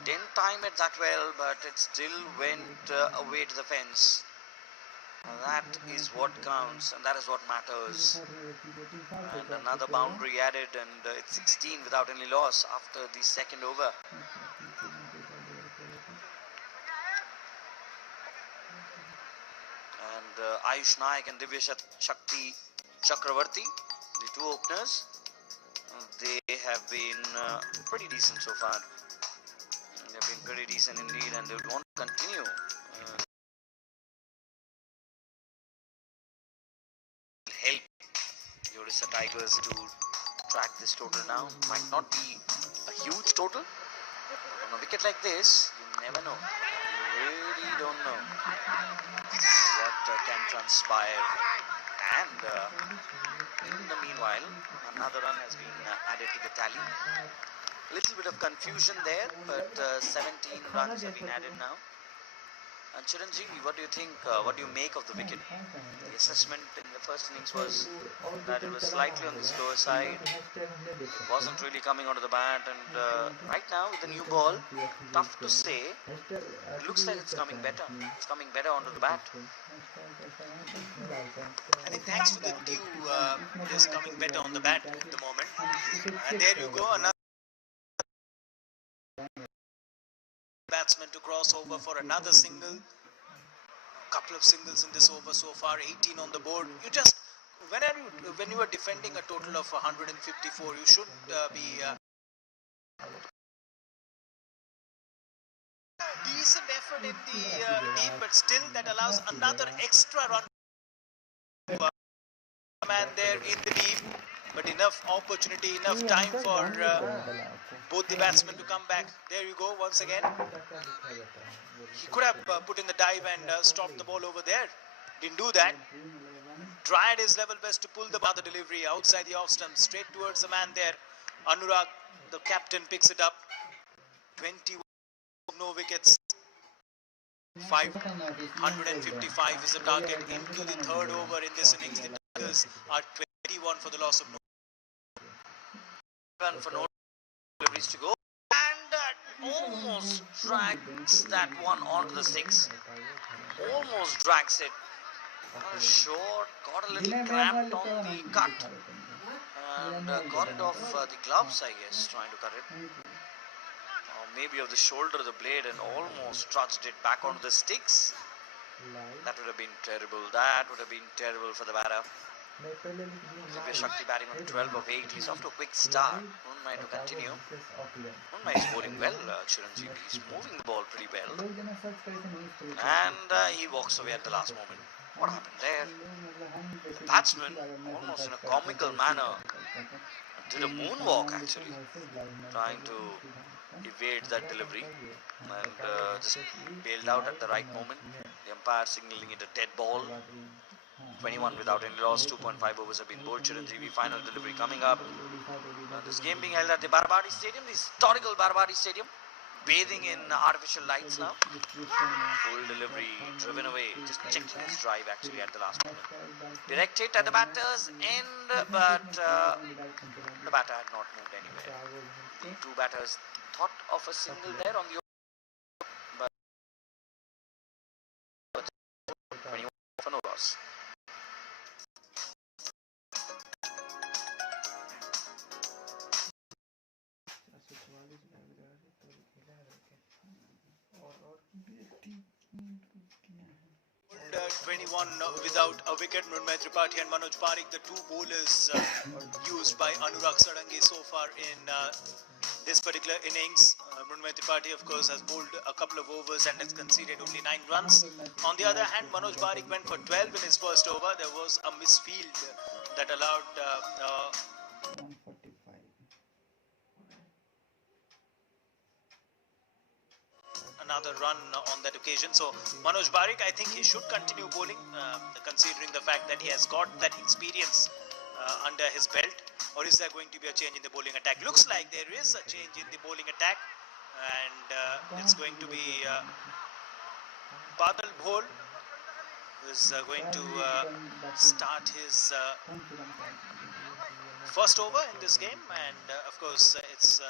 Didn't time it that well, but it still went away to the fence. That is what counts, and that is what matters. And another boundary added, and it's 16 without any loss after the second over. And Ayush Naik and Divya Shakti Chakravarti, the two openers, they have been pretty decent so far. They've been pretty decent indeed, and they would want to continue. Help the Odisha Tigers to track this total now. Might not be a huge total, but on a wicket like this, you never know. You really don't know what can transpire. And in the meanwhile, another run has been added to the tally. A little bit of confusion there, but 17 runs have been added now. And Chiranjeevi, what do you think? What do you make of the wicket? The assessment in the first innings was that it was slightly on the slower side. Wasn't really coming onto the bat, and right now with the new ball, tough to say. It looks like it's coming better. It's coming better onto the bat. I think thanks to the dew, it is coming better on the bat at the moment. And there you go, another batsman to cross over for another single. Couple of singles in this over so far, 18 on the board. You just, when you are defending a total of 154, you should be decent effort in the deep, but still that allows another extra run. Man there in the deep, but enough opportunity, enough time for both the batsmen to come back. There you go once again. He could have put in the dive and stopped the ball over there. Didn't do that. Tried his level best to pull the other delivery outside the off stump, straight towards the man there. Anurag, the captain, picks it up. 21, no wickets. 555 is the target into the third over in this innings. The Tigers are 21 for the loss of no. Run for no deliveries to go, and almost drags that one onto the six. Almost drags it. Short, got a little cramped on the cut, and got it off the gloves, I guess, trying to cut it. Or maybe of the shoulder of the blade, and almost trudged it back onto the sticks. That would have been terrible. That would have been terrible for the batter. Divya Shakti batting on 12 of 8. He's off to a quick start. Unmai to continue. Unmai is bowling well, Chiranjeevi. He's moving the ball pretty well. And he walks away at the last moment. What happened there? The batsman, almost in a comical manner, did a moonwalk actually, trying to evade that delivery, and just bailed out at the right moment. The umpire signaling it a dead ball. 21 without any loss, 2.5 overs have been bowled. Chiranjeevi, final delivery coming up. This game being held at the Barbadi Stadium, the historical Barbadi Stadium, bathing in artificial lights now. Full delivery, driven away, just checking his drive actually at the last moment. Direct hit at the batter's end, but the batter had not moved anywhere. The two batters thought of a single there on the but 21 for no loss. one without a wicket. Mrunmayee Tripathi and Manoj Parikh, the two bowlers used by Anurag Sadangi so far in this particular innings. Mrunmayee Tripathi, of course, has bowled a couple of overs and has conceded only 9 runs. On the other hand, Manoj Parikh went for 12 in his first over. There was a misfield that allowed 145. another run on that occasion. So Manoj Parikh, I think he should continue bowling, considering the fact that he has got that experience under his belt. Or is there going to be a change in the bowling attack? Looks like there is a change in the bowling attack, and it's going to be Badal Bhol who is going to start his first over in this game, and of course it's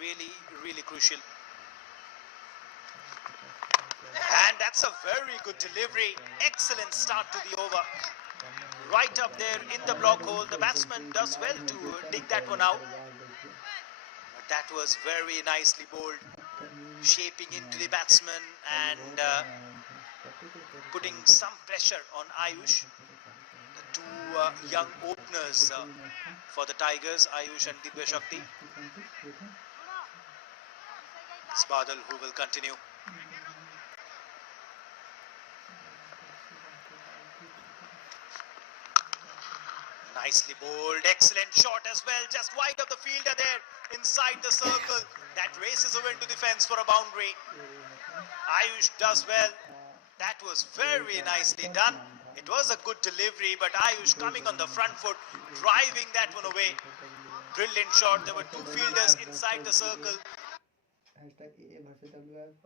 really crucial. And that's a very good delivery. Excellent start to the over. Right up there in the block hole. The batsman does well to dig that one out. But that was very nicely bowled. Shaping into the batsman and putting some pressure on Ayush. The two young openers for the Tigers, Ayush and Divya Shakti. It's Badal who will continue. Nicely bowled, excellent shot as well, just wide of the fielder there, inside the circle. That races away into the fence for a boundary. Ayush does well. That was very nicely done. It was a good delivery, but Ayush coming on the front foot, driving that one away. Brilliant shot. There were two fielders inside the circle.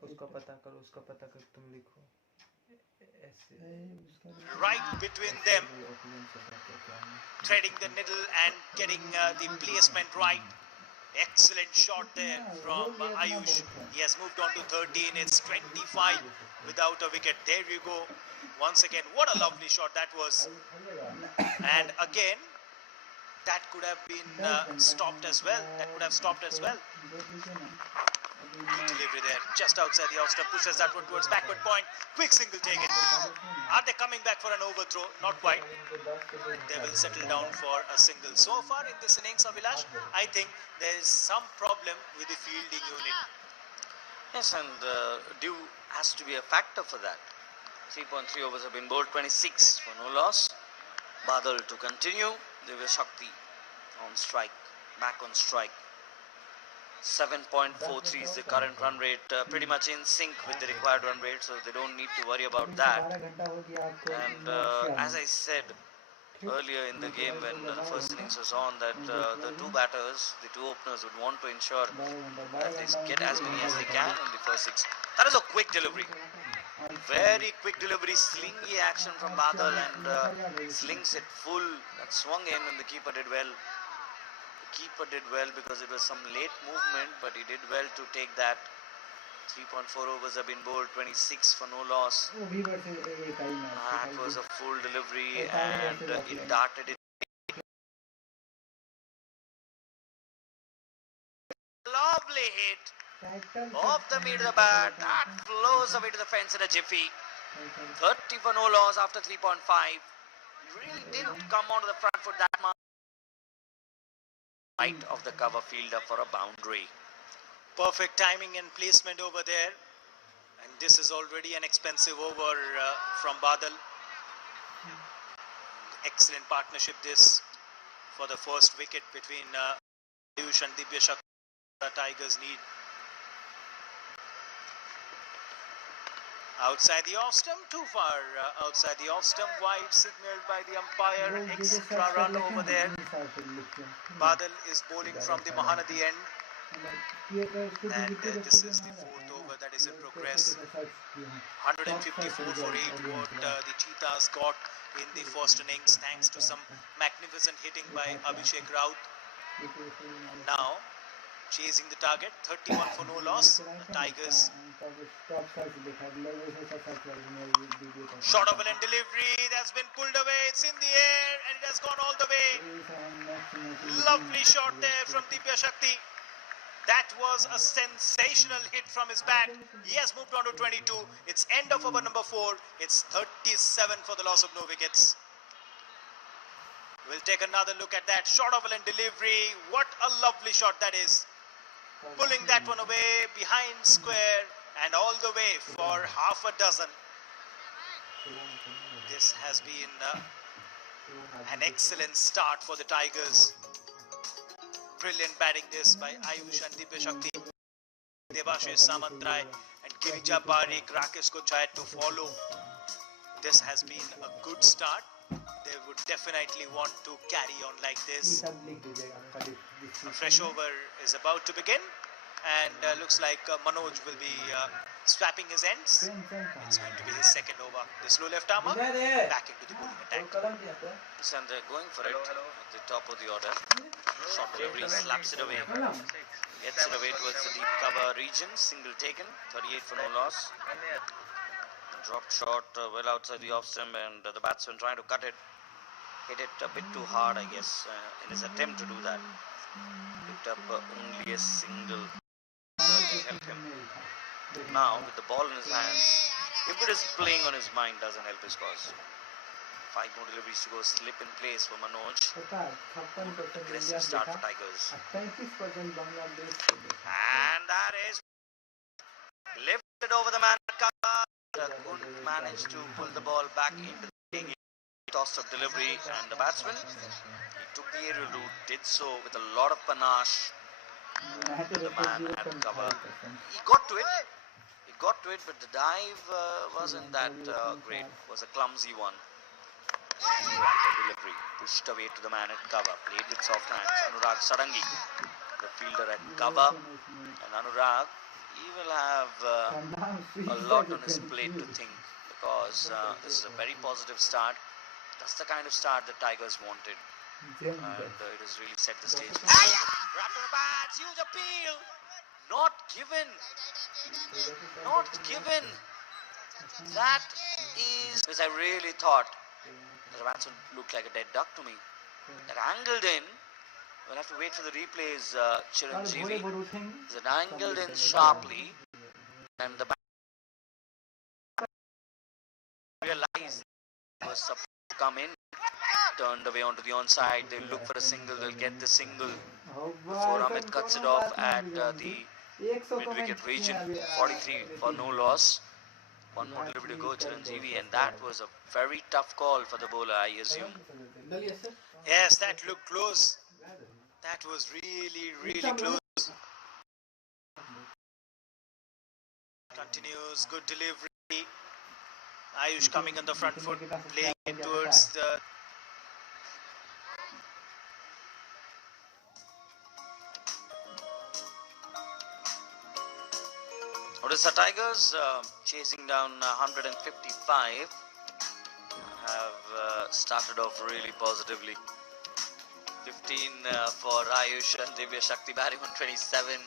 उसका पता करो तुम लिखो Right between them, threading the needle and getting the placement right. Excellent shot there from Ayush. He has moved on to 13. It's 25 without a wicket. There you go. Once again, what a lovely shot that was. And again, that could have been stopped as well. That could have stopped as well. Good delivery there, just outside the off stump, pushes that one towards backward point. Quick single taken. Are they coming back for an overthrow? Not quite. They will settle down for a single. So far in this innings, Abhilash, I think there is some problem with the fielding unit. Yes, and due has to be a factor for that. 3.3 overs have been bowled, 26 for no loss. Badal to continue. Divya Shakti on strike, back on strike. 7.43 is the current run rate, pretty much in sync with the required run rate, so they don't need to worry about that. And as I said earlier in the game when the first innings was on, that the two batters, the two openers would want to ensure that they get as many as they can in the first 6. That is a quick delivery. Very quick delivery, slingy action from Badal, and slings it full. That swung in and the keeper did well. Keeper did well because it was some late movement, but he did well to take that. 3.4 overs have been bowled, 26 for no loss. That was a full delivery and it darted it. Lovely hit off the mid of the bat. That flows away to the fence in a jiffy. 30 for no loss after 3.5. Really didn't come onto the front foot that much. Right of the cover fielder for a boundary. Perfect timing and placement over there. And this is already an expensive over from Badal. Excellent partnership this for the first wicket between Ayush and Divya Shakti. The Tigers need. Outside the off stump, too far outside the off stump, wide signaled by the umpire. Extra run over there. Badal is bowling from the Mahanadi end. And this is the fourth over that is in progress. 154 for 8 what the Cheetahs got in the first innings, thanks to some magnificent hitting by Abhishek Raut. Now chasing the target, 31 for no loss. The Tigers. Shot of an delivery that's been pulled away. It's in the air and it has gone all the way. Lovely shot there from Divya Shakti. That was a sensational hit from his bat. He has moved on to 22. It's end of over number 4. It's 37 for the loss of no wickets. We'll take another look at that short of and delivery. What a lovely shot that is. Pulling that one away behind square and all the way for half a dozen. This has been an excellent start for the Tigers. Brilliant batting this by Ayush and Divya Shakti. Debashish Samantrai and Girija Parikh, Rakesh Kochayat to follow. This has been a good start. They would definitely want to carry on like this. A fresh over is about to begin, and looks like Manoj will be swapping his ends. It's going to be his second over. The slow left armer back into the bowling attack. And they're going for it at the top of the order. Short delivery, slaps it away. Gets it away towards the deep cover region. Single taken, 38 for no loss. Dropped short well outside the off stump, and the batsman trying to cut it. Hit it a bit too hard, I guess, in his attempt to do that. Picked up only a single to help him. Now, with the ball in his hands, if it is playing on his mind, doesn't help his cause. 5 more deliveries to go, slip in place for Manoj. Aggressive start for Tigers. And that is lifted over the man. Couldn't manage to pull the ball back into the game. Toss of delivery, and the batsman, he took the aerial route, did so with a lot of panache. The man had cover. He got to it, but the dive wasn't that great. It was a clumsy one. Delivery pushed away to the man at cover, played with soft hands. Anurag Sadangi, the fielder at cover, and Anurag, he will have a lot on his plate to think, because this is a very positive start. That's the kind of start the Tigers wanted, and it has really set the stage. Wrapped on the bats, huge appeal, not given. That is, because I really thought the batsman looked like a dead duck to me. That angled in. We'll have to wait for the replays, Chiranjeevi. It angled in sharply, and the batsman realized it was supposed to come in. Turned away onto the onside. They'll look for a single. They'll get the single before Amit cuts it off at the mid-wicket region. 43 for no loss. One more delivery to go, Chiranjeevi, and that was a very tough call for the bowler, I assume. Yes, that looked close. That was really close. Continues, good delivery. Ayush coming on the front foot, playing it towards the... Odisha Tigers chasing down 155 have started off really positively. 15 for Ayush and Divya Shakti batting on 27.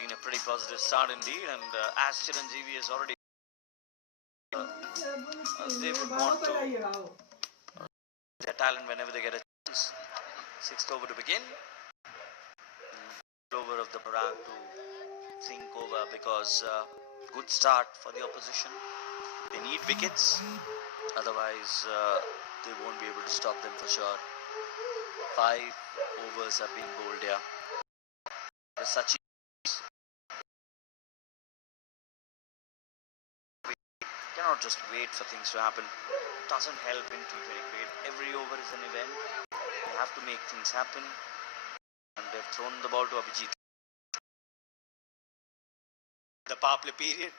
Been a pretty positive start indeed, and as Chiranjeevi has already they would want to their talent whenever they get a chance. 6th over to begin. Over of the Parag to think over, because good start for the opposition. They need wickets, otherwise they won't be able to stop them for sure. 5 overs are being bowled here. Sachi cannot just wait for things to happen. Doesn't help in T20 cricket. Every over is an event. They have to make things happen. And they've thrown the ball to Abhijit. The power play period.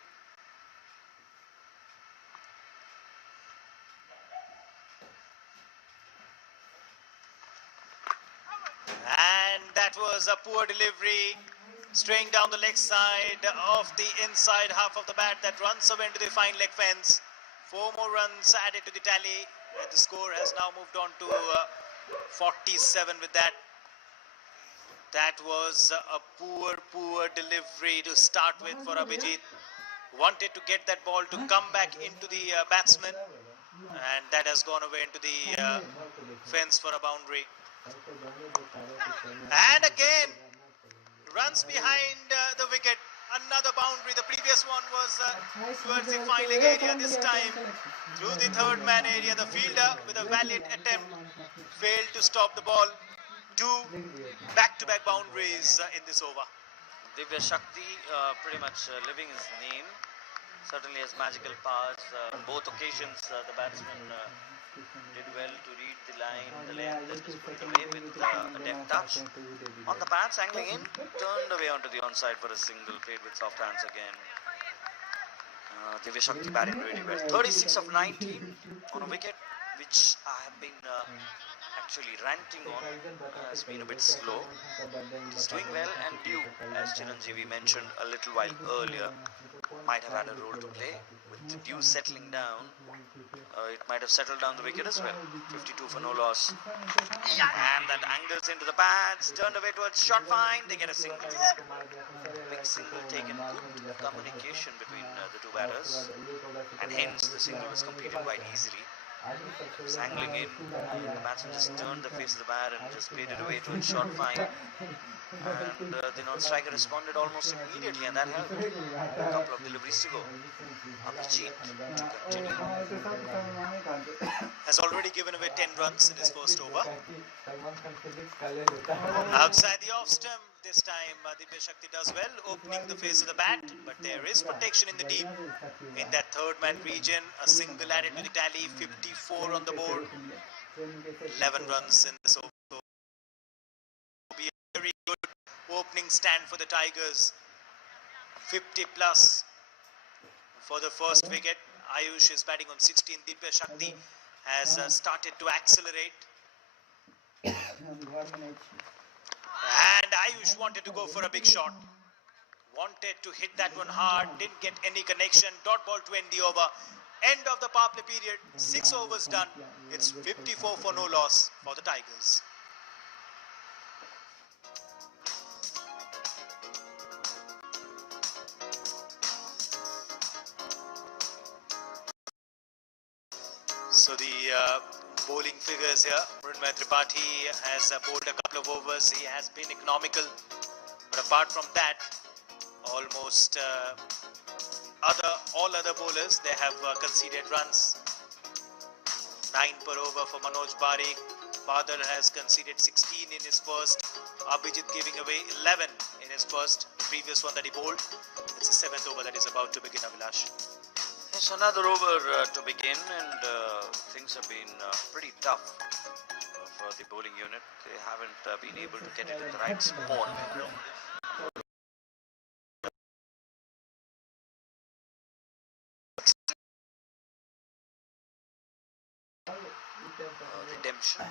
And that was a poor delivery, straying down the leg side of the inside half of the bat that runs away into the fine leg fence. 4 more runs added to the tally, and the score has now moved on to 47 with that. That was a poor delivery to start with for Abhijit. Wanted to get that ball to come back into the batsman, and that has gone away into the fence for a boundary. And again, runs behind the wicket. Another boundary. The previous one was towards the fielding area. This time through the third man area. The fielder with a valiant attempt failed to stop the ball. Two back-to-back boundaries in this over. Divya Shakti pretty much living his name. Certainly has magical powers. On both occasions, the batsman did well to read the line, the length, and just put it away with a deft touch. On the pads, angling in, turned away onto the onside for a single, played with soft hands again. Divya Shakti batted really well. 36 of 19 on a wicket, which I have been actually ranting on, has been a bit slow. He's doing well, and due, as Chiranjeevi mentioned a little while earlier, might have had a role to play. With Dew settling down, it might have settled down the wicket as well. 52 for no loss. And that angles into the pads, turned away towards short fine. They get a single. Big single taken. Good communication between the two batters, and hence the single was completed quite easily. He was angling in, the batsman just turned the face of the bat and just played it away towards short fine. And the non-striker responded almost immediately, and that helped. A couple of deliveries to go. Abhijit to continue. Has already given away 10 runs in his first over. Outside the off stump, this time Divya Shakti does well, opening the face of the bat, but there is protection in the deep. In that third man region, a single added to the tally, 54 on the board, 11 runs in this over. So be a very good opening stand for the Tigers. 50 plus for the first wicket. Ayush is batting on 16. Divya Shakti has started to accelerate. And Ayush wanted to go for a big shot. Wanted to hit that one hard. Didn't get any connection. Dot ball to end the over. End of the power play period. 6 overs done. It's 54 for no loss for the Tigers. So the bowling figures here. Mrunmayee Tripathi has bowled a couple of overs. He has been economical. But apart from that, almost all other bowlers, they have conceded runs. 9 per over for Manoj Parikh. Badal has conceded 16 in his first. Abhijit giving away 11 in his first. The previous one that he bowled. It's the 7th over that is about to begin, Abhilash. It's another over to begin, and things have been pretty tough for the bowling unit. They haven't been able to get it in the right spot. Redemption,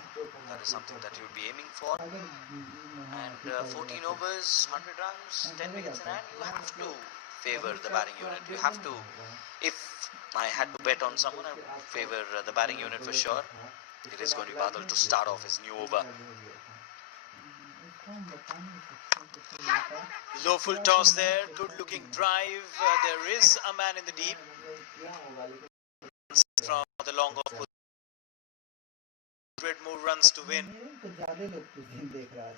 that is something that you'll be aiming for. And 14 overs, 100 runs, 10 wickets in hand, you have to favor the batting unit. You have to. If I had to bet on someone, I would favor the batting unit for sure. It is going to be Badal to start off his new over. Low full toss there, good looking drive. There is a man in the deep. From the long off, 100 more runs to win.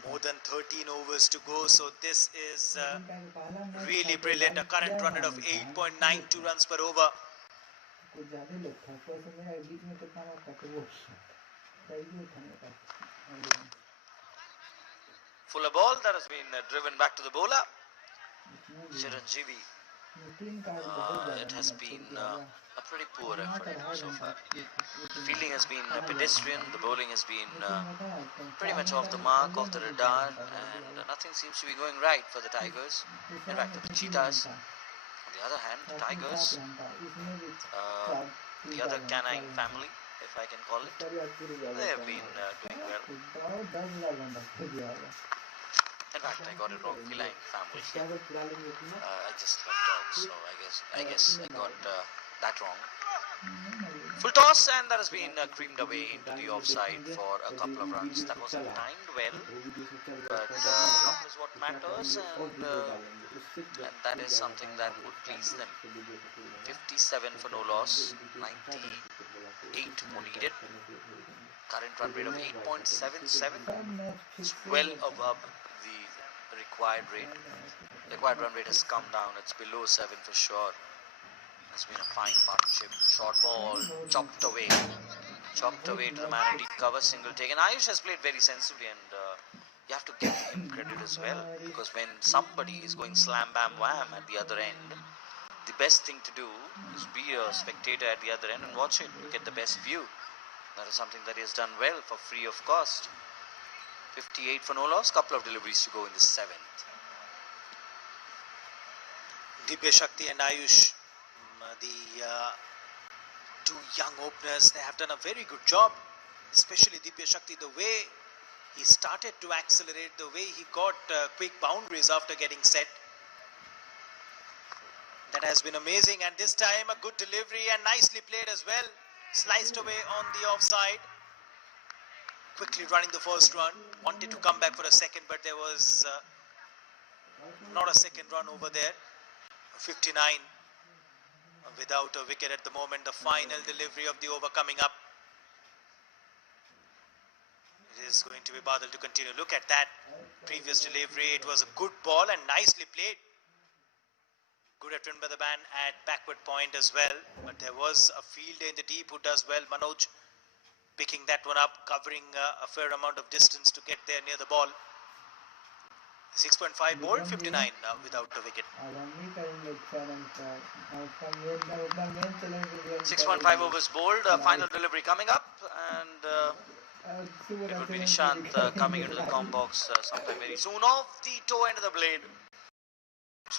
More than 13 overs to go. So this is really brilliant. A current run rate of 8.92 runs per over. Fuller ball that has been driven back to the bowler. Chiranjeevi. It has been a pretty poor effort so far. The fielding has been pedestrian. The bowling has been pretty much off the mark, off the radar, and nothing seems to be going right for the Tigers. In fact, for the Cheetahs. On the other hand, the Tigers, the other canine family, if I can call it, they have been doing well. In fact, I got it wrong. Feline family. I just love dogs, so I guess I got that wrong. Full toss, and that has been creamed away into the offside for a couple of runs. That wasn't timed well, but luck is what matters, and that is something that would please them. 57 for no loss, 98 more needed. Current run rate of 8.77. It's well above the required rate. Required run rate has come down. It's below 7 for sure. It's been a fine partnership. Short ball, chopped away. Chopped away to the man in deep cover, single take. And Ayush has played very sensibly, and you have to give him credit as well. Because when somebody is going slam bam wham at the other end, the best thing to do is be a spectator at the other end and watch it. You get the best view. That is something that he has done well for free of cost. 58 for no loss, couple of deliveries to go in the 7th. Divya Shakti and Ayush, the two young openers, they have done a very good job. Especially Divya Shakti, the way he started to accelerate, the way he got quick boundaries after getting set. That has been amazing, and this time a good delivery and nicely played as well. Sliced away on the offside. Quickly running the first run. Wanted to come back for a second, but there was not a second run over there. 59 without a wicket at the moment. The final delivery of the over coming up. It is going to be Badal to continue. Look at that previous delivery. It was a good ball and nicely played. Good attempt by the man at backward point as well. But there was a fielder in the deep who does well. Manoj picking that one up, covering a fair amount of distance to get there near the ball. 6.5 ball, 59 without a wicket. 6.5 overs bowled, final delivery coming up, and it would be Nishant coming into the comm box sometime very soon. Off the toe end of the blade.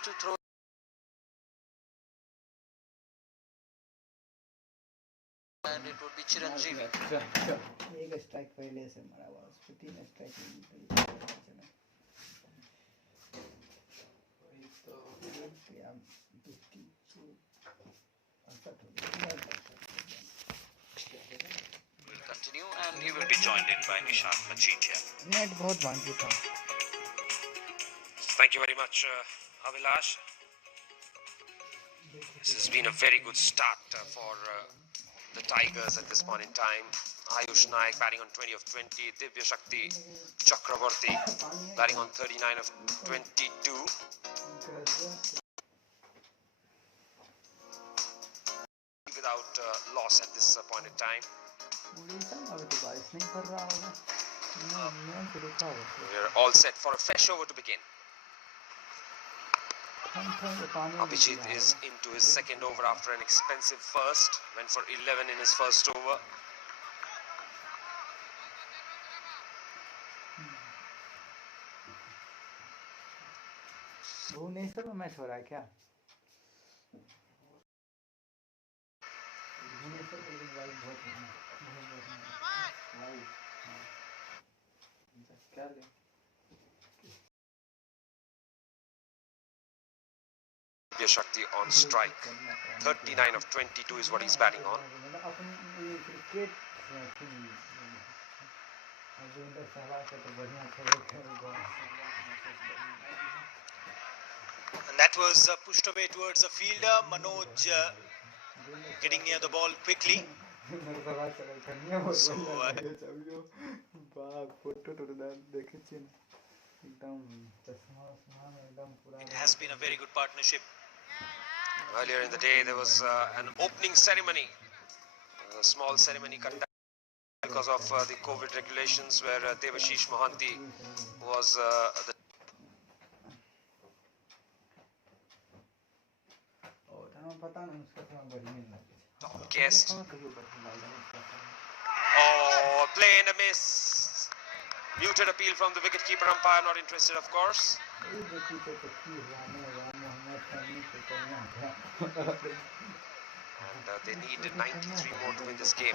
To throw. And it would be Chiranjeevi. एक strike पहले से मारा हुआ उस पे 3 strike Will continue, and he will be joined in by Nishant Machicha. Net बहुत भांगी था. Thank you very much, Avilash. This has been a very good start for the Tigers at this point in time. Ayush Naik batting on 20 of 20. Divya Shakti Chakravarti batting on 39 of 22. Without loss at this point in time. We're all set for a fresh over to begin. Abhijit is into his second over after an expensive first. Went for 11 in his first over. Bhubaneswar में match हो रहा है क्या? भुवनेश्वर के लिए wide बहुत क्या ले? Divya Shakti on strike. 39 of 22 is what he's batting on. And that was pushed away towards the fielder. Manoj getting near the ball quickly. So it has been a very good partnership. Earlier in the day, there was an opening ceremony, a small ceremony cut down because of the COVID regulations, where Devashish Mohanty was the top guest. Oh, play and a miss. Muted appeal from the wicketkeeper umpire, not interested, of course. And they need 93 more to win this game.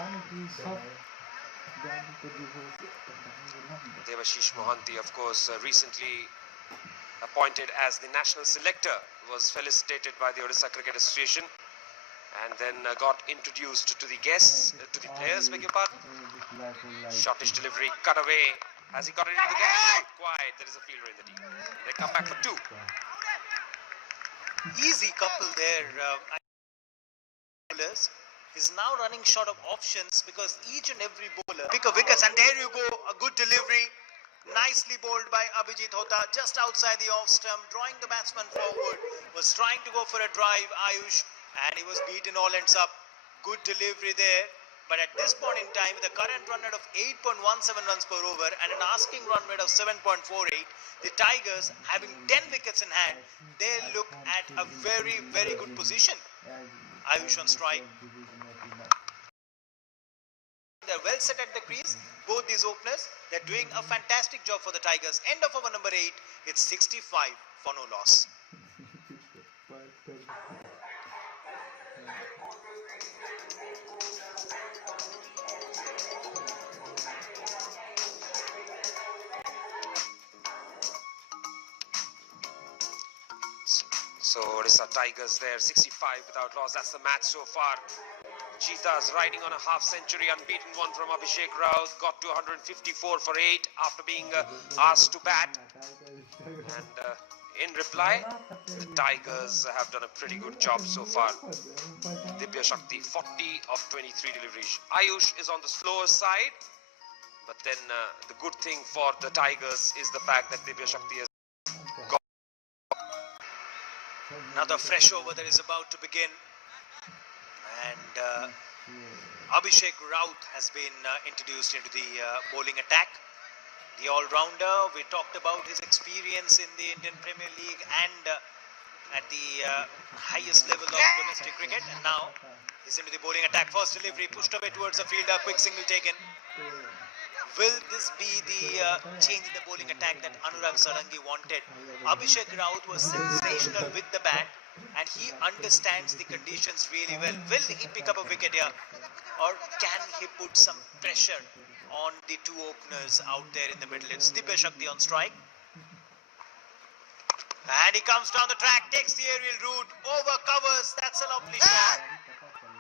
Devashish Mohanty, of course, recently appointed as the national selector, was felicitated by the Odisha Cricket Association, and then got introduced to the guests, to the players, beg your pardon. Shortish delivery, cut away. Has he got it into the game? Not quite. There is a fielder in the deep. They come back for 2. Easy couple there. Bowlers is now running short of options because each and every bowler pick a wickets, and there you go, a good delivery Nicely bowled by Abhijit Hota, just outside the off stump, drawing the batsman forward, was trying to go for a drive, Ayush, and he was beaten all ends up. Good delivery there. But at this point in time, with a current run rate of 8.17 runs per over and an asking run rate of 7.48, the Tigers, having 10 wickets in hand, they look at a very, very good position. Ayush on strike. They're well set at the crease, both these openers. They're doing a fantastic job for the Tigers. End of over number 8. It's 65 for no loss. So Odisha Tigers there, 65 without loss. That's the match so far. Cheetahs riding on a half century, unbeaten one from Abhishek Raut, got to 154 for 8 after being asked to bat. And in reply, the Tigers have done a pretty good job so far. Divya Shakti, 40 of 23 deliveries. Ayush is on the slower side, but then the good thing for the Tigers is the fact that Divya Shakti has got. Another fresh over that is about to begin. And Abhishek Raut has been introduced into the bowling attack. The all-rounder, we talked about his experience in the Indian Premier League and at the highest level of domestic cricket. And now he's into the bowling attack. First delivery pushed away towards the fielder, quick single taken. Will this be the change in the bowling attack that Anurag Sarangi wanted? Abhishek Raut was sensational with the bat and he understands the conditions really well. Will he pick up a wicket here or can he put some pressure on the two openers out there in the middle? It's Divya Shakti on strike. And he comes down the track, takes the aerial route, over covers. That's a lovely shot.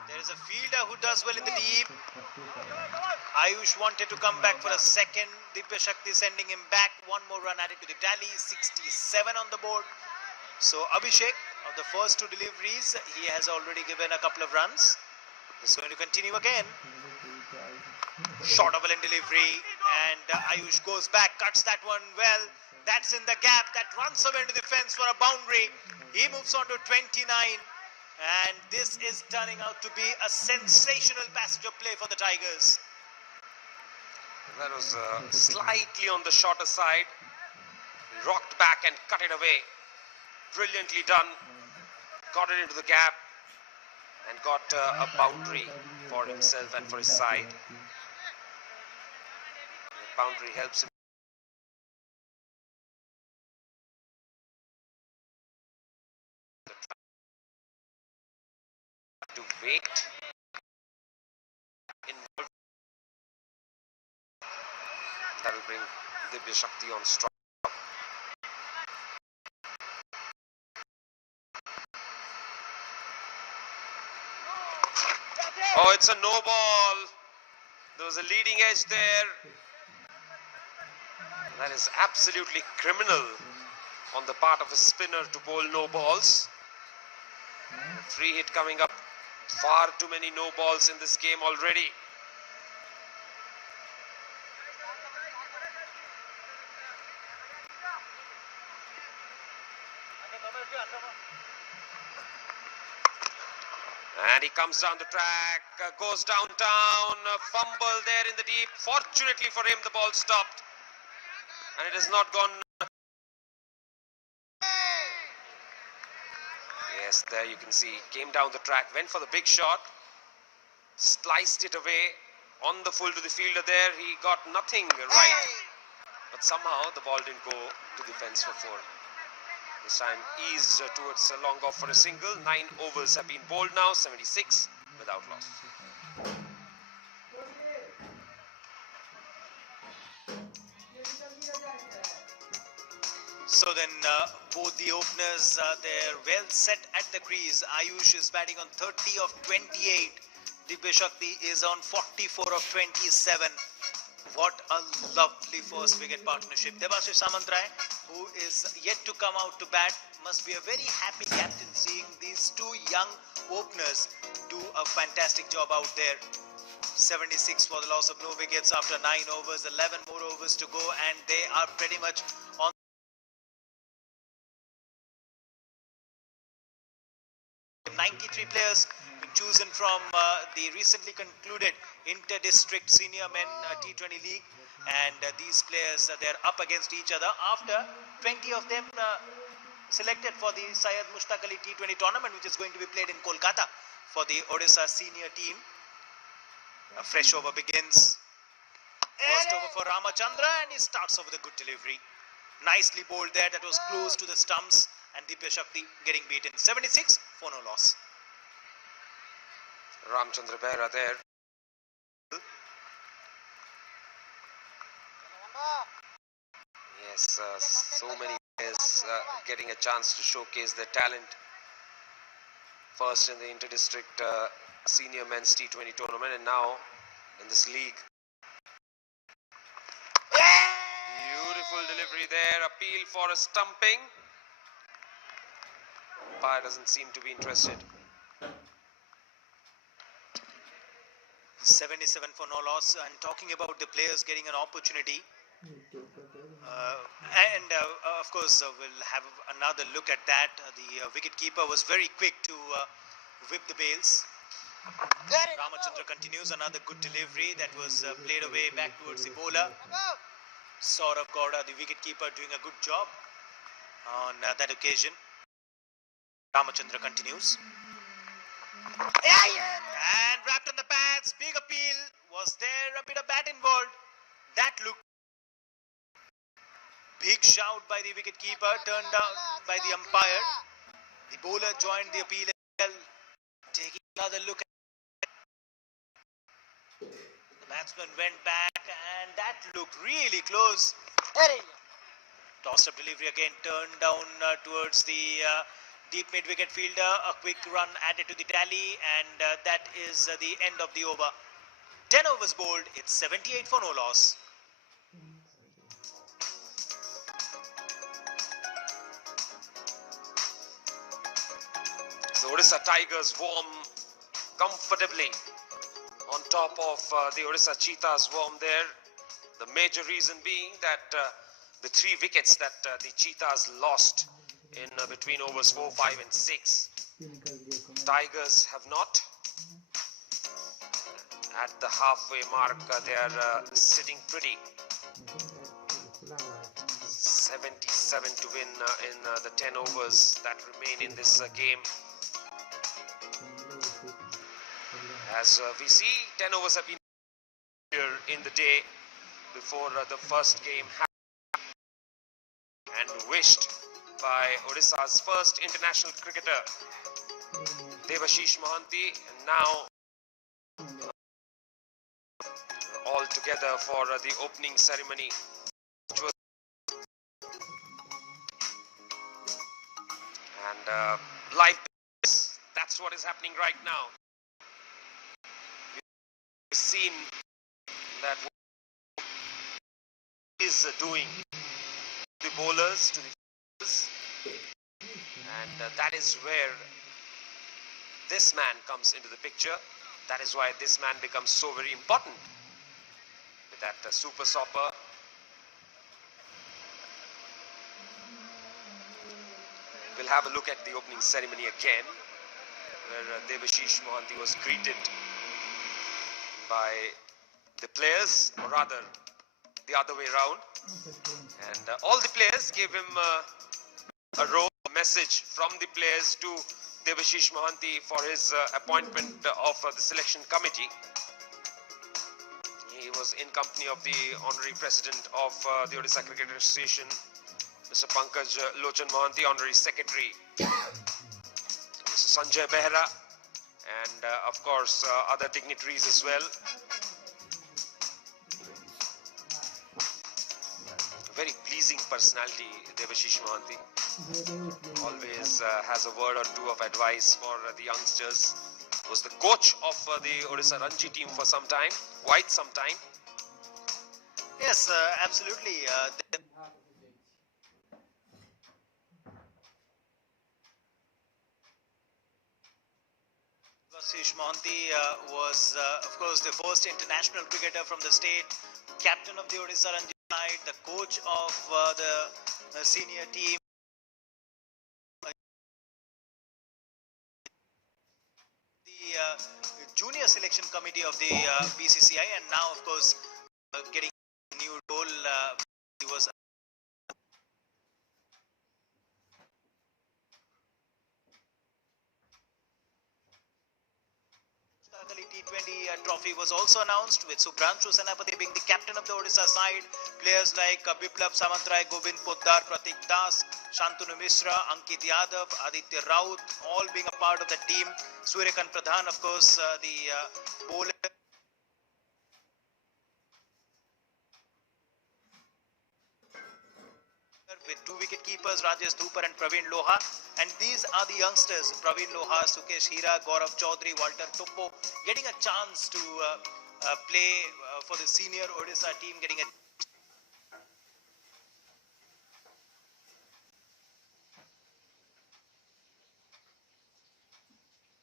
There is a fielder who does well in the deep. Ayush wanted to come back for a second. Divya Shakti sending him back. One more run added to the tally. 67 on the board. So Abhishek, of the first two deliveries, he has already given a couple of runs. He's going to continue again. Short of a delivery. And Ayush goes back, cuts that one well. That's in the gap. That runs away into the fence for a boundary. He moves on to 29. And this is turning out to be a sensational passage of play for the Tigers. That was slightly on the shorter side. He rocked back and cut it away. Brilliantly done. Got it into the gap and got a boundary for himself and for his side. The boundary helps him to wait. That will bring Divya Shakti on strike. Oh, it's a no ball. There was a leading edge there. That is absolutely criminal on the part of a spinner to bowl no balls. Free hit coming up. Far too many no balls in this game already. And he comes down the track, goes downtown, fumble there in the deep. Fortunately for him, the ball stopped. And it has not gone. Yes, there you can see, came down the track, went for the big shot, sliced it away on the full to the fielder there. He got nothing right. But somehow the ball didn't go to the fence for 4. This time eased towards a long off for a single. 9 overs have been bowled now, 76 without loss. So then both the openers, they're well set at the crease. Ayush is batting on 30 of 28. Divya Shakti is on 44 of 27. What a lovely first wicket partnership. Debashish Samantrai, who is yet to come out to bat, must be a very happy captain seeing these two young openers do a fantastic job out there. 76 for the loss of no wickets after 9 overs, 11 more overs to go, and they are pretty much on 93 players being chosen from the recently concluded Inter-District Senior Men T20 League, and these players they're up against each other after 20 of them selected for the Syed Mushtaq Ali T20 tournament, which is going to be played in Kolkata for the Odisha senior team. A fresh over begins. First over for Ramachandra, and he starts off with a good delivery. Nicely bowled there, that was close to the stumps, and Divya Shakti getting beaten. 76 for no loss. Ramchandra Behra there. Yes, so many players getting a chance to showcase their talent. First in the Inter-District Senior Men's T20 tournament, and now in this league. Beautiful delivery there. Appeal for a stumping. Umpire doesn't seem to be interested. 77 for no loss. And talking about the players getting an opportunity, of course we'll have another look at that. The wicket keeper was very quick to whip the bails. Ramachandra continues, another good delivery that was played away back towards the bowler. Saurav Gowda, the wicket keeper, doing a good job on that occasion. Ramachandra continues. And wrapped on the pads, big appeal. Was there a bit of bat involved? That looked big shout by the wicket keeper, turned down by the umpire. The bowler joined the appeal as well. Taking another look at the batsman, went back, and that looked really close. Tossed up delivery again, turned down towards the deep mid wicket fielder. A quick run added to the tally, and that is the end of the over. 10 overs bowled, it's 78 for no loss. The Odisha Tigers warm comfortably on top of the Odisha Cheetahs warm there. The major reason being that the 3 wickets that the Cheetahs lost in between overs 4, 5 and 6. Tigers have not. At the halfway mark, they are sitting pretty. 77 to win in the 10 overs that remain in this game. As we see, 10 overs have been here in the day before the first game happened, and wished by Odisha's first international cricketer, Devashish Mohanty, and now all together for the opening ceremony, which was and live. That's what is happening right now. We've seen that what is doing the bowlers to the fielders, and that is where this man comes into the picture. That is why this man becomes so very important with that super stopper. We'll have a look at the opening ceremony again, where Devashish Mohanty was greeted by the players, or rather the other way around, and all the players gave him a message from the players to Devashish Mohanty for his appointment of the selection committee. He was in company of the Honorary President of the Odisha Cricket Association, Mr. Pankaj Lochan Mohanty, Honorary Secretary, Mr. Sanjay Behra, and of course other dignitaries as well. A very pleasing personality, Devashish Mohanty. Always has a word or two of advice for the youngsters. Was the coach of the Odisha Ranji team for some time, quite some time. Yes, absolutely. Ashish Mohanty was, of course, the first international cricketer from the state, captain of the Odisha Ranji side, the coach of the senior team. The junior selection committee of the BCCI, and now, of course, getting a new role. He was T20 trophy was also announced, with Subhranshu Senapati being the captain of the Odisha side. Players like Biplab Samantrai, Govind Poddar, Pratik Das, Shantanu Mishra, Ankit Yadav, Aditya Raut, all being a part of the team. Suryakan Pradhan, of course, the bowler. With two wicket keepers, Rajesh Dhupar and Praveen Loha. And these are the youngsters, Praveen Loha, Sukesh Hira, Gaurav Chaudhary, Walter Tuppo, getting a chance to play for the senior Odisha team, getting a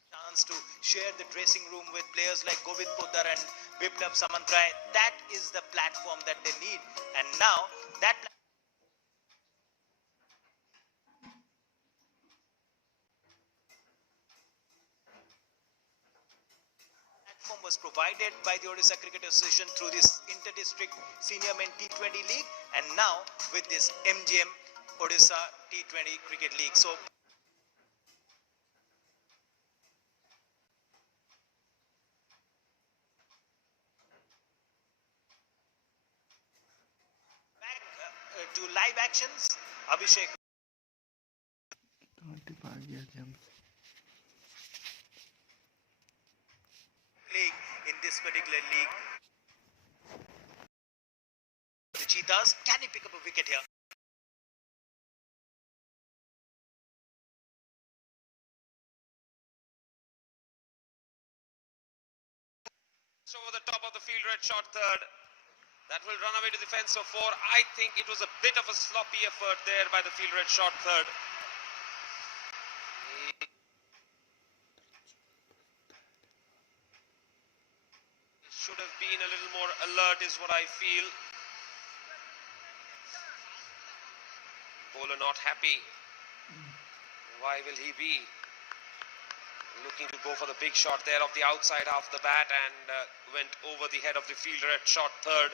chance to share the dressing room with players like Govind Poddar and Biplab Samantrai. That is the platform that they need. And now, that platform was provided by the Odisha Cricket Association through this inter-district senior men T20 league, and now with this MGM Odisha T20 Cricket League. So back to live actions. Abhishek league in this particular league. The Cheetahs, can he pick up a wicket here? Over the top of the field, red shot third. That will run away to the fence for 4. I think it was a bit of a sloppy effort there by the field red shot third. He should have been a little more alert is what I feel. Bowler not happy. Why will he be? Looking to go for the big shot there of the outside half of the bat, and went over the head of the fielder at shot third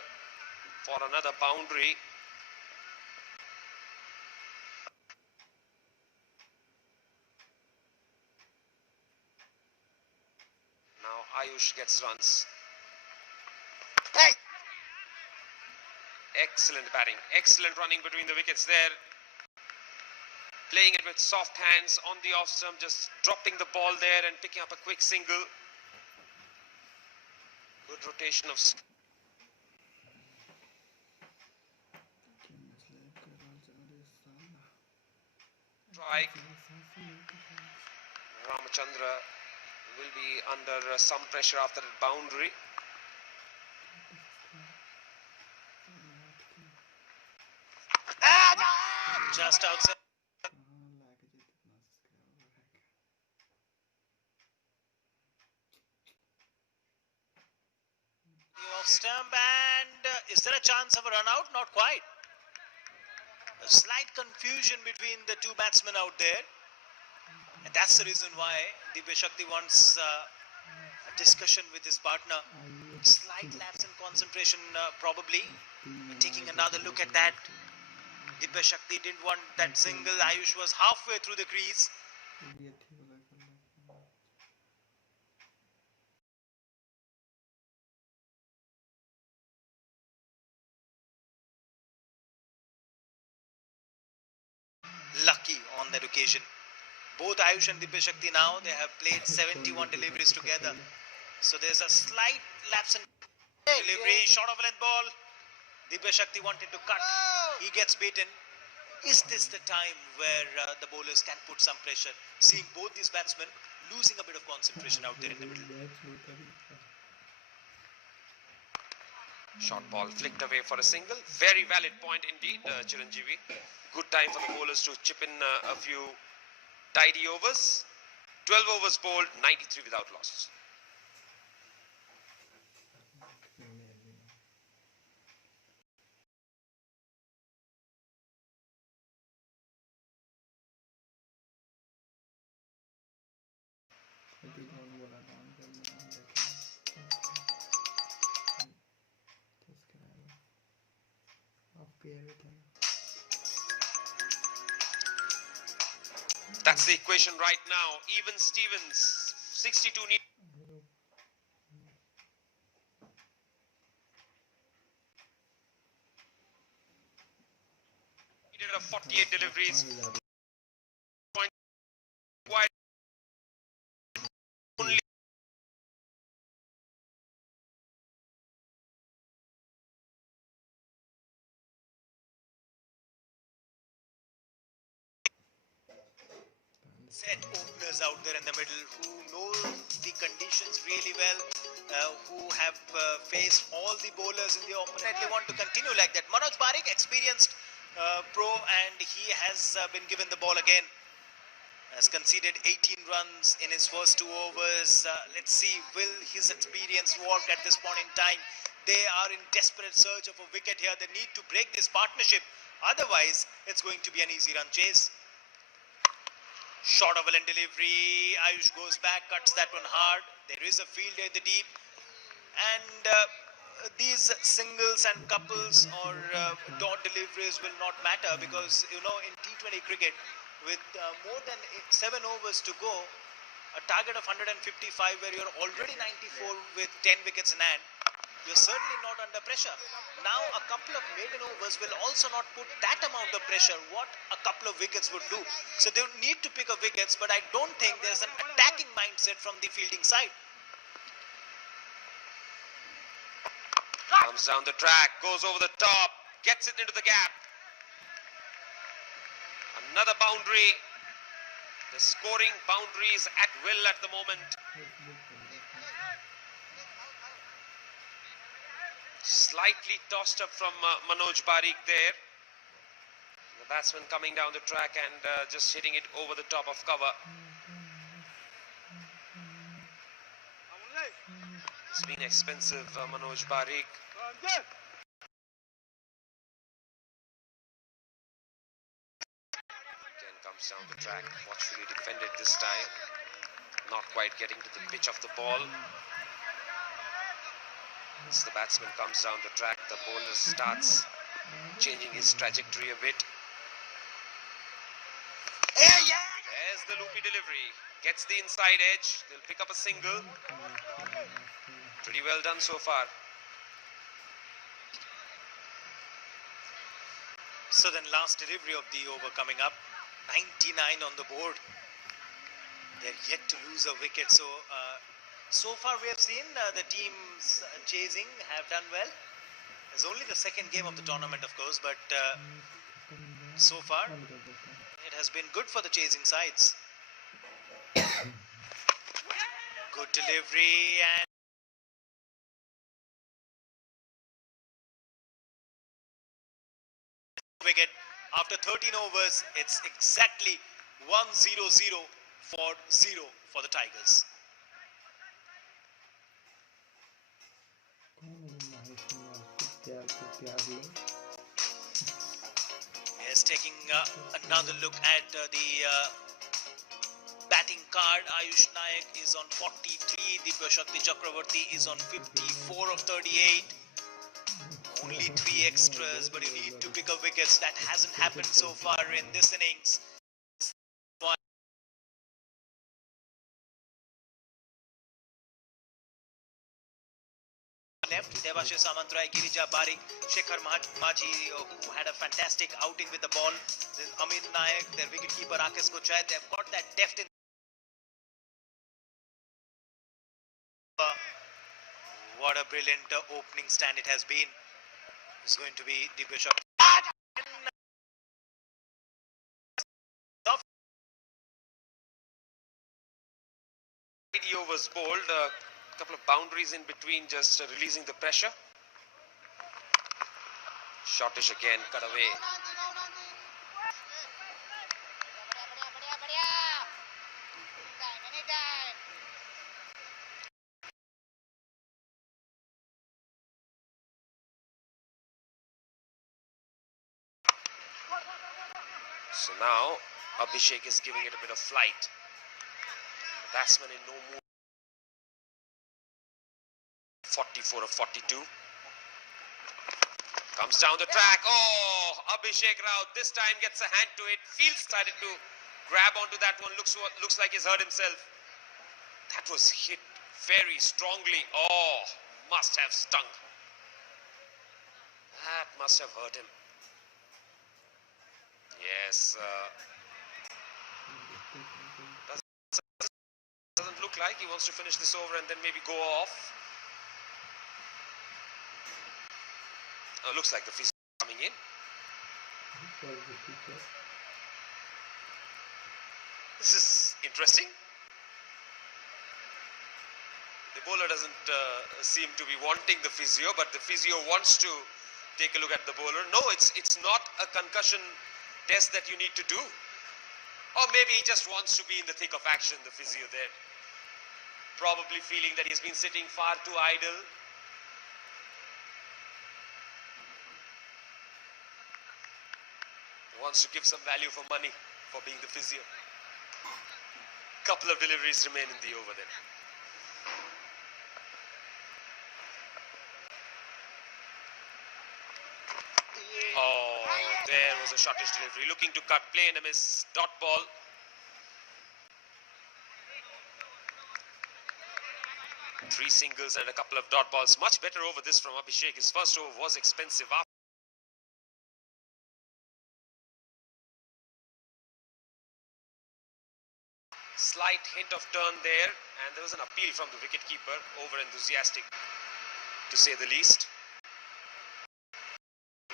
for another boundary. Now Ayush gets runs. Hey! Excellent batting, excellent running between the wickets there. Playing it with soft hands on the off stump, just dropping the ball there and picking up a quick single. Good rotation of strike. Ramachandra will be under some pressure after that boundary. Just outside. Off stump, and is there a chance of a run out? Not quite. A slight confusion between the two batsmen out there, and that's the reason why Divya Shakti wants a discussion with his partner. Slight lapse in concentration, probably. Taking another look at that, Divya Shakti didn't want that single. Ayush was halfway through the crease. Lucky on that occasion. Both Ayush and Divya Shakti now, they have played 71 deliveries together. So there's a slight lapse in delivery. Short of length ball. Divya Shakti wanted to cut. He gets beaten. Is this the time where the bowlers can put some pressure? Seeing both these batsmen losing a bit of concentration out there in the middle. Short ball flicked away for a single. Very valid point indeed, Chiranjeevi. Good time for the bowlers to chip in a few tidy overs. 12 overs bowled, 93 without losses. That's the equation right now. Even Stevens, 62 needed of 48 deliveries. Point wide only. Set openers out there in the middle who know the conditions really well, who have faced all the bowlers in the opponent. They want to continue like that. Manoj Barik, experienced pro, and he has been given the ball again. Has conceded 18 runs in his first 2 overs. Let's see, will his experience work at this point in time? They are in desperate search of a wicket here. They need to break this partnership. Otherwise, it's going to be an easy run chase. Short of a line delivery. Ayush goes back, cuts that one hard. There is a fielder in the deep. And these singles and couples or dot deliveries will not matter, because, you know, in T20 cricket, with more than 7 overs to go, a target of 155 where you're already 94 with 10 wickets in hand, you're certainly not under pressure. Now a couple of maiden overs will also not put that amount of pressure what a couple of wickets would do. So they need to pick up wickets, but I don't think there's an attacking mindset from the fielding side. Comes down the track, goes over the top, gets it into the gap. Another boundary. The scoring boundaries at will at the moment. Slightly tossed up from Manoj Barik there. The batsman coming down the track and just hitting it over the top of cover. It's been expensive, Manoj Barik. Again comes down the track, watchfully defended this time. Not quite getting to the pitch of the ball. As the batsman comes down the track, the bowler starts changing his trajectory a bit. There's the loopy delivery. Gets the inside edge. They'll pick up a single. Pretty well done so far. So then last delivery of the over coming up. 99 on the board. They're yet to lose a wicket. So far we have seen the teams chasing have done well. It's only the second game of the tournament, of course, but so far it has been good for the chasing sides. Good delivery and wicket. After 13 overs, it's exactly 1-0-0 for the Tigers. Yes, taking another look at the batting card. Ayush Nayak is on 43. Divya Shakti Chakravarti is on 54 of 38. Only 3 extras, but you need to pick up wickets. That hasn't happened so far in this innings. Left, Devashish Samantrai, Girija Barik, Shekhar Maji, who had a fantastic outing with the ball. Then Amin Nayak, their wicketkeeper Rakesh Kochai, they've got that depth in. What a brilliant opening stand it has been. It's going to be Divya Shakti. 80 overs bowled, a couple of boundaries in between, just releasing the pressure. Shortish again, cut away. So now Abhishek is giving it a bit of flight. The batsman in no mood. 44 of 42. Comes down the track. Oh, Abhishek Rao this time gets a hand to it. Fields started to grab onto that one. Looks like he's hurt himself. That was hit very strongly. Oh, must have stung. That must have hurt him. Yes. Doesn't look like he wants to finish this over and then maybe go off. Looks like the physio coming in. This is interesting. The bowler doesn't seem to be wanting the physio, but the physio wants to take a look at the bowler. No, it's not a concussion test that you need to do. Or maybe he just wants to be in the thick of action, the physio there. Probably feeling that he's been sitting far too idle. He wants to give some value for money for being the physio. Couple of deliveries remain in the over then. Oh, there was a shortish delivery. Looking to cut, play and a miss. Dot ball. Three singles and a couple of dot balls. Much better over this from Abhishek. His first over was expensive. Slight hint of turn there, and there was an appeal from the wicketkeeper. Over enthusiastic, to say the least.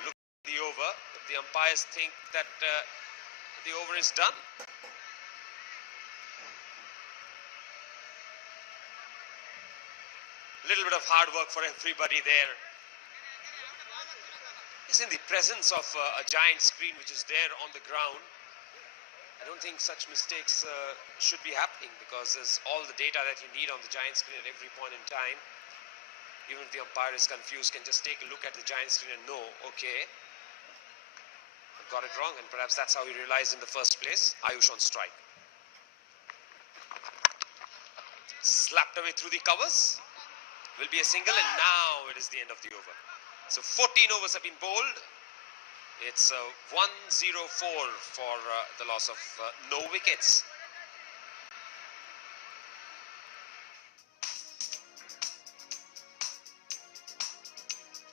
Look at the over, but the umpires think that the over is done. Little bit of hard work for everybody there. It's in the presence of a giant screen which is there on the ground. I don't think such mistakes should be happening, because there's all the data that you need on the giant screen at every point in time. Even if the umpire is confused, can just take a look at the giant screen and know, okay, I got it wrong, and perhaps that's how he realized in the first place. Ayush on strike. Slapped away through the covers. Will be a single, and now it is the end of the over. So 14 overs have been bowled. It's 1-0-4 for the loss of no wickets.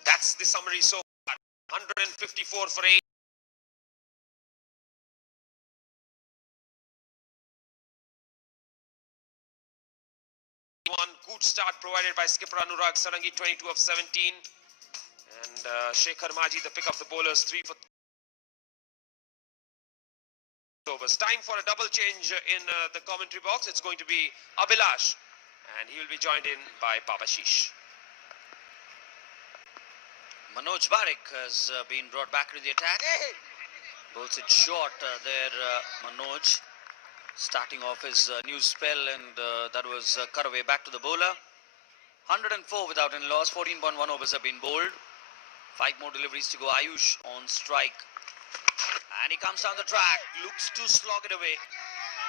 That's the summary so far. 154 for 8. One good start provided by skipper Anurag Sarangi, 22 of 17. And Shekhar Maji, the pick of the bowlers, 3 for overs. Time for a double change in the commentary box. It's going to be Abhilash, and he will be joined in by Babashish. Manoj Barik has been brought back to the attack. Bowls it short there, Manoj. Starting off his new spell, and that was cut away back to the bowler. 104 without any loss. 14.1 overs have been bowled. 5 more deliveries to go. Ayush on strike. And he comes down the track. Looks to slog it away.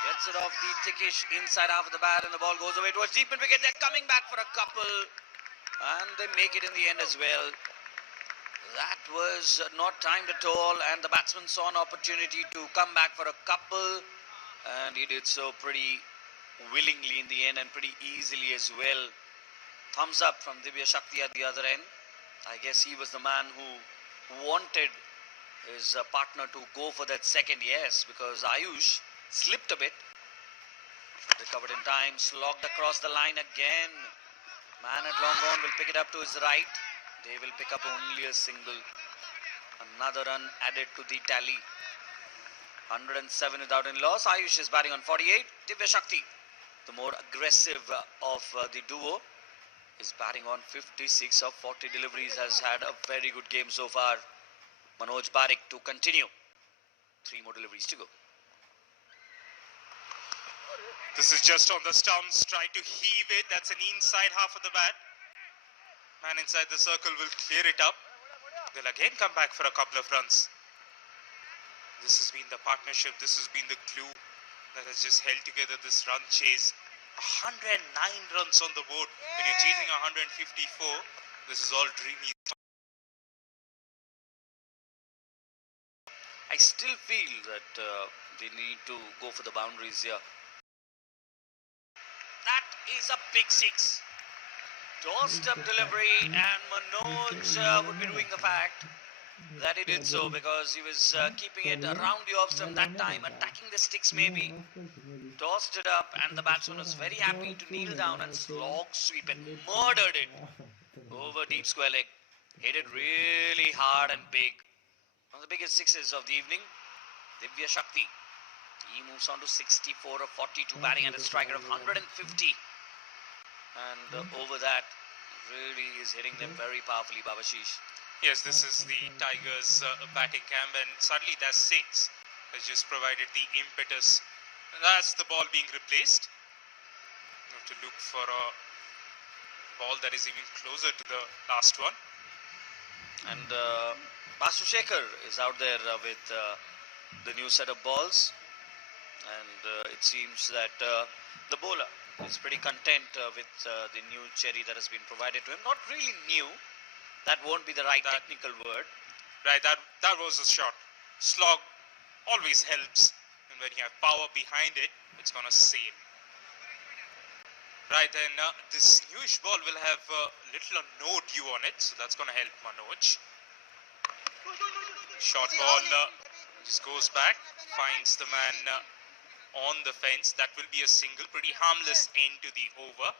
Gets it off the thickish inside half of the bat, and the ball goes away towards deep in wicket. They're coming back for a couple, and they make it in the end as well. That was not timed at all, and the batsman saw an opportunity to come back for a couple, and he did so pretty willingly in the end, and pretty easily as well. Thumbs up from Divya Shakti at the other end. I guess he was the man who wanted his partner to go for that second yes, because Ayush slipped a bit. Recovered in time, slogged across the line again. Man at long on will pick it up to his right. They will pick up only a single. Another run added to the tally. 107 without any loss. Ayush is batting on 48. Divya Shakti, the more aggressive of the duo, is batting on 56 of 40 deliveries. Has had a very good game so far. Manoj Barik to continue. 3 more deliveries to go. This is just on the stumps. Try to heave it. That's an inside half of the bat. Man inside the circle will clear it up. They'll again come back for a couple of runs. This has been the partnership, this has been the glue that has just held together this run chase. 109 runs on the board. When you're chasing 154, this is all dreamy. I still feel that they need to go for the boundaries here. That is a big six. Doorstep delivery, and Manoj would be doing the fact that he did so because he was keeping it around the off stump that time, attacking the sticks maybe. Tossed it up, and the batsman was very happy to kneel down and slog sweep and murdered it over deep square leg. Hit it really hard and big. One of the biggest sixes of the evening. Divya Shakti. He moves on to 64 of 42, batting at a striker of 150. And over that, really is hitting them very powerfully, Babashish. Yes, this is the Tigers' batting camp, and suddenly that six has just provided the impetus. And that's the ball being replaced. You have to look for a ball that is even closer to the last one. And Basu Shekhar is out there with the new set of balls. And it seems that the bowler is pretty content with the new cherry that has been provided to him. Not really new. That won't be the right technical word. Right, that was a shot. Slog always helps. And when you have power behind it, it's going to sail. Right, and this newish ball will have little or no dew on it. So that's going to help Manoj. Short ball just goes back, finds the man on the fence. That will be a single, pretty harmless end to the over.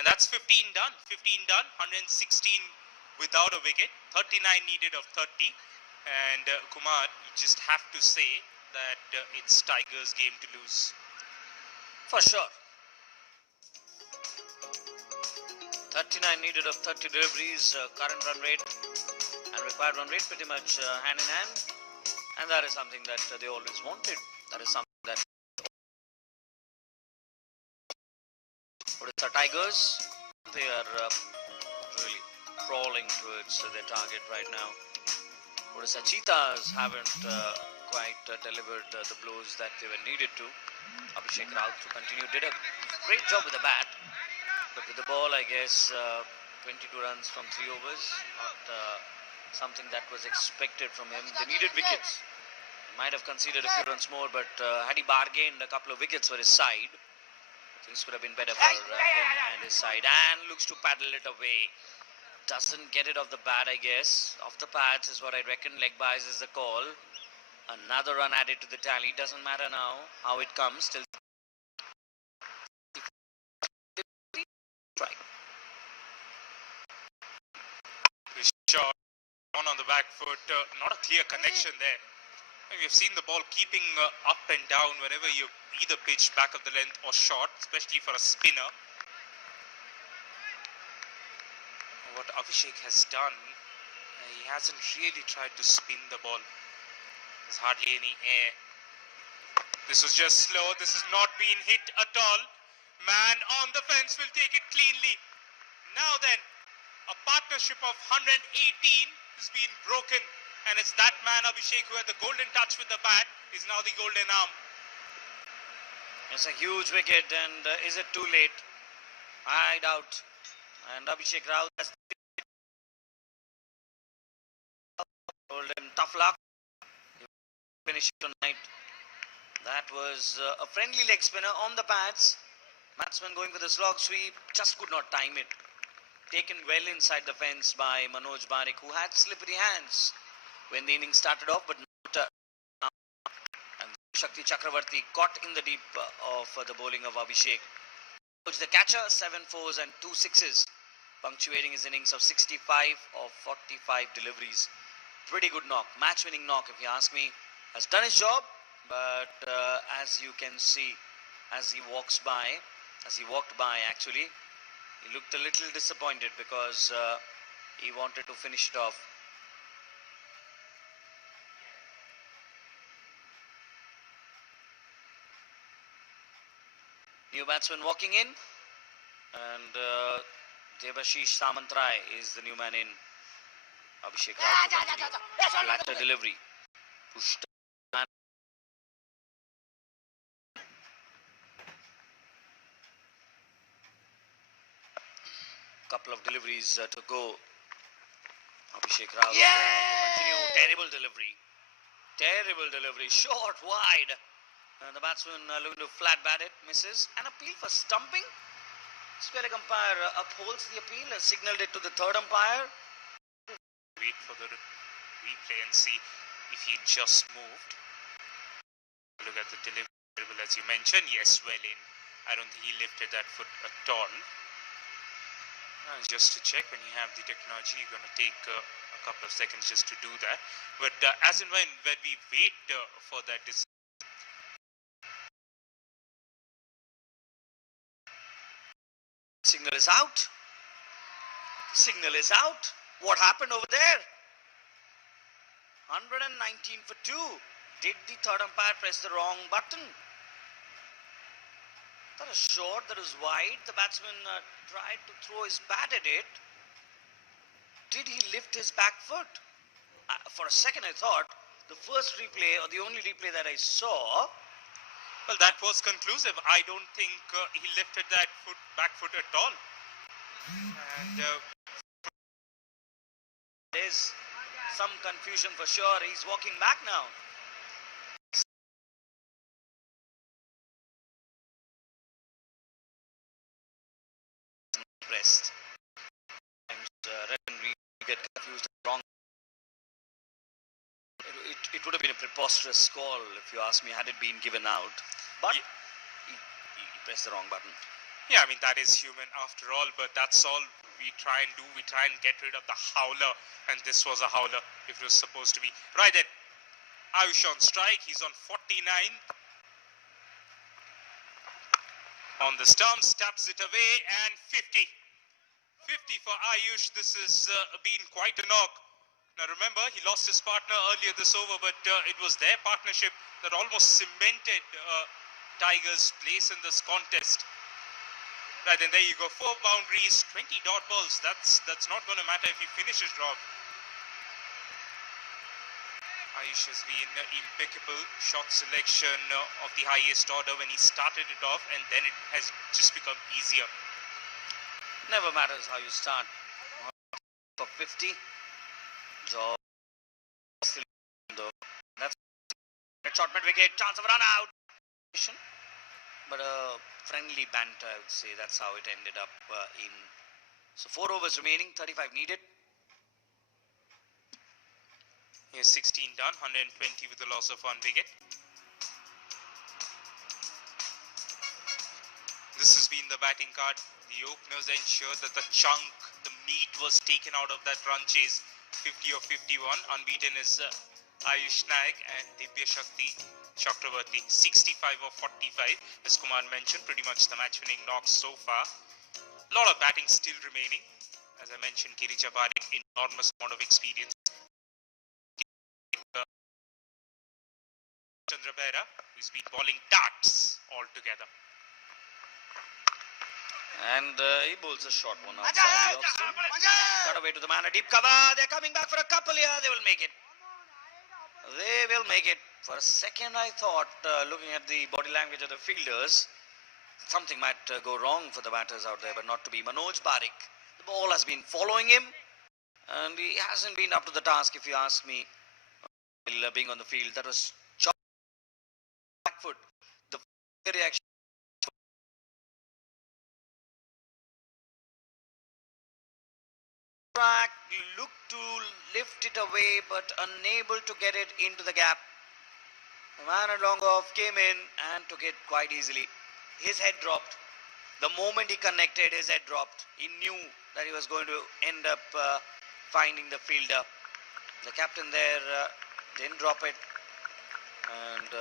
And that's 15 done, 15 done, 116 without a wicket, 39 needed of 30. And Kumar, you just have to say that it's Tigers' game to lose. For sure. 39 needed of 30 deliveries, current run rate and required run rate pretty much hand in hand. And that is something that they always wanted. That is something that Odisha Tigers, they are really crawling towards their target right now. Odisha Cheetahs haven't quite delivered the blows that they were needed to. Abhishek Raut to continue did a great job with the bat, but with the ball, I guess 22 runs from 3 overs, not something that was expected from him. They needed wickets. He might have conceded a few runs more, but had he bargained a couple of wickets for his side, things could have been better for him and his side. And looks to paddle it away. Doesn't get it off the bat, I guess. Off the pads is what I reckon. Leg buys is the call. Another run added to the tally. Doesn't matter now how it comes. Still strike. Shot on the back foot. Not a clear connection there. We have seen the ball keeping up and down whenever you either pitch back of the length or short, especially for a spinner. What Abhishek has done, he hasn't really tried to spin the ball. There's hardly any air. This was just slow. This has not been hit at all. Man on the fence will take it cleanly. Now then, a partnership of 118 has been broken. And it's that man, Abhishek, who had the golden touch with the bat, is now the golden arm. It's a huge wicket, and is it too late? I doubt. And Abhishek Raut has told him tough luck. Finish tonight. That was a friendly leg spinner on the pads. Batsman going for the slog sweep, just could not time it. Taken well inside the fence by Manoj Barik, who had slippery hands when the innings started off, but not and Shakti Chakravarti caught in the deep of the bowling of Abhishek. The catcher, 7 fours and 2 sixes, punctuating his innings of 65 of 45 deliveries. Pretty good knock, match-winning knock if you ask me. Has done his job, but as you can see, as he walked by actually, he looked a little disappointed because he wanted to finish it off. New batsman walking in, and Debashish Samantrai is the new man in. Abhishek Raut to continue. Flatter delivery. Pushed couple of deliveries to go. Abhishek Rawat to continue. Terrible delivery. Terrible delivery. Short, wide. And the batsman looking to flat bat it. Misses. An appeal for stumping. Spell umpire upholds the appeal. Signaled it to the third umpire. Wait for the replay and see if he just moved. Look at the delivery, as you mentioned. Yes, well in. I don't think he lifted that foot at all. Just to check, when you have the technology, you're going to take a couple of seconds just to do that. But as and when we wait for that decision, Signal is out. Signal is out. What happened over there? 119 for 2. Did the third umpire press the wrong button? That is short, that is wide. The batsman tried to throw his bat at it. Did he lift his back foot? For a second I thought the first replay, or the only replay that I saw, well, that was conclusive. I don't think he lifted that back foot at all. And there's some confusion for sure. He's walking back now. Pressed. Sometimes get confused wrong. It would have been a preposterous call, if you ask me, had it been given out. But he pressed the wrong button. yeah, I mean, that is human after all, but that's all we try and do. We try and get rid of the howler, and this was a howler if it was supposed to be. Right then, Ayush on strike. He's on 49. On the stumps, taps it away, and 50. 50 for Ayush. This has been quite a knock. Now remember, he lost his partner earlier this over, but it was their partnership that almost cemented Tiger's place in this contest. Right, and there you go. 4 boundaries, 20 dot balls. That's not going to matter if he finishes Rob. Ayush has been impeccable. Shot selection of the highest order when he started it off, and then it has just become easier. Never matters how you start. For 50. So, that's a shot mid wicket. Chance of a run out. But a friendly banter, I would say. That's how it ended up in. So 4 overs remaining, 35 needed. Here's 16 done, 120 with the loss of 1 wicket. This has been the batting card. The openers ensured that the chunk, the meat was taken out of that run chase. 50 or 51. Unbeaten is Ayush Naik and Divya Shakti Chakravarti. 65 or 45. As Kumar mentioned, pretty much the match-winning knocks so far. A lot of batting still remaining. As I mentioned, Girija Parekh, enormous amount of experience. Chandra Behra, who's been bowling darts altogether. And he bowls a short one outside the off-stump. Cut away to the man, a deep cover. They're coming back for a couple here. They will make it. They will make it. For a second, I thought, looking at the body language of the fielders, something might go wrong for the batters out there, but not to be. Manoj Parekh, the ball has been following him, and he hasn't been up to the task, if you ask me, while being on the field. That was chopped back foot. The reaction. Looked to lift it away, but unable to get it into the gap. The man at long off came in and took it quite easily. His head dropped. The moment he connected, his head dropped. He knew that he was going to end up finding the fielder. The captain there didn't drop it. And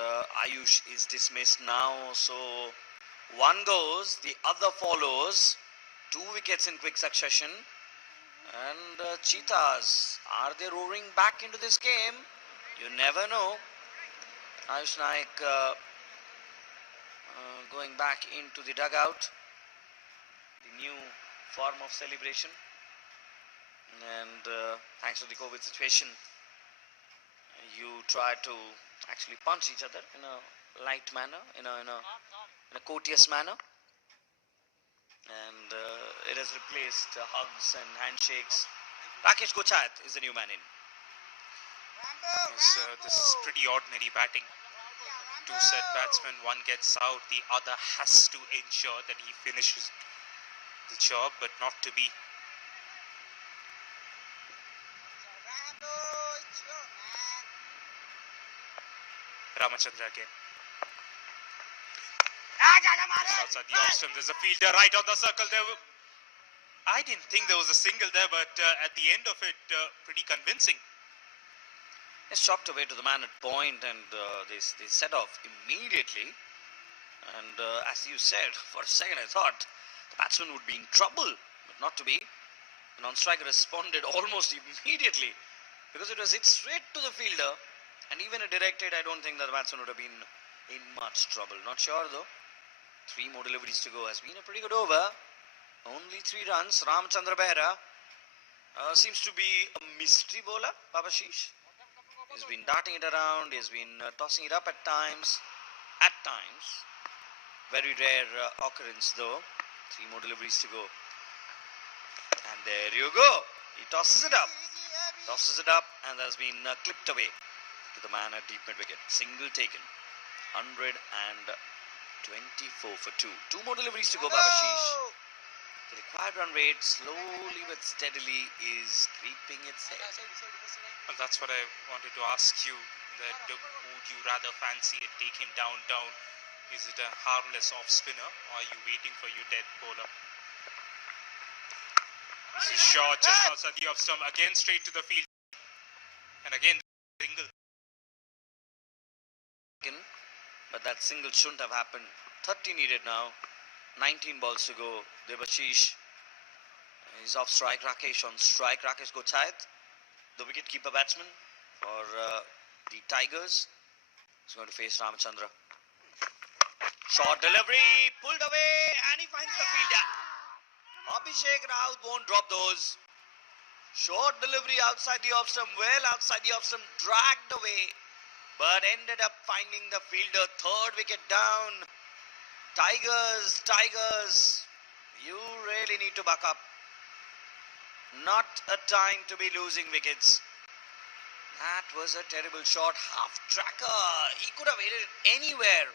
Ayush is dismissed now. So one goes, the other follows. 2 wickets in quick succession. And Cheetahs, are they roaring back into this game? You never know. Ayush Naik going back into the dugout. The new form of celebration. And thanks to the COVID situation, you try to actually punch each other in a light manner, in a courteous manner. and it has replaced hugs and handshakes. Rakesh Gochayat is the new man in. Yes, this is pretty ordinary batting. Two set batsmen, one gets out, the other has to ensure that he finishes the job, but not to be. Ramachandra again. Just outside the off stump, there's a fielder right on the circle there. I didn't think there was a single there, but at the end of it, pretty convincing. It's chopped away to the man at point, and they set off immediately. And as you said, for a second I thought the batsman would be in trouble, but not to be. The non-striker responded almost immediately because it was hit straight to the fielder, and even a directed, I don't think that the batsman would have been in much trouble. Not sure though. 3 more deliveries to go. Has been a pretty good over. Only 3 runs. Ramachandra Behra seems to be a mystery bowler, Babashish. He's been darting it around. He's been tossing it up at times. At times. Very rare occurrence though. 3 more deliveries to go. And there you go. He tosses it up. Tosses it up, and has been clipped away to the man at deep mid wicket. Single taken. 124 for 2. 2 more deliveries to go, Babashish. The required run rate, slowly but steadily, is creeping its head. Well, that's what I wanted to ask you. That would you rather fancy it, take him down? Is it a harmless off spinner, or are you waiting for your dead bowler? This is short, just outside the off stump, again straight to the field, and again single. But that single shouldn't have happened. 30 needed now. 19 balls to go. Debashish is off strike. Rakesh on strike. Rakesh Gochayat, the wicket-keeper batsman for the Tigers, is going to face Ramachandra. Short delivery, pulled away, and he finds the fielder. Abhishek Raut won't drop those. Short delivery outside the off stump, well outside the off stump, dragged away, but ended up finding the fielder. 3rd wicket down. Tigers, you really need to buck up. Not a time to be losing wickets. That was a terrible shot. Half tracker. He could have hit it anywhere.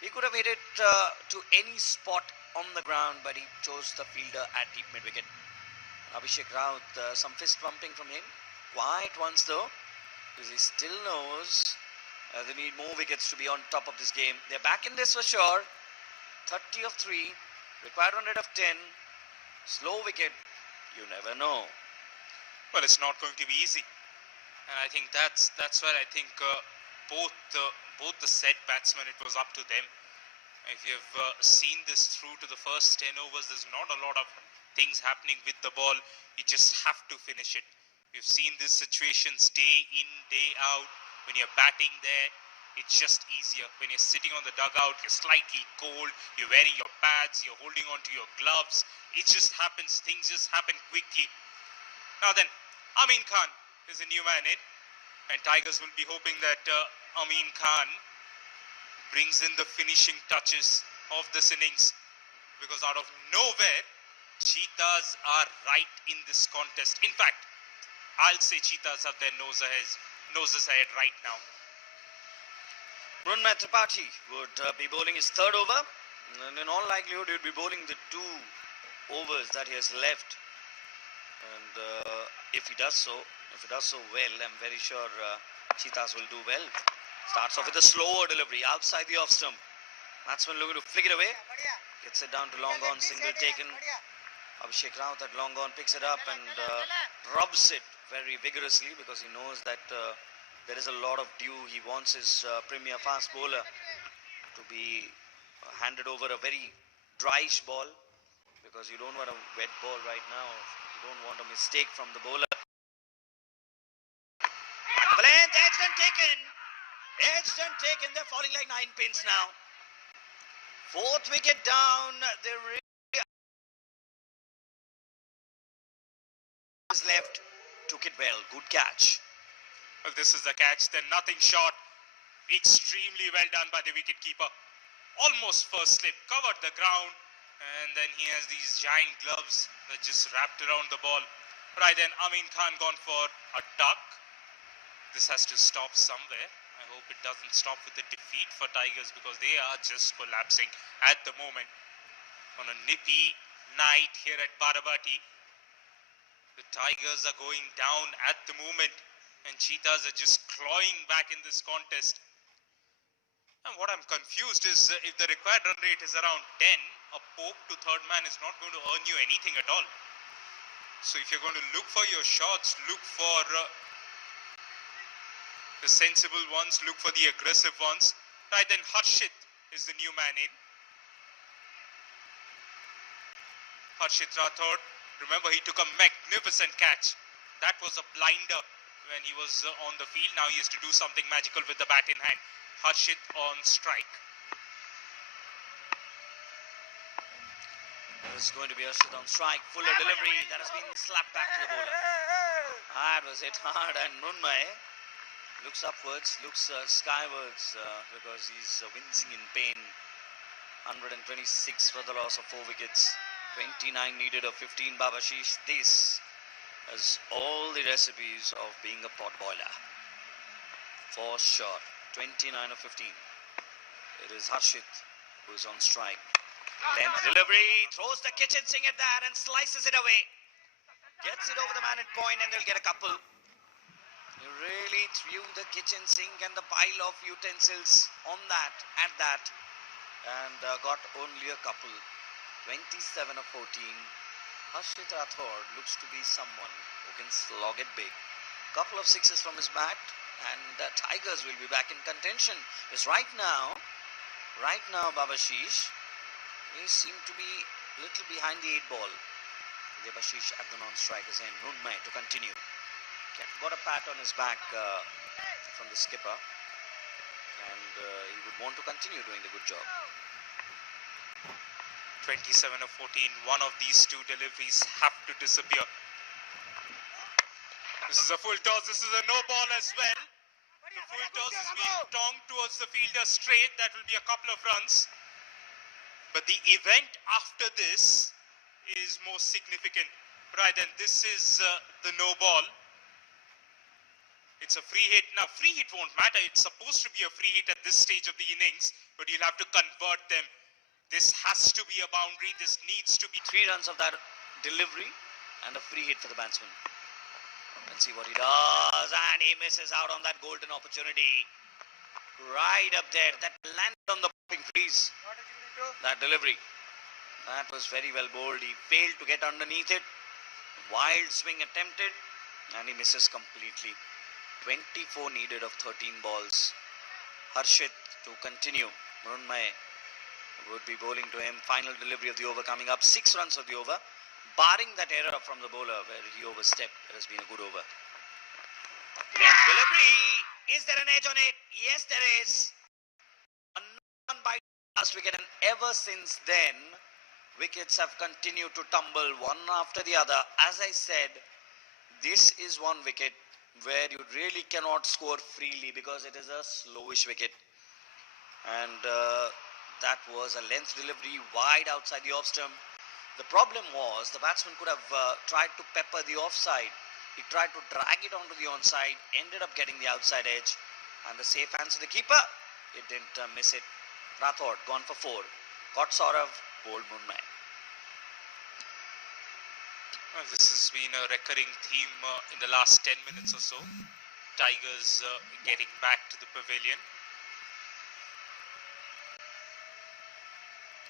He could have hit it to any spot on the ground, but he chose the fielder at deep mid wicket. Abhishek Raut, some fist pumping from him. Quiet ones though, because he still knows they need more wickets to be on top of this game. They're back in this for sure. 30 of 3, required run rate of 10, slow wicket, you never know. Well, it's not going to be easy, and I think that's where I think both the set batsmen, it was up to them. If you've seen this through to the first 10 overs, there's not a lot of things happening with the ball. You just have to finish it. We've seen these situations day in, day out. When you're batting there, it's just easier. When you're sitting on the dugout, you're slightly cold, you're wearing your pads, you're holding on to your gloves. It just happens. Things just happen quickly. Now then, Amin Khan is a new man in, and Tigers will be hoping that Amin Khan brings in the finishing touches of this innings, because out of nowhere, Cheetahs are right in this contest. In fact, I'll say Cheetahs have their noses ahead right now. Brunmat Tripathi would be bowling his 3rd over, and in all likelihood he would be bowling the 2 overs that he has left. And if he does so well, I'm very sure Cheetahs will do well. Starts off with a slower delivery outside the off stump. Batsman looking to flick it away. Gets it down to long on, single taken. Abhishek Raut at long on picks it up and rubs it very vigorously, because he knows that there is a lot of dew. He wants his premier fast bowler to be handed over a very dryish ball, because you don't want a wet ball right now. You don't want a mistake from the bowler. Valent, edged and taken. Edged and taken. They're falling like 9 pins now. 4th wicket down. There is left. Took it well. Good catch. Well, this is the catch. Then nothing short. Extremely well done by the wicketkeeper. Almost first slip. Covered the ground. And then he has these giant gloves that just wrapped around the ball. Right then, Amin Khan gone for a duck. This has to stop somewhere. I hope it doesn't stop with a defeat for Tigers, because they are just collapsing at the moment. On a nippy night here at Barabati, the Tigers are going down at the moment, and Cheetahs are just clawing back in this contest. And what I'm confused is if the required run rate is around 10, a poke to third man is not going to earn you anything at all. So if you're going to look for your shots, look for the sensible ones, look for the aggressive ones. Right then, Harshit is the new man in. Harshit Rathod, remember he took a magnificent catch. That was a blinder when he was on the field. Now he has to do something magical with the bat in hand. Harshit on strike. There's going to be Harshit on strike. Fuller delivery that has been slapped back to the bowler. That was hit hard, and Mrunmay looks upwards, looks skywards because he's wincing in pain. 126 for the loss of 4 wickets. 29 needed of 15 Babashish. This is all the recipes of being a pot boiler. For sure. 29 of 15. It is Harshit who is on strike. Length delivery, throws the kitchen sink at that and slices it away. Gets it over the man at point, and they'll get a couple. He really threw the kitchen sink and the pile of utensils on that, at that, and got only a couple. 27 of 14. Harshit Rathod looks to be someone who can slog it big. Couple of sixes from his bat, and Tigers will be back in contention. Because right now, Babashish, they seem to be a little behind the 8 ball. Debashish at the non-strikers end. Mrunmay to continue. Got a pat on his back from the skipper, and he would want to continue doing the good job. 27 of 14. One of these two deliveries have to disappear. This is a full toss. This is a no ball as well. The full toss is being tonged towards the fielder straight. That will be a couple of runs. But the event after this is more significant. Right, and this is the no ball. It's a free hit. Now, free hit won't matter. It's supposed to be a free hit at this stage of the innings, but you'll have to convert them. This has to be a boundary. This needs to be 3 runs of that delivery and a free hit for the batsman. Let's see what he does, and he misses out on that golden opportunity. Right up there, that landed on the popping crease. That delivery, that was very well bowled. He failed to get underneath it. Wild swing attempted, and he misses completely. 24 needed of 13 balls. Harshit to continue. Mrunmay would be bowling to him. Final delivery of the over coming up. 6 runs of the over. Barring that error from the bowler where he overstepped, it has been a good over. Delivery. Is there an edge on it? Yes, there is. One by last wicket, and ever since then, wickets have continued to tumble one after the other. As I said, this is one wicket where you really cannot score freely because it is a slowish wicket. And that was a length delivery wide outside the off stump. The problem was the batsman could have tried to pepper the offside. He tried to drag it onto the onside, ended up getting the outside edge, and the safe hands of the keeper. It didn't miss it. Rathod gone for 4. Caught Saurav, bowled Mrunmay. Well, this has been a recurring theme in the last 10 minutes or so. Tigers getting back to the pavilion.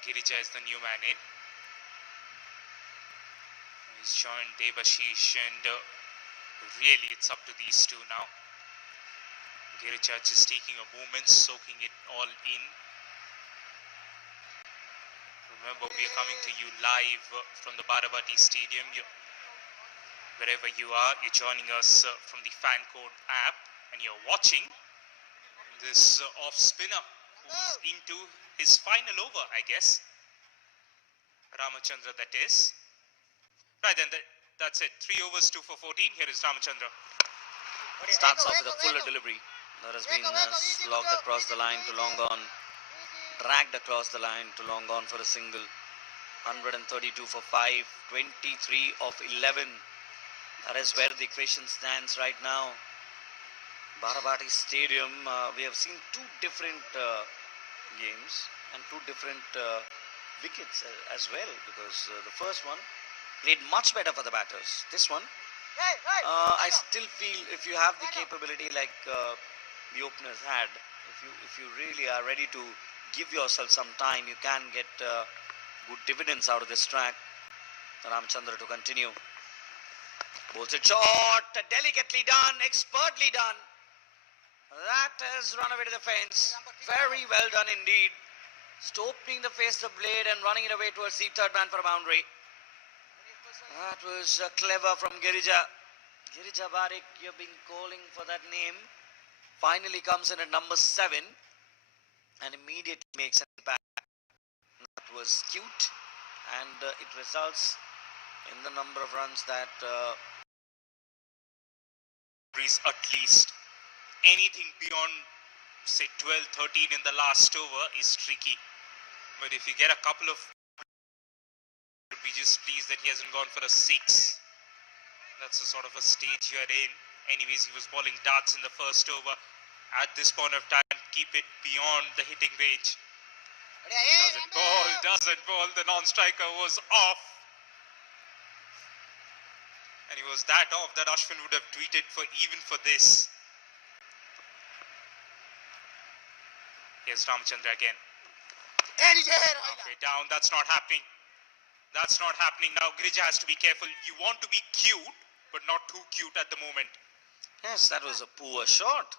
Girija is the new man in. He's joined Debashish, and really it's up to these two now. Girija just taking a moment, soaking it all in. Remember, we are coming to you live from the Barabati Stadium. Wherever you are, you're joining us from the Fan Code app, and you're watching this off-spinner who's into his final over, I guess. Ramachandra, that is. Right then, that's it. 3 overs, 2 for 14. Here is Ramachandra. Starts off with a fuller delivery that has been slogged across the line to long on. Dragged across the line to long on for a single. 132 for 5, 23 of 11. That is where the equation stands right now. Baravati Stadium, we have seen two different games and two different wickets as well, because the first one played much better for the batters. This one, I still feel if you have the capability like the openers had, if you really are ready to give yourself some time, you can get good dividends out of this track. Ramchandra to continue. Bowls it short, delicately done, expertly done. That has run away to the fence. Very well done indeed. Just opening the face of the blade and running it away towards the third man for a boundary. That was clever from Girija. Girija Barik, you've been calling for that name. Finally comes in at number 7 and immediately makes an impact. That was cute, and it results in the number of runs that at least. Anything beyond, say, 12-13 in the last over is tricky. But if you get a couple of, be just pleased that he hasn't gone for a 6. That's the sort of a stage you're in. Anyways, he was bowling darts in the first over. At this point of time, keep it beyond the hitting range. Doesn't ball. The non-striker was off. And he was that off that Ashwin would have tweeted for even for this. Here's Ramchandra again. Halfway down, that's not happening. That's not happening now. Girija has to be careful. You want to be cute, but not too cute at the moment. Yes, that was a poor shot.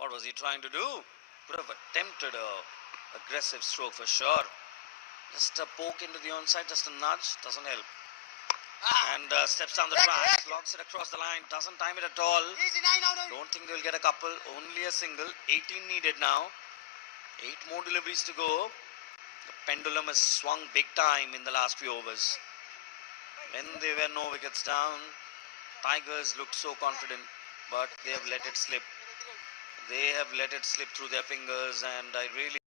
What was he trying to do? Could have attempted a aggressive stroke for sure. Just a poke into the onside, just a nudge, doesn't help. And steps down the track, logs it across the line, doesn't time it at all. Don't think they'll get a couple, only a single. 18 needed now. 8 more deliveries to go. The pendulum has swung big time in the last few overs. When there were no wickets down, Tigers looked so confident, but they have let it slip. They have let it slip through their fingers, and I really...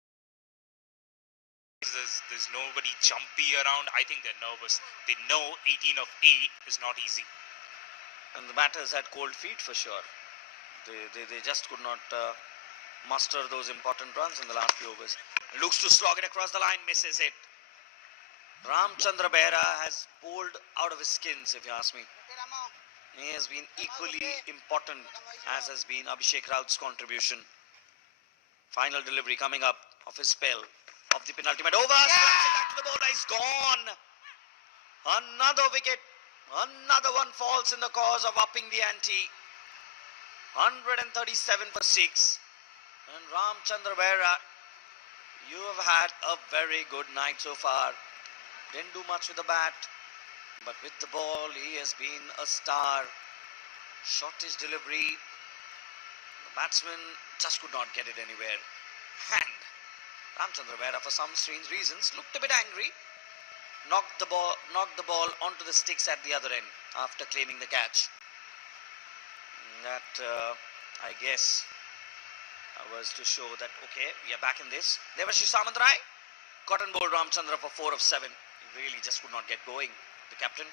There's nobody jumpy around. I think they're nervous. They know 18 of 8 is not easy. And the batters had cold feet for sure. They just could not muster those important runs in the last few overs. Looks to slog it across the line, misses it. Ramchandra Behera has pulled out of his skins, if you ask me. He has been equally important as has been Abhishek Raut's contribution. Final delivery coming up of his spell of the penultimate over. Back to the bowler, he's gone. Another wicket. Another one falls in the cause of upping the ante. 137 for 6. And Ramchandra Behera, you have had a very good night so far. Didn't do much with the bat, but with the ball, he has been a star. Shot his delivery. The batsman just could not get it anywhere. And Ramchandra Behera, for some strange reasons, looked a bit angry. Knocked the ball onto the sticks at the other end after claiming the catch. That, I guess, was to show that, okay, we are back in this. Devashish Samantrai got on board Ramchandra for 4 of 7. He really just could not get going, the captain.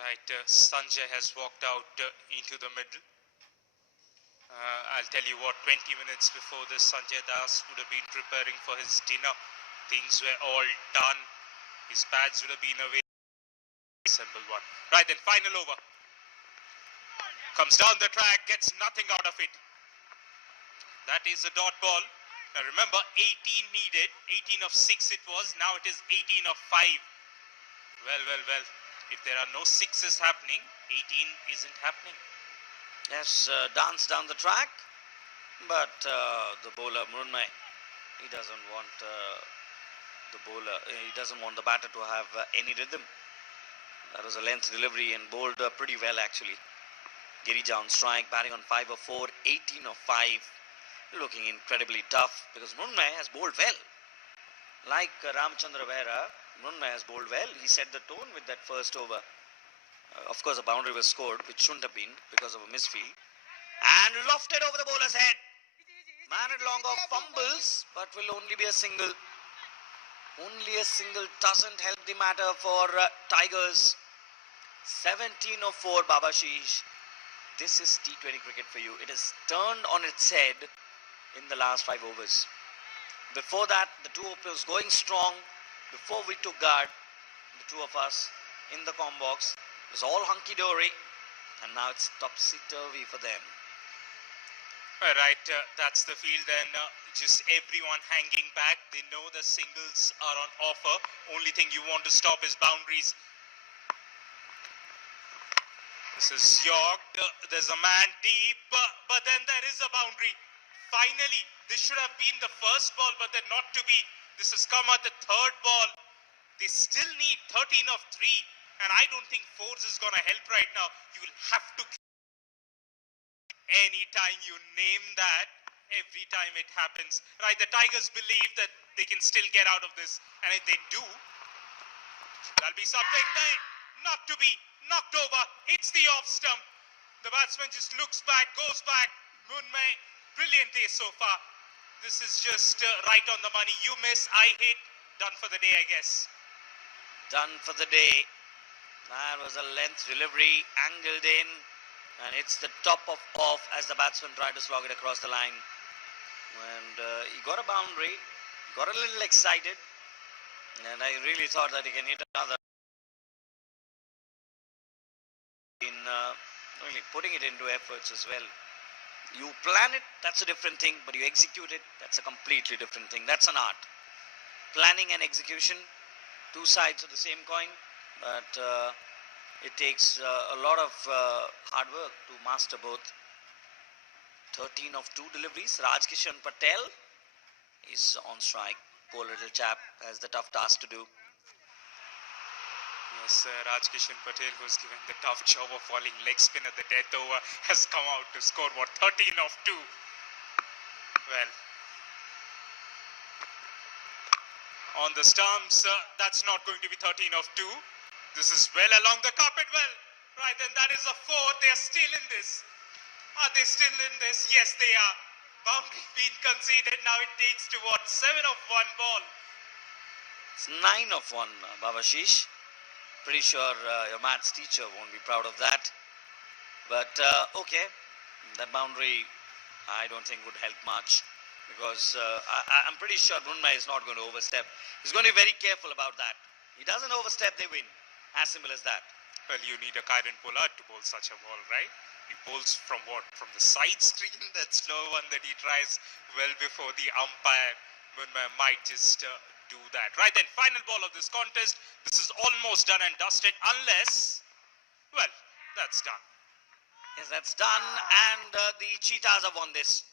Right, Sanjay has walked out into the middle. I'll tell you what, 20 minutes before this, Sanjay Das would have been preparing for his dinner. Things were all done. His pads would have been away. Simple one. Right then, final over. Comes down the track, gets nothing out of it. That is a dot ball. Now remember, 18 needed. 18 of 6 it was. Now it is 18 of 5. Well. If there are no 6s happening, 18 isn't happening. Yes, dance down the track, but the bowler Mrunmay, he doesn't want the batter to have any rhythm. That was a length delivery and bowled pretty well actually. Girija on strike, batting on 5 of 4, 18 of 5, looking incredibly tough because Mrunmay has bowled well. Like Ramchandra Behera, Mrunmay has bowled well. He set the tone with that first over. Of course, a boundary was scored, which shouldn't have been because of a misfield. And lofted over the bowler's head. Man at long of fumbles, but will only be a single. Only a single doesn't help the matter for Tigers. 17 of 4, Babashish. This is T20 cricket for you. It has turned on its head in the last 5 overs. Before that, the two openers going strong. Before we took guard, the two of us in the com box, it was all hunky-dory, and now it's topsy-turvy for them. All right, that's the field, and just everyone hanging back. They know the singles are on offer. Only thing you want to stop is boundaries. This is York. There's a man deep, but then there is a boundary. Finally, this should have been the first ball, but then not to be. This has come at the third ball. They still need 13 of 3, and I don't think fours is going to help right now. You will have to. Anytime you name that, every time it happens. Right, the Tigers believe that they can still get out of this, and if they do, that'll be something. They not to be knocked over. Hits the off stump. The batsman just looks back, goes back. Mrunmay, brilliant day so far. This is just right on the money. You miss, I hit. Done for the day, I guess. Done for the day. That was a length delivery, angled in, and it's the top of off as the batsman tried to slog it across the line. And he got a boundary, got a little excited, and I really thought that he can hit another. In really putting it into efforts as well. You plan it, that's a different thing, but you execute it, that's a completely different thing. That's an art. Planning and execution, two sides of the same coin, but it takes a lot of hard work to master both. 13 of 2 deliveries. Rajkishan Patel is on strike. Poor little chap has the tough task to do. Yes, Rajkishan Patel, who's given the tough job of falling leg spin at the death over, has come out to score, 13 of 2. Well, on the stumps, that's not going to be 13 of 2. This is well along the carpet, well. Right, and that is a 4. They're still in this. Are they still in this? Yes, they are. Boundary being conceded. Now it takes to 7 of 1 ball. It's 9 of 1, Babashish. Pretty sure your maths teacher won't be proud of that. But okay, that boundary I don't think would help much, because I'm pretty sure Mrunmay is not going to overstep. He's going to be very careful about that. He doesn't overstep, they win. As simple as that. Well, you need a Kyron Pollard to bowl such a ball, right? He bowls from what? From the side screen, that slow one that he tries well before the umpire. Mrunmay might just do that. Right then, final ball of this contest. This is almost done and dusted, unless, well, that's done. Yes, that's done, and the Cheetahs have won this.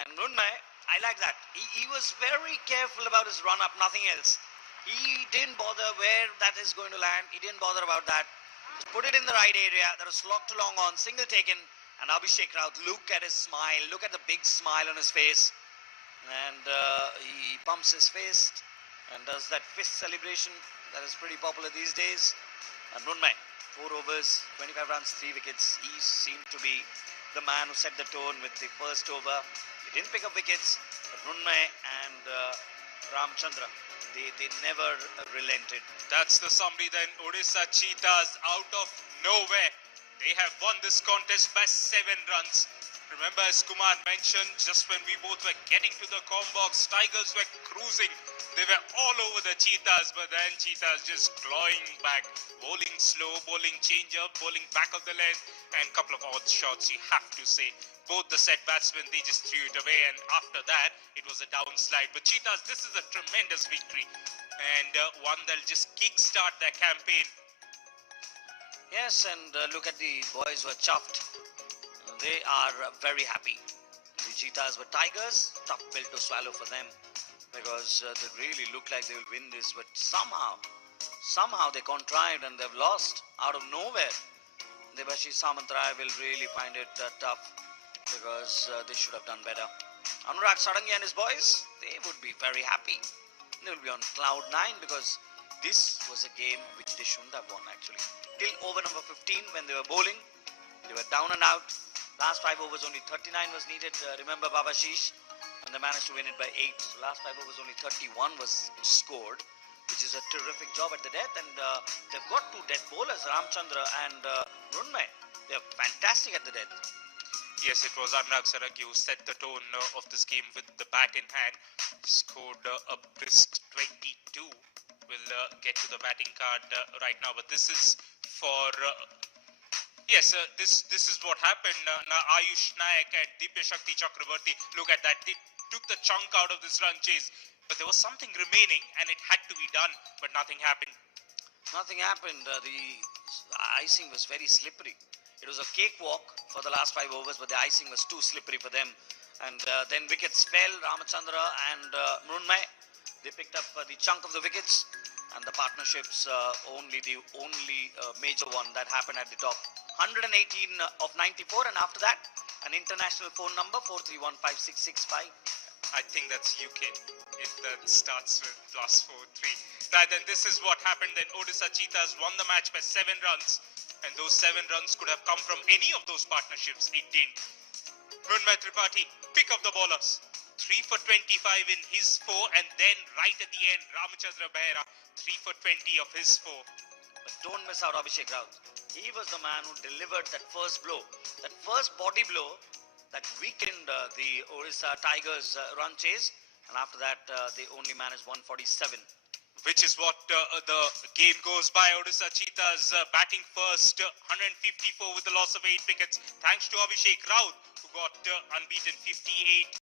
And Mrunmay, I like that. He was very careful about his run-up, nothing else. He didn't bother where that is going to land. He didn't bother about that. Just put it in the right area. That was slogged along on, single taken. And Abhishek Raut, look at his smile. Look at the big smile on his face. And he pumps his fist and does that fist celebration that is pretty popular these days. And Mrunmay, 4 overs, 25 runs, 3 wickets. He seemed to be the man who set the tone with the first over. He didn't pick up wickets, but Mrunmay and Ramchandra, they never relented. That's the summary then. Odisha Cheetahs out of nowhere. They have won this contest by 7 runs. Remember, as Kumar mentioned, just when we both were getting to the com box, Tigers were cruising. They were all over the Cheetahs, but then Cheetahs just clawing back, bowling slow, bowling change-up, bowling back of the length, and a couple of odd shots, you have to say. Both the set batsmen, they just threw it away, and after that, it was a downslide. But Cheetahs, this is a tremendous victory, and one that'll just kickstart their campaign. Yes, and look at the boys who are chuffed. They are very happy. The Cheetahs were Tigers, tough pill to swallow for them, because they really look like they will win this, but somehow they contrived and they've lost out of nowhere. Debashish Samantrai will really find it tough, because they should have done better. Anurag Sadangi and his boys, they would be very happy. They will be on cloud 9, because this was a game which they shouldn't have won actually. Till over number 15 when they were bowling, they were down and out. Last 5 overs only 39 was needed. Remember Babashish, and they managed to win it by 8. So last 5 overs only 31 was scored, which is a terrific job at the death. And they've got 2 death bowlers, Ramchandra and Runmay. They're fantastic at the death. Yes, it was Anurag Saragi who set the tone of this game with the bat in hand. Scored a brisk 22. We'll get to the batting card right now, but this is for... Yes, this is what happened. Now Ayush Nayak and Divya Shakti Chakrabarti, look at that. They took the chunk out of this run chase, but there was something remaining and it had to be done, but nothing happened. Nothing happened. The icing was very slippery. It was a cakewalk for the last 5 overs, but the icing was too slippery for them. And then wickets fell. Ramachandra and Mrunmay, they picked up the chunk of the wickets, and the partnerships the only major one that happened at the top. 118 of 94, and after that, an international phone number 4315665. I think that's UK. It starts with +43. Right, then this is what happened. Then Odisha Cheetahs won the match by 7 runs, and those 7 runs could have come from any of those partnerships. It didn't. Mrunmay Tripathi, pick up the bowlers. 3 for 25 in his 4, and then right at the end, Ramachandra Behera, 3 for 20 of his 4. But don't miss out Abhishek Raut. He was the man who delivered that first blow, that first body blow that weakened the Odisha Tigers run chase, and after that they only managed 147. Which is what the game goes by. Odisha Cheetahs batting first, 154 with the loss of 8 wickets, thanks to Abhishek Raut, who got unbeaten 58.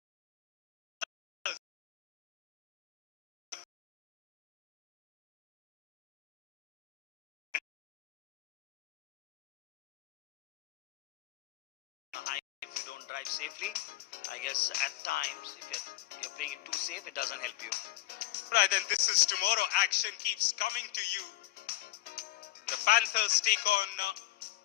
If you don't drive safely, I guess at times if you're playing it too safe, it doesn't help you. Right, and this is tomorrow. Action keeps coming to you. The Panthers take on,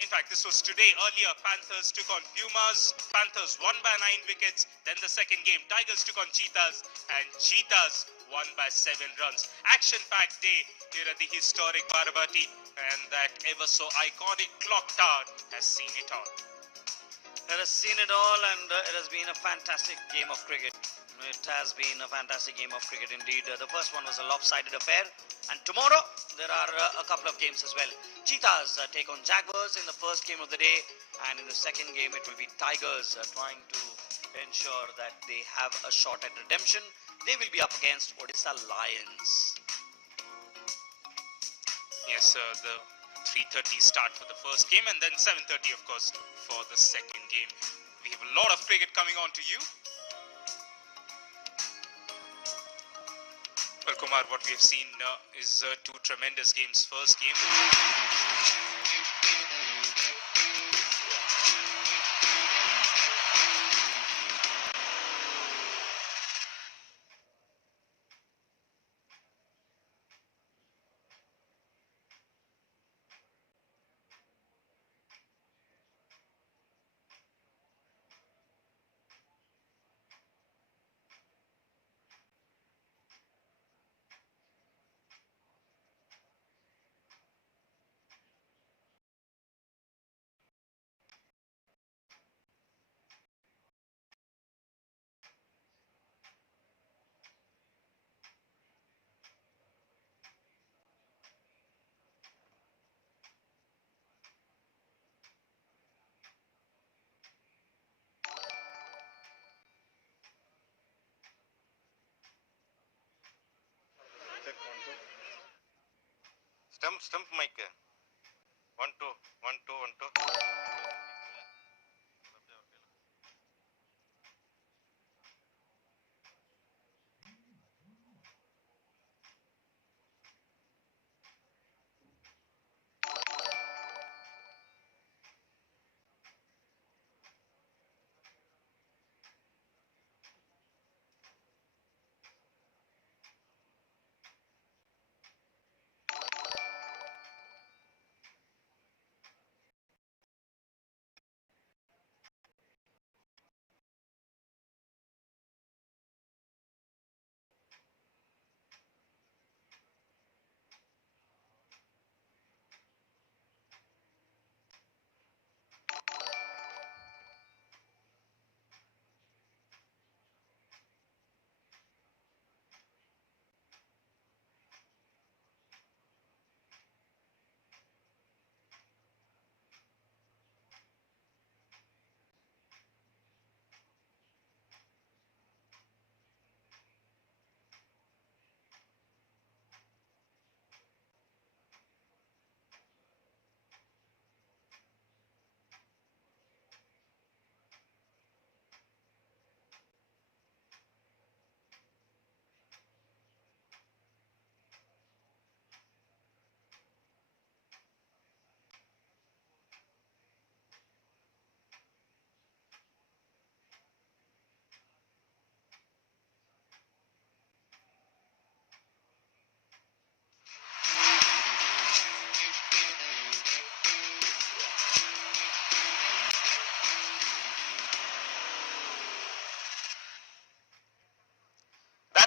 in fact, this was today. Earlier, Panthers took on Pumas. Panthers won by 9 wickets. Then the second game, Tigers took on Cheetahs, and Cheetahs won by 7 runs. Action-packed day here at the historic Barabati, and that ever so iconic clock tower has seen it all. It has seen it all, and it has been a fantastic game of cricket. It has been a fantastic game of cricket indeed. The first one was a lopsided affair, and tomorrow there are a couple of games as well. Cheetahs take on Jaguars in the first game of the day, and in the second game it will be Tigers trying to ensure that they have a shot at redemption. They will be up against Odisha Lions. Yes, the 3:30 start for the first game, and then 7:30 of course for the second game. We have a lot of cricket coming on to you. Well, Kumar, what we have seen is 2 tremendous games. First game Stump mic. 1 2 1 2 1 2.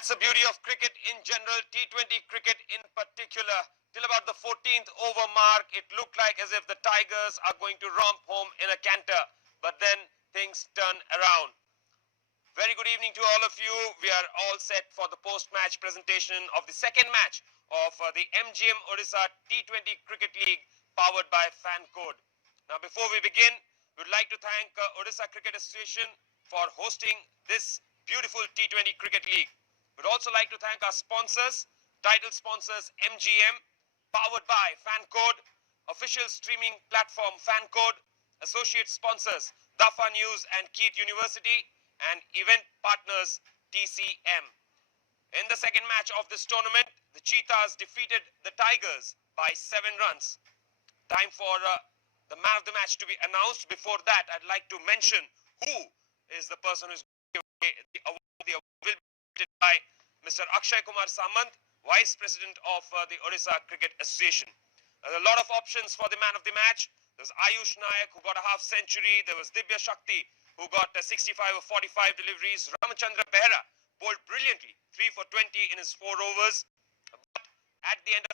That's the beauty of cricket in general, T20 cricket in particular. Till about the 14th over mark, it looked like as if the Tigers are going to romp home in a canter. But then things turn around. Very good evening to all of you. We are all set for the post-match presentation of the second match of the MGM Odisha T20 Cricket League powered by FanCode. Now before we begin, we would like to thank Odisha Cricket Association for hosting this beautiful T20 Cricket League. We'd also like to thank our sponsors, title sponsors MGM, powered by FanCode, official streaming platform FanCode, associate sponsors Dafa News and Keith University, and event partners TCM. In the second match of this tournament, the Cheetahs defeated the Tigers by 7 runs. Time for the man of the match to be announced. Before that, I'd like to mention who is the person who's given the award. The award will be presented by Mr. Akshay Kumar Samant, Vice President of the Odisha Cricket Association. There's a lot of options for the man of the match. There's Ayush Nayak, who got a half century. There was Divya Shakti, who got 65 of 45 deliveries. Ramachandra Behra bowled brilliantly, 3 for 20 in his 4 overs. But at the end,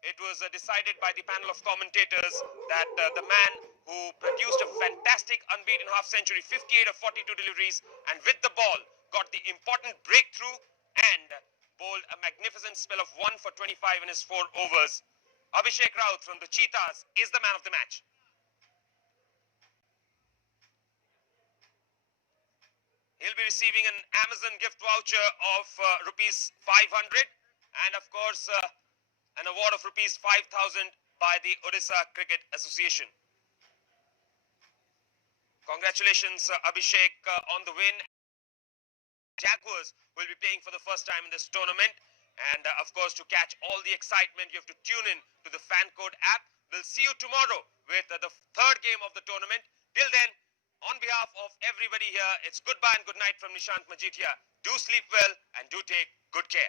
it was decided by the panel of commentators that the man who produced a fantastic unbeaten half century, 58 of 42 deliveries, and with the ball got the important breakthrough and bowled a magnificent spell of 1 for 25 in his 4 overs. Abhishek Raut from the Cheetahs is the man of the match. He'll be receiving an Amazon gift voucher of rupees 500 and of course an award of rupees 5,000 by the Odisha Cricket Association. Congratulations Abhishek on the win. Jaguars will be playing for the first time in this tournament, and of course to catch all the excitement you have to tune in to the FanCode app. We'll see you tomorrow with the third game of the tournament. Till then, on behalf of everybody here, it's goodbye and good night from Nishant Majid here. Do sleep well and do take good care.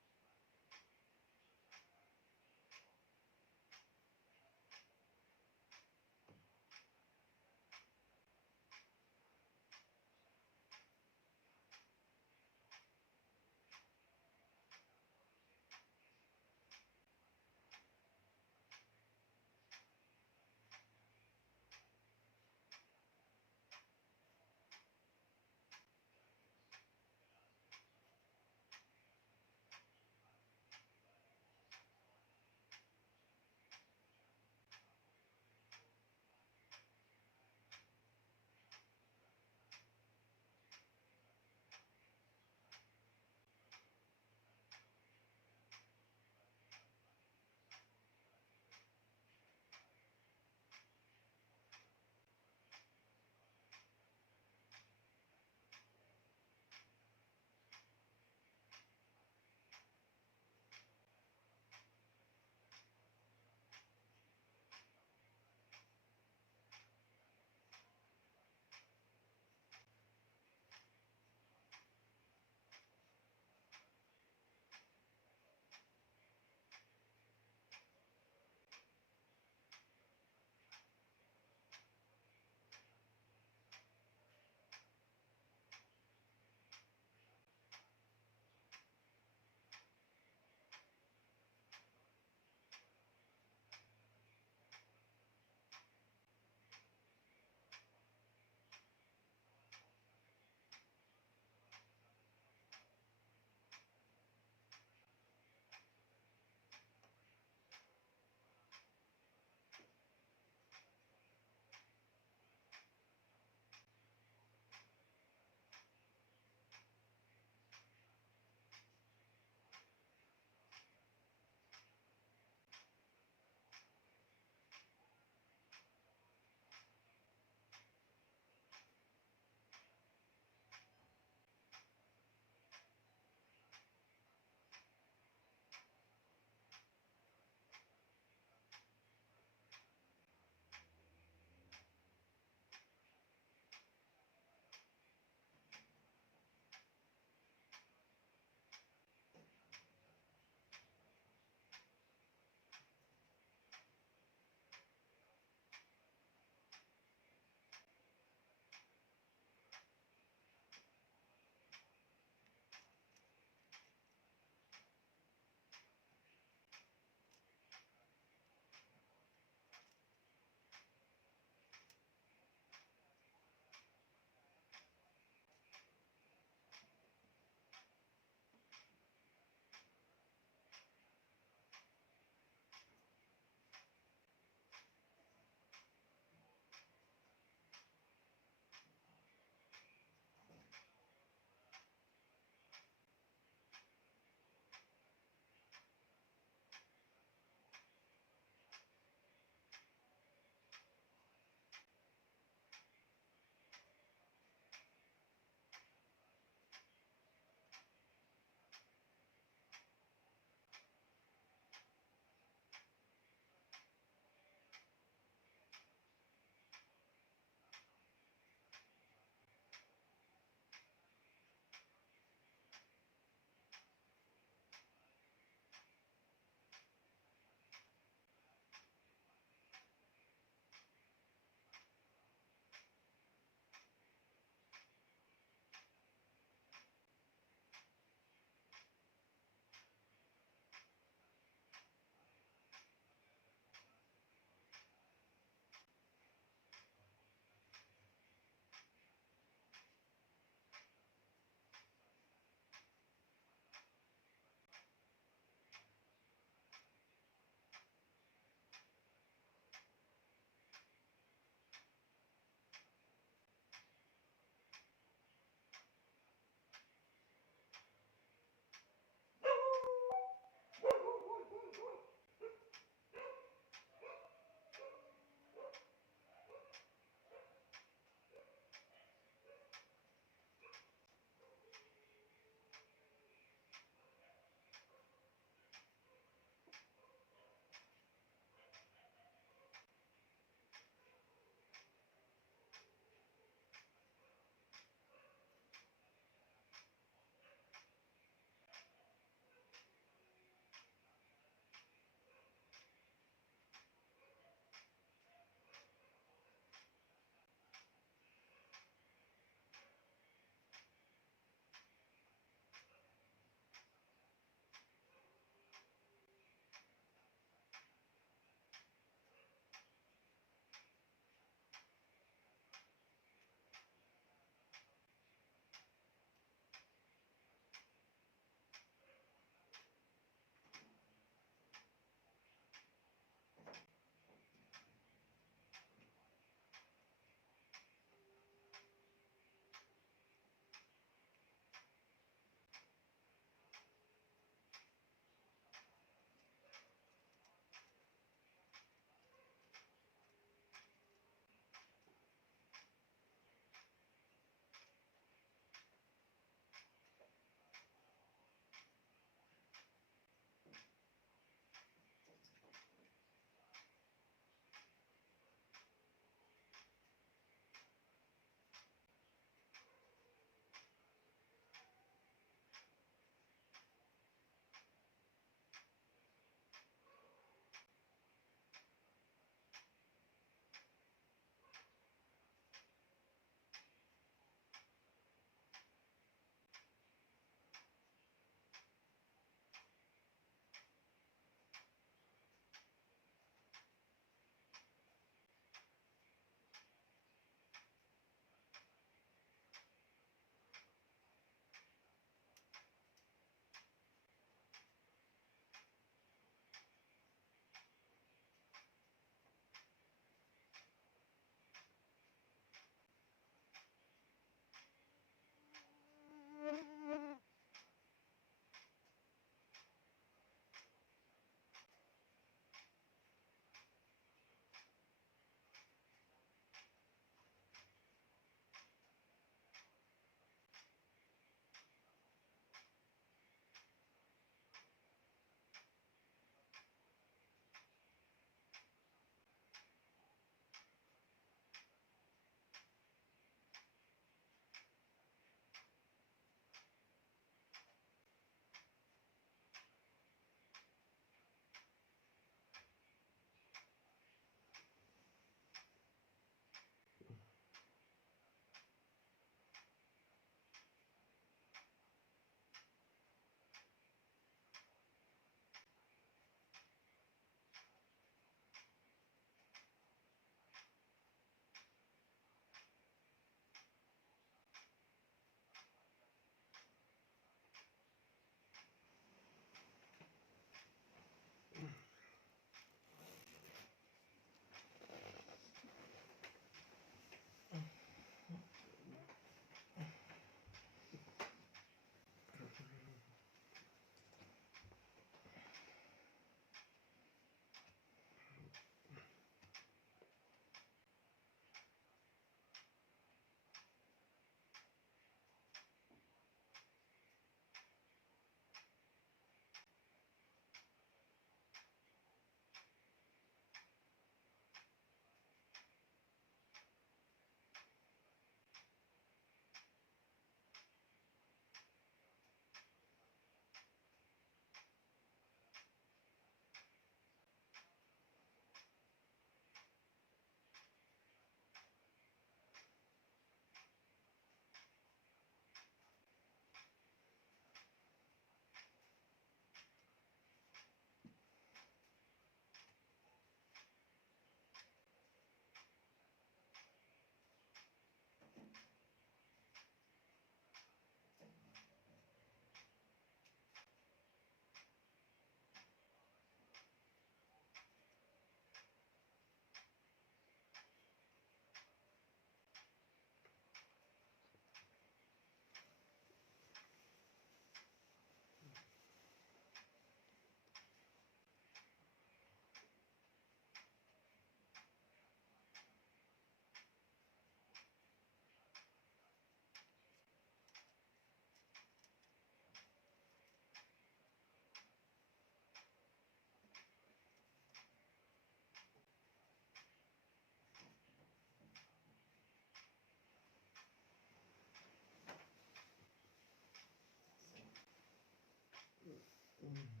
Mm.